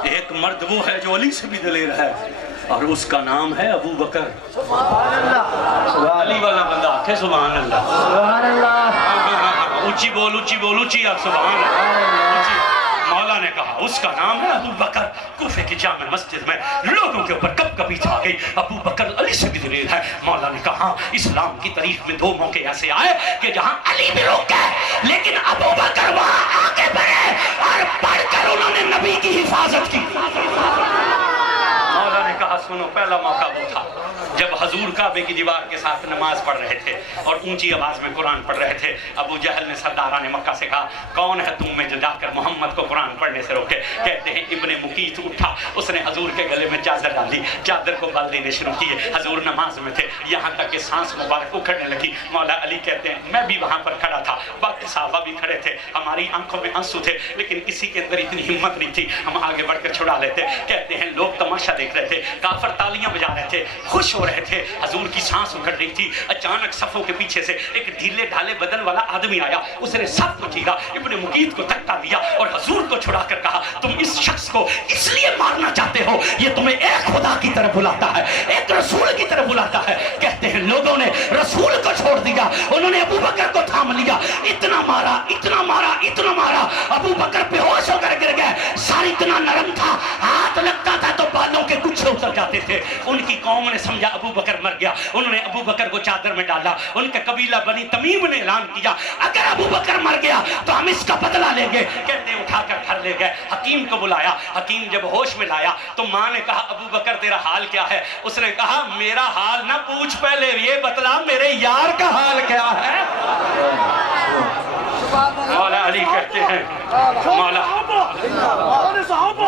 ایک مرد وہ ہے جو علی سے بھی دلیر ہے اور اس کا نام ہے ابو بکر. سبحان اللہ. علی والا بندہ آکھے سبحان اللہ. سبحان اللہ. اونچی بول اونچی بول اونچی آپ سبحان اللہ. مولا نے کہا اس کا نام ہے ابو بکر. کوفے کی جامع مسجد میں لوگوں کے اوپر کب کبھی چھا گئی ابو بکر علی سے بھی دلیر ہے. مولا نے کہا اسلام کی تاریخ میں 2 موقع ایسے آئے کہ جہاں علی بھی رک گئے لیکن ابو بکر وہاں آگے بڑھے اور بڑھ کر انہوں نے نبی کی حفاظت کی. مولا نے کہا سنو پہلا موقع وہ تھا جب حضور کعبے کی دیوار کے ساتھ نماز پڑھ رہے تھے اور اونچی آواز میں قرآن پڑھ رہے تھے. ابو جہل نے سرداران مکہ سے کہا کون ہے تم میں جو جا کر محمد کو قرآن پڑھنے سے روکے؟ کہتے ہیں ابن مقیت اٹھا, اس نے حضور کے گلے میں چادر ڈالی, چادر کو بل دینے شروع کیے. حضور نماز میں تھے, یہاں تک کہ سانس مبارک اکھڑنے لگی. مولا علی کہتے ہیں میں بھی وہاں پر کھڑا تھا, باقی صحابہ بھی کھڑے تھے, ہماری آنکھوں میں آنسو تھے, لیکن کسی کے اندر اتنی ہمت نہیں تھی ہم آگے بڑھ کر چھڑا لیتے. کہتے ہیں لوگ تماشا دیکھ رہے تھے, کافر تالیاں بجا رہے تھے, خوش ہو رہے تھے. حضور کی سانس اکھڑ رہی تھی. اچانک صفوں کے پیچھے سے ایک ڈھیلے ڈھالے بدن والا آدمی آیا, اس نے سب کو چیرا, ابن مقیت کو دھکا دیا اور حضور کو چھڑا کر کہا تم اس شخص کو اس لیے مارنا چاہتے ہو, یہ تمہیں ایک خدا کی طرف بلاتا ہے, ایک رسول کی طرف بلاتا ہے. کہتے ہیں لوگوں نے رسول کو چھوڑ دیا, انہوں نے ابو بکر کو تھام لیا, اتنا مارا اتنا مارا اتنا مارا, ابو بکر بے ہوش ہو کر گر گئے. سر اتنا نرم تھا, ہاتھ لگتا تھا تو بالوں کے گچھے اتر جاتے تھے. ان کی قوم نے سمجھا ابو بکر مر گیا, انہوں نے ابو بکر کو چادر میں ڈالا. ان کے قبیلہ بنی تمیم نے اعلان کیا اگر ابو بکر مر گیا تو ہم اس کا بدلہ لیں گے. کہتے ہیں اٹھا کر گھر لے گئے, حکیم کو بلایا. حکیم جب ہوش میں لایا تو ماں نے کہا ابو بکر تیرا حال کیا ہے؟ اس نے کہا میرا حال نہ پوچھ, پہلے یہ بتلا میرے یار کا حال کیا ہے. مولا علی کہتے ہیں مولا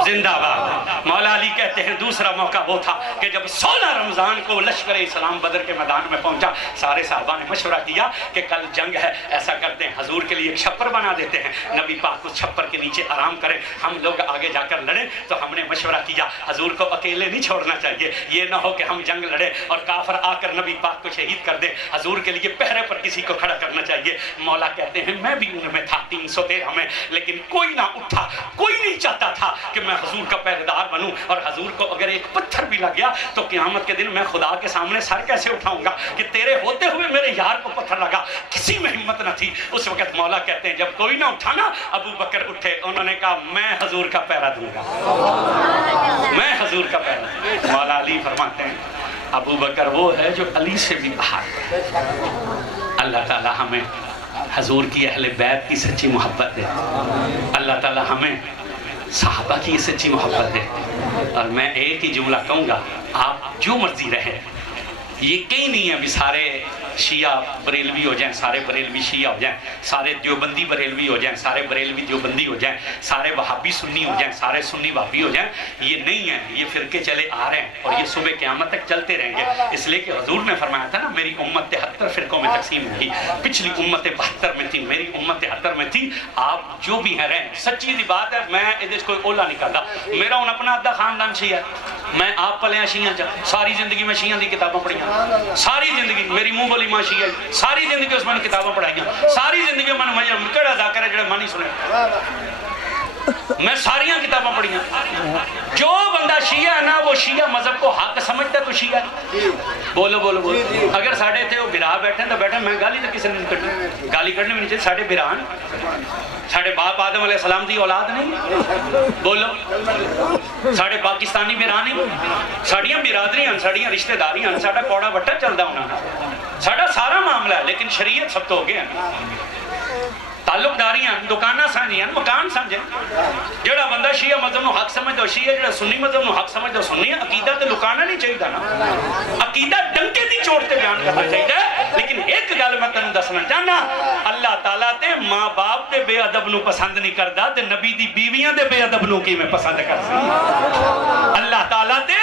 زندہ باد. مولا علی کہتے ہیں دوسرا موقع وہ تھا کہ جب 16 رمضان کو لشکر اسلام بدر کے میدان میں پہنچا. سارے صحابہ نے مشورہ کیا کہ کل جنگ ہے, ایسا کرتے ہیں حضور کے لیے ایک چھپر بنا دیتے ہیں, نبی پاک اس چھپر کے نیچے آرام کریں, ہم لوگ آگے جا کر لڑیں. تو ہم نے مشورہ کیا حضور کو اکیلے نہیں چھوڑنا چاہیے, یہ نہ ہو کہ ہم جنگ لڑیں اور کافر آ کر نبی پاک کو شہید کر دیں. حضور کے لیے پہرے پر کسی کو کھڑا کرنا چاہیے. مولا کہتے ہیں میں بھی ان میں تھا 313 میں, لیکن کوئی نہ اٹھا, کوئی نہیں چاہتا تھا کہ میں حضور کا پہرے دار بنوں. اور حضور کو اگر ایک پتھر بھی لگ گیا تو قیامت کے دن میں خدا کے سامنے سر کیسے اٹھاؤں گا کہ تیرے ہوتے ہوئے میرے یار کو پتھر لگا. کسی میں ہمت نہ تھی. اس وقت مولا کہتے ہیں جب کوئی نہ اٹھا نا, ابو بکر اٹھے, انہوں نے کہا میں حضور کا پہرا دوں گا, میں حضور کا پہرا دوں گا. مولا علی فرماتے ہیں ابو بکر وہ ہے جو علی سے بھی باہر. اللہ تعالی ہمیں حضور کی اہل بیت کی سچی محبت دے, اللہ تعالی ہمیں صحابہ کی سچی محبت دے. اور میں ایک ہی جملہ کہوں گا, آپ جو مرضی رہیں, یہ کہیں نہیں ہے بھی سارے شیعہ بریلوی ہو جائیں, سارے بریلوی شیعہ ہو جائیں, سارے دیوبندی بریلوی ہو جائیں, سارے بریلوی دیوبندی ہو جائیں, سارے وہابی سنی ہو جائیں, سارے سنی وہابی ہو جائیں. یہ نہیں ہے, یہ فرقے چلے آ رہے ہیں اور یہ صبح قیامت تک چلتے رہیں گے. اس لیے کہ حضور نے فرمایا تھا نا میری امت 73 فرقوں میں تقسیم ہوگی, پچھلی امت 72 میں تھی, میری امت 73 میں تھی. آپ جو بھی ہیں رہیں, سچی دی بات ہے, میں ادھر کوئی اولا نہیں کرتا. میرا ہوں اپنا ادھا خاندان شیعہ, میں آپ پلے شیعہ چا, ساری زندگی میں شیعہ دی کتابیں پڑھیاں, ساری زندگی میری منہ بولی ماں شیعہ, ساری زندگی اس میں نے کتابیں پڑھائیاں, ساری زندگی میں نے کہڑا ذاکر ہے جڑا مانی سنے, میں ساریاں کتابیں پڑھیاں. جو بندہ شیعہ ہے نا وہ شیعہ مذہب کو حق سمجھتا ہے تو شیعہ ہے. بولو بولو بولو. اگر ساڑھے تھے وہ برا بیٹھے تو بیٹھے, میں گالی تو کسی نے نہیں کرنی, گالی کرنے میں نہیں چاہیے. ساڑھے بران, ساڑھے باپ آدم علیہ السلام دی اولاد نہیں, بولو ساڑھے پاکستانی بران نہیں, ساڑیاں برادری ہیں, ساڑیاں رشتہ داری ہیں, ساڑھا کوڑا بٹا چلدا ہونا, ساڑھا سارا معاملہ ہے, لیکن شریعت سب تو ہو گیا ہے. تعلق داریاں, دکانہ سانجیاں, مکان سانجے. جڑا بندہ شیعہ مذہب نو حق سمجھ دو شیعہ, جڑا سنی مذہب نو حق سمجھ دو سنی. عقیدہ تے لکانا نہیں چاہیے نا, عقیدہ ڈنکے دی چوٹ تے بیان کرنا چاہیے. لیکن ایک گل میں تنوں دسنا چاہنا, اللہ تعالیٰ تے ماں باپ تے بے ادب نو پسند نہیں کردا, تے نبی دی بیویاں دے بے ادب نو کی میں پسند کردا. اللہ تعالیٰ تے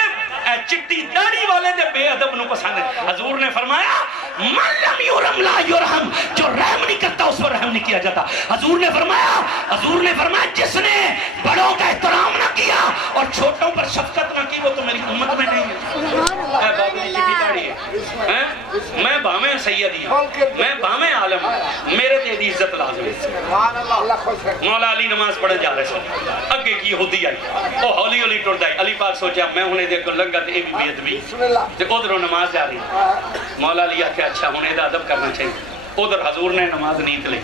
چٹی داڑھی والے دے بے ادب نو پسند ہے. حضور نے فرمایا من لم یرحم لا یرحم, جو رحم نہیں کرتا اس پر رحم نہیں کیا جاتا. حضور نے فرمایا جس نے بڑوں کا احترام نہ کیا اور چھوٹوں پر شفقت نہ کی وہ تو میری امت میں نہیں ہے. اے بابی کی چٹی داڑھی ہے, میں بھاویں سیدی ہوں, میں بھاویں عالم ہوں, میرے تے دی عزت لازم ہے. مولا علی نماز پڑھے جا رہے سن, اگے کی یہودی آئی, وہ ہولی ہولی ٹردا ہے. علی پاک سوچا میں انہیں دیکھ کر لنگا تے بھی ادبی تے ادھروں نماز جا رہی. مولا علی آکھیا اچھا ہن ادا ادب کرنا چاہیے. ادھر حضور نے نماز نیت لی,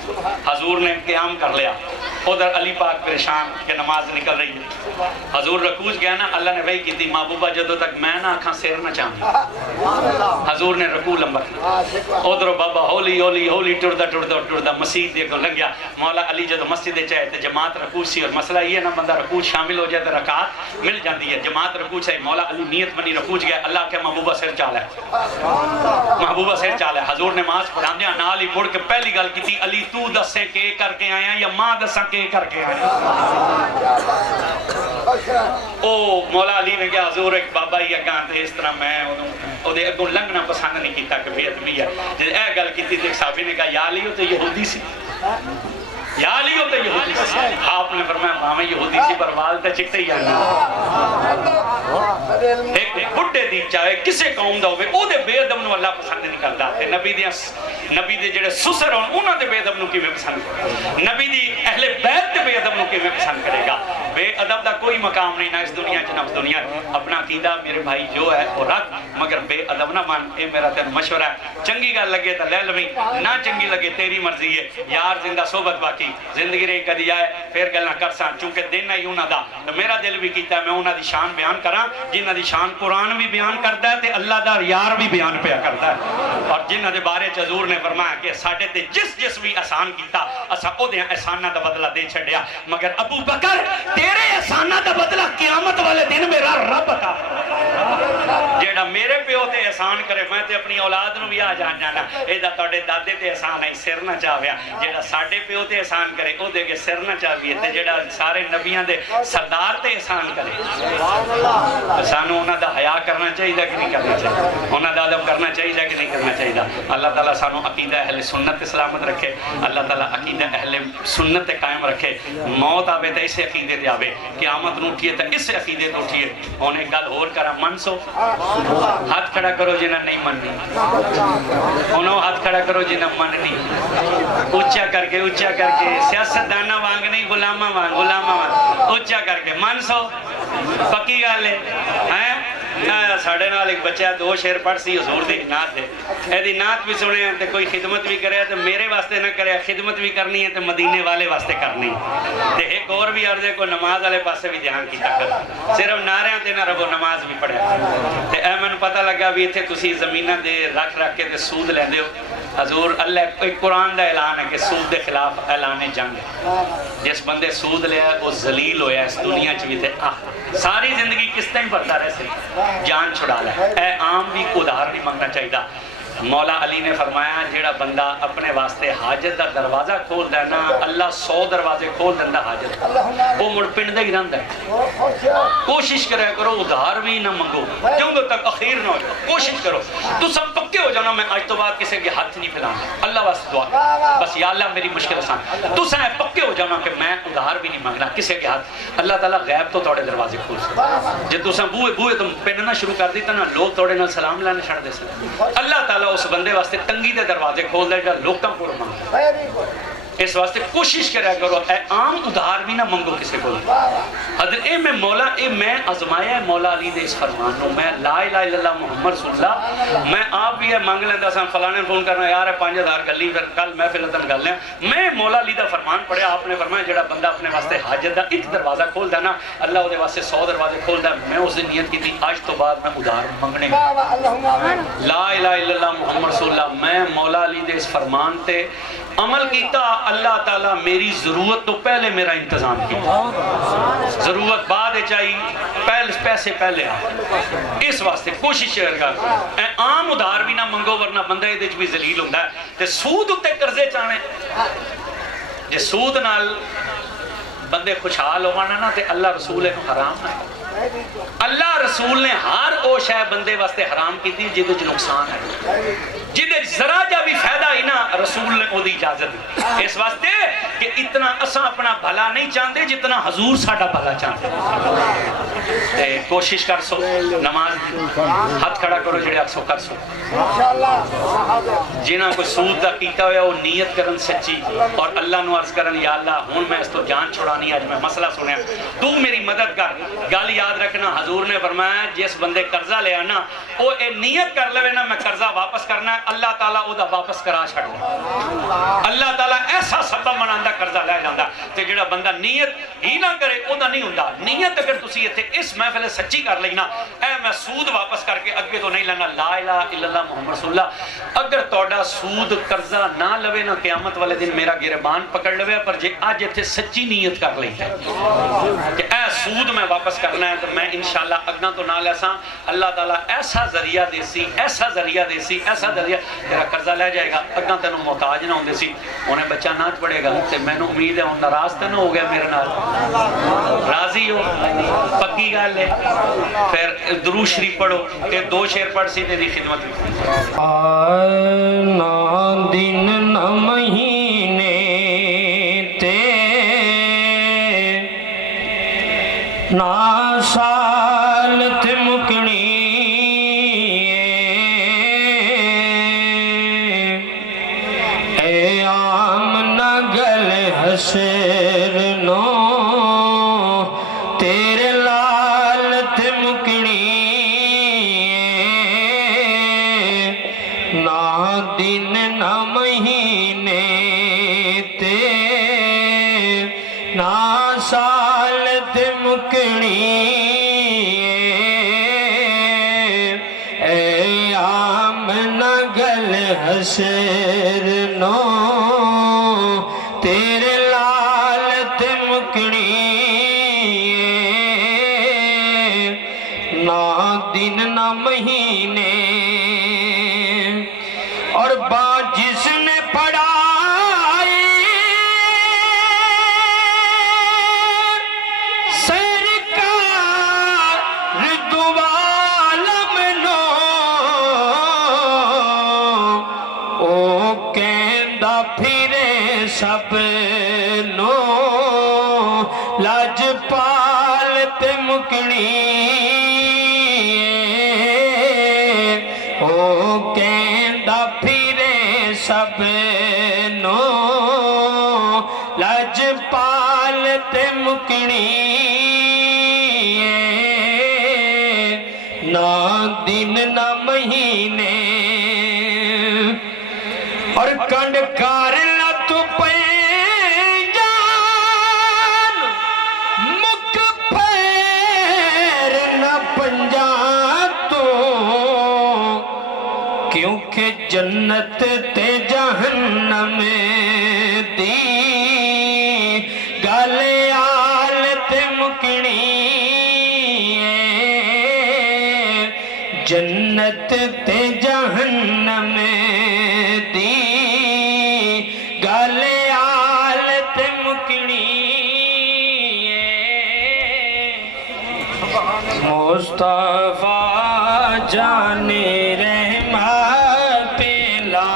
حضور نے قیام کر لیا, ادھر علی پاک پریشان کہ نماز نکل رہی ہے. حضور رکوع گیا نا, اللہ نے وحی کی تھی محبوبہ جدو تک میں نہ آکھاں سیر نہ چاہوں. حضور نے رکوع لمبا کیا ادھر بابا ہولی ہولی ہولی ٹردا مسجد دے کو لنگیا مولا علی جدو مسجد چاہے تو جماعت رکوع سی اور مسئلہ یہ نا بندہ رکوع شامل ہو جائے تو رکعت مل جاتی ہے جماعت رکوع چاہے مولا علی نیت بنی رکوع گیا اللہ کے محبوبہ سر چالا ہے محبوبہ سر چالا ہے حضور نماز پڑھا دیا نال ہی مڑ کے پہلی گل کی تھی علی تو دسیں کے کر کے آیا یا ماں دساں کے کر کے آیا او مولا علی نے کہا حضور ایک بابا ہی اگاں تے اس طرح میں او دے اگوں لنگنا پسند نہیں کیتا کہ بے ادبی ہے جب اے گل کیتی تے ایک صحابی نے کہا یا علی ہو تو یہودی سی یا علی ہو تو یہودی سی آپ نے فرمایا ماں یہودی سی پر وال تے چکتے ہی آنا ایک بڑھے دی چاہے کسے قوم دا ہوئے او دے بے ادب نو اللہ پسند نہیں کرتا تے نبی دے جڑے سسر ہون انہاں دے بے ادب نو کیویں پسند کرے نبی دی اہل بیت دے بے ادب نو کیویں پسند کرے گا بے ادب دا کوئی مقام نہیں نہ اس دنیا چ نہ اس دنیا اپنا عقیدہ میرے بھائی جو ہے وہ رکھ مگر بے ادب نہ مان اے میرا تین مشورہ ہے چنگی گل لگے تو لے لویں نہ چنگی لگے تیری مرضی ہے یار زندہ صحبت باقی زندگی رہی کدی جائے پھر گل نہ کر سان چونکہ دن ہی انہاں دا تو میرا دل بھی کیتا ہے میں انہاں دی شان بیان کراں جنہاں دی شان قرآن بھی بیان کرتا ہے تے اللہ دا یار بھی بیان پیا کرتا ہے اور جنہاں دے بارے چ حضور نے فرمایا کہ ساڈے تے جس بھی احسان کیتا اساں او دے احساناں دا بدلہ دے چھڈیا مگر ابو بکر تیرے احساناں دا بدلہ قیامت والے دن میرا رب عطا جیڑا میرے پیو تے احسان کرے میں تے اپنی اولاد نو بھی آ جان جانا اے دا تواڈے دادے تے احسان ہے سر نہ چاویا جیڑا ساڈے پیو تے احسان کرے او دے کے سر نہ چاویے تے جیڑا سارے نبیاں دے سردار تے احسان کرے سانو انہاں دا حیا کرنا چاہیے کہ نہیں کرنا چاہیے انہاں دا ادب کرنا چاہیے کہ نہیں کرنا چاہیے اللہ تعالیٰ سانو عقیدہ اہل سنت سلامت رکھے اللہ تعالیٰ عقیدہ اہل سنت قائم رکھے موت آوے تو اسے عقیدے تے آوے قیامت نو اٹھیے تو اسے عقیدے تو اٹھیے انہیں گل ہور کرا من سو ہاتھ کھڑا کرو جنہاں نہیں مننی انہوں ہاتھ کھڑا کرو جنہاں مننی اچھا کر کے سیاست دانا وانگ نہیں غلامہ وانگ اچھا کر کے من سو پکی گل ہے ساڑھے نال ایک بچہ دو شعر پڑھ سی حضور دی نعت دے اے دی نعت بھی سنے ہیں تے کوئی خدمت بھی کرے تو میرے واسطے نہ کرے خدمت بھی کرنی ہے تے مدینے والے واسطے کرنی تے ایک اور بھی عرض ہے کوئی نماز والے پاسے بھی دھیان کیتا کر صرف نعرے تے نہ رہو نماز بھی پڑھے تے اے میں پتہ لگا بھی ایتھے تسی زمینہ دے رکھ کے تے سود لیندے ہو حضور اللہ ایک قرآن دا اعلان ہے کہ سود دے خلاف اعلان جنگ ہے جس بندے سود لیا وہ ذلیل ہویا اس دنیا چ بھی تے ساری زندگی کس طرح بڑھتا رہ سکتا جان چھڑا لے اے عام بھی ادھار نہیں مانگنا چاہیے مولا علی نے فرمایا جیڑا بندہ اپنے واسطے حاجت دا دروازہ کھول دینا اللہ 100 دروازے کھول دینا حاجت وہ مڑ پنڈ دے گران دے کوشش کرے کرو ادھار بھی نہ منگو جوں تک اخیر نہ ہو جائے کوشش کرو تو سب پکے ہو جانا میں آج تو بعد کسی کے ہاتھ نہیں پھیلانا اللہ واسطے دعا بس یا اللہ میری مشکل آسان تو سب پکے ہو جانا کہ میں ادھار بھی نہیں مانگنا کسی کے ہاتھ اللہ تعالیٰ غیب تو توڑے دروازے کھول سکتے جب تو سب بوئے تم پنڈنا شروع کر دیتا نا لوگ توڑے نہ سلام لانے چھڑ دے سکتے اللہ تعالیٰ اس بندے واسطے تنگی دے دروازے کھول دے گا لوکاں پورا مانگو اس واسطے کوشش کریا کرو اے عام ادھار بھی نہ منگو کسی کو حضرت اے میں مولا اے میں ازمایا ہے مولا علی دے اس فرمان نو میں لا الہ الا اللہ محمد رسول اللہ میں آپ بھی ہے مانگ لیندہ سان فلانے فون کرنا یار ہے 5000 کر لی پھر کل میں فلتن گل لیں میں مولا علی دا فرمان پڑھیا آپ نے فرمایا جڑا بندہ اپنے واسطے حاجت دا ایک دروازہ کھول دینا اللہ وہ دے واسطے 100 دروازے کھول دا میں اس دن نیت کی تھی آج تو بعد میں ادھار منگنے لا الہ الا اللہ محمد رسول اللہ میں مولا علی دے اس فرمان تے عمل کیتا اللہ تعالیٰ میری ضرورت تو پہلے میرا انتظام کیا ضرورت بعد چاہیے پیسے پہلے اس واسطے کوشش کر عام ادھار بھی نہ منگو ورنہ بندہ یہ بھی ذلیل ہوتا ہے تے سود اتے قرضے چاہنے جے سود نال بندے خوشحال ہونا نا تے اللہ رسول کو حرام نہ اللہ رسول نے ہر او شے بندے واسطے حرام کی تھی جدے چ نقصان ہے جدے ذرا جا بھی فائدہ ہی نا رسول نے او دی اجازت دی اس واسطے کہ اتنا اساں اپنا بھلا نہیں چاہتے جتنا حضور ساڈا بھلا چاہتے تے کوشش کر سو نماز ہاتھ کھڑا کرو جڑے اکسو کر سو جنہاں کوئی سود دا کیتا ہویا وہ نیت کرن سچی اور اللہ نو عرض کرن یا اللہ ہن میں اس تو جان چھڑانی اج میں مسئلہ سنیا تو میری مدد کر گل یاد رکھنا حضور نے فرمایا جس بندے قرضہ لیا نا وہ اے نیت کر لے نا میں قرضہ واپس کرنا ہے اللہ تعالیٰ وہ واپس کرا چھڑنا اللہ تعالیٰ ایسا سبب مناندہ قرضہ لے جاندہ تے جڑا بندہ نیت ہی نہ کرے وہ نہ نہیں ہوندہ نیت اگر تسی یہ تھے اس محفل سچی کر لینا اے میں سود واپس کر کے اگے تو نہیں لینا لا الہ الا اللہ محمد رسول اللہ اگر توڑا سود قرضہ نہ لوے نہ قیامت والے دن میرا گربان پکڑ لوے پر جے آج یہ تھے سچی نیت کر لی ہے کہ اے سود میں واپس کرنا ہے تو میں انشاءاللہ اگنا تو نہ لیسا اللہ تعالیٰ ایسا ذریعہ دیسی ایسا ذریعہ تیرا قرضہ لے جائے گا اگنا تینوں محتاج نہ ہوں دیسی انہیں بچہ نہ پڑے گا تے میں نے امید ہے ان ناراض تے نہ ہو گیا میرے نال راضی ہو پکی گل ہے پھر درود شریف پڑھو کہ 2 شعر پڑھ سی تیری خدمت نہ دن نہ مہینے تے نہ سال تے مکنی اے عام نہ گل حشر نو تیرے لال تے مکنی نہ دن نہ مہینے تے نہ سال تے مکنی اے عام نہ گل حشر نو تیرے لال تے مکنی نہ دن نہ مہینے اور با جس نے پڑھائی سرکار دو عالم نو او کہندا پھرے سب نو لاج پال تے مکنی او کہندا پھرے سب نو لاج پال تے مکنی نہ دن نہ مہینے اور کنڈ کار نہ تو پہ جان مک پیر نہ پنجا تو کیونکہ جنت تے جہنم دی گل آل تے مکنی جنت تے جہنم دی گل آل تے مکنی مصطفیٰ جانے رحمت پلا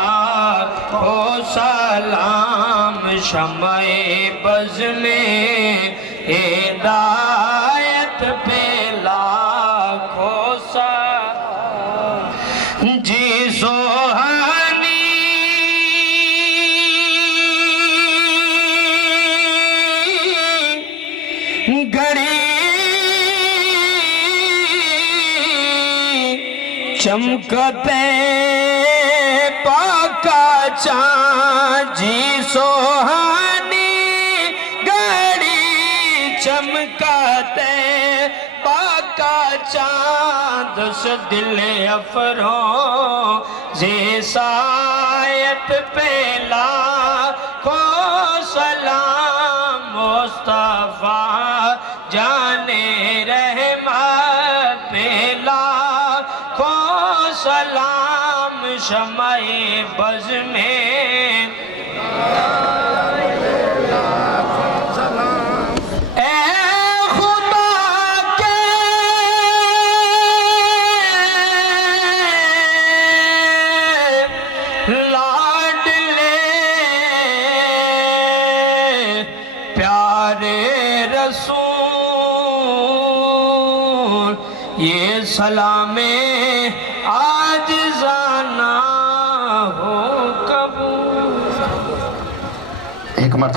ہو سلام شمع بز میں ہدایت پلا ہو سلام جی سوہانی گھڑی چمکتے پاکا چاند جی سوہانی گھڑی چمکتے پاکا چاند اس دل افروں زی سایت پہلا کو سلام مصطفیٰ جانے رحمت پہلا کو سلام شمع بز میں اے خدا کے لاڈلے پیارے رسول یہ سلام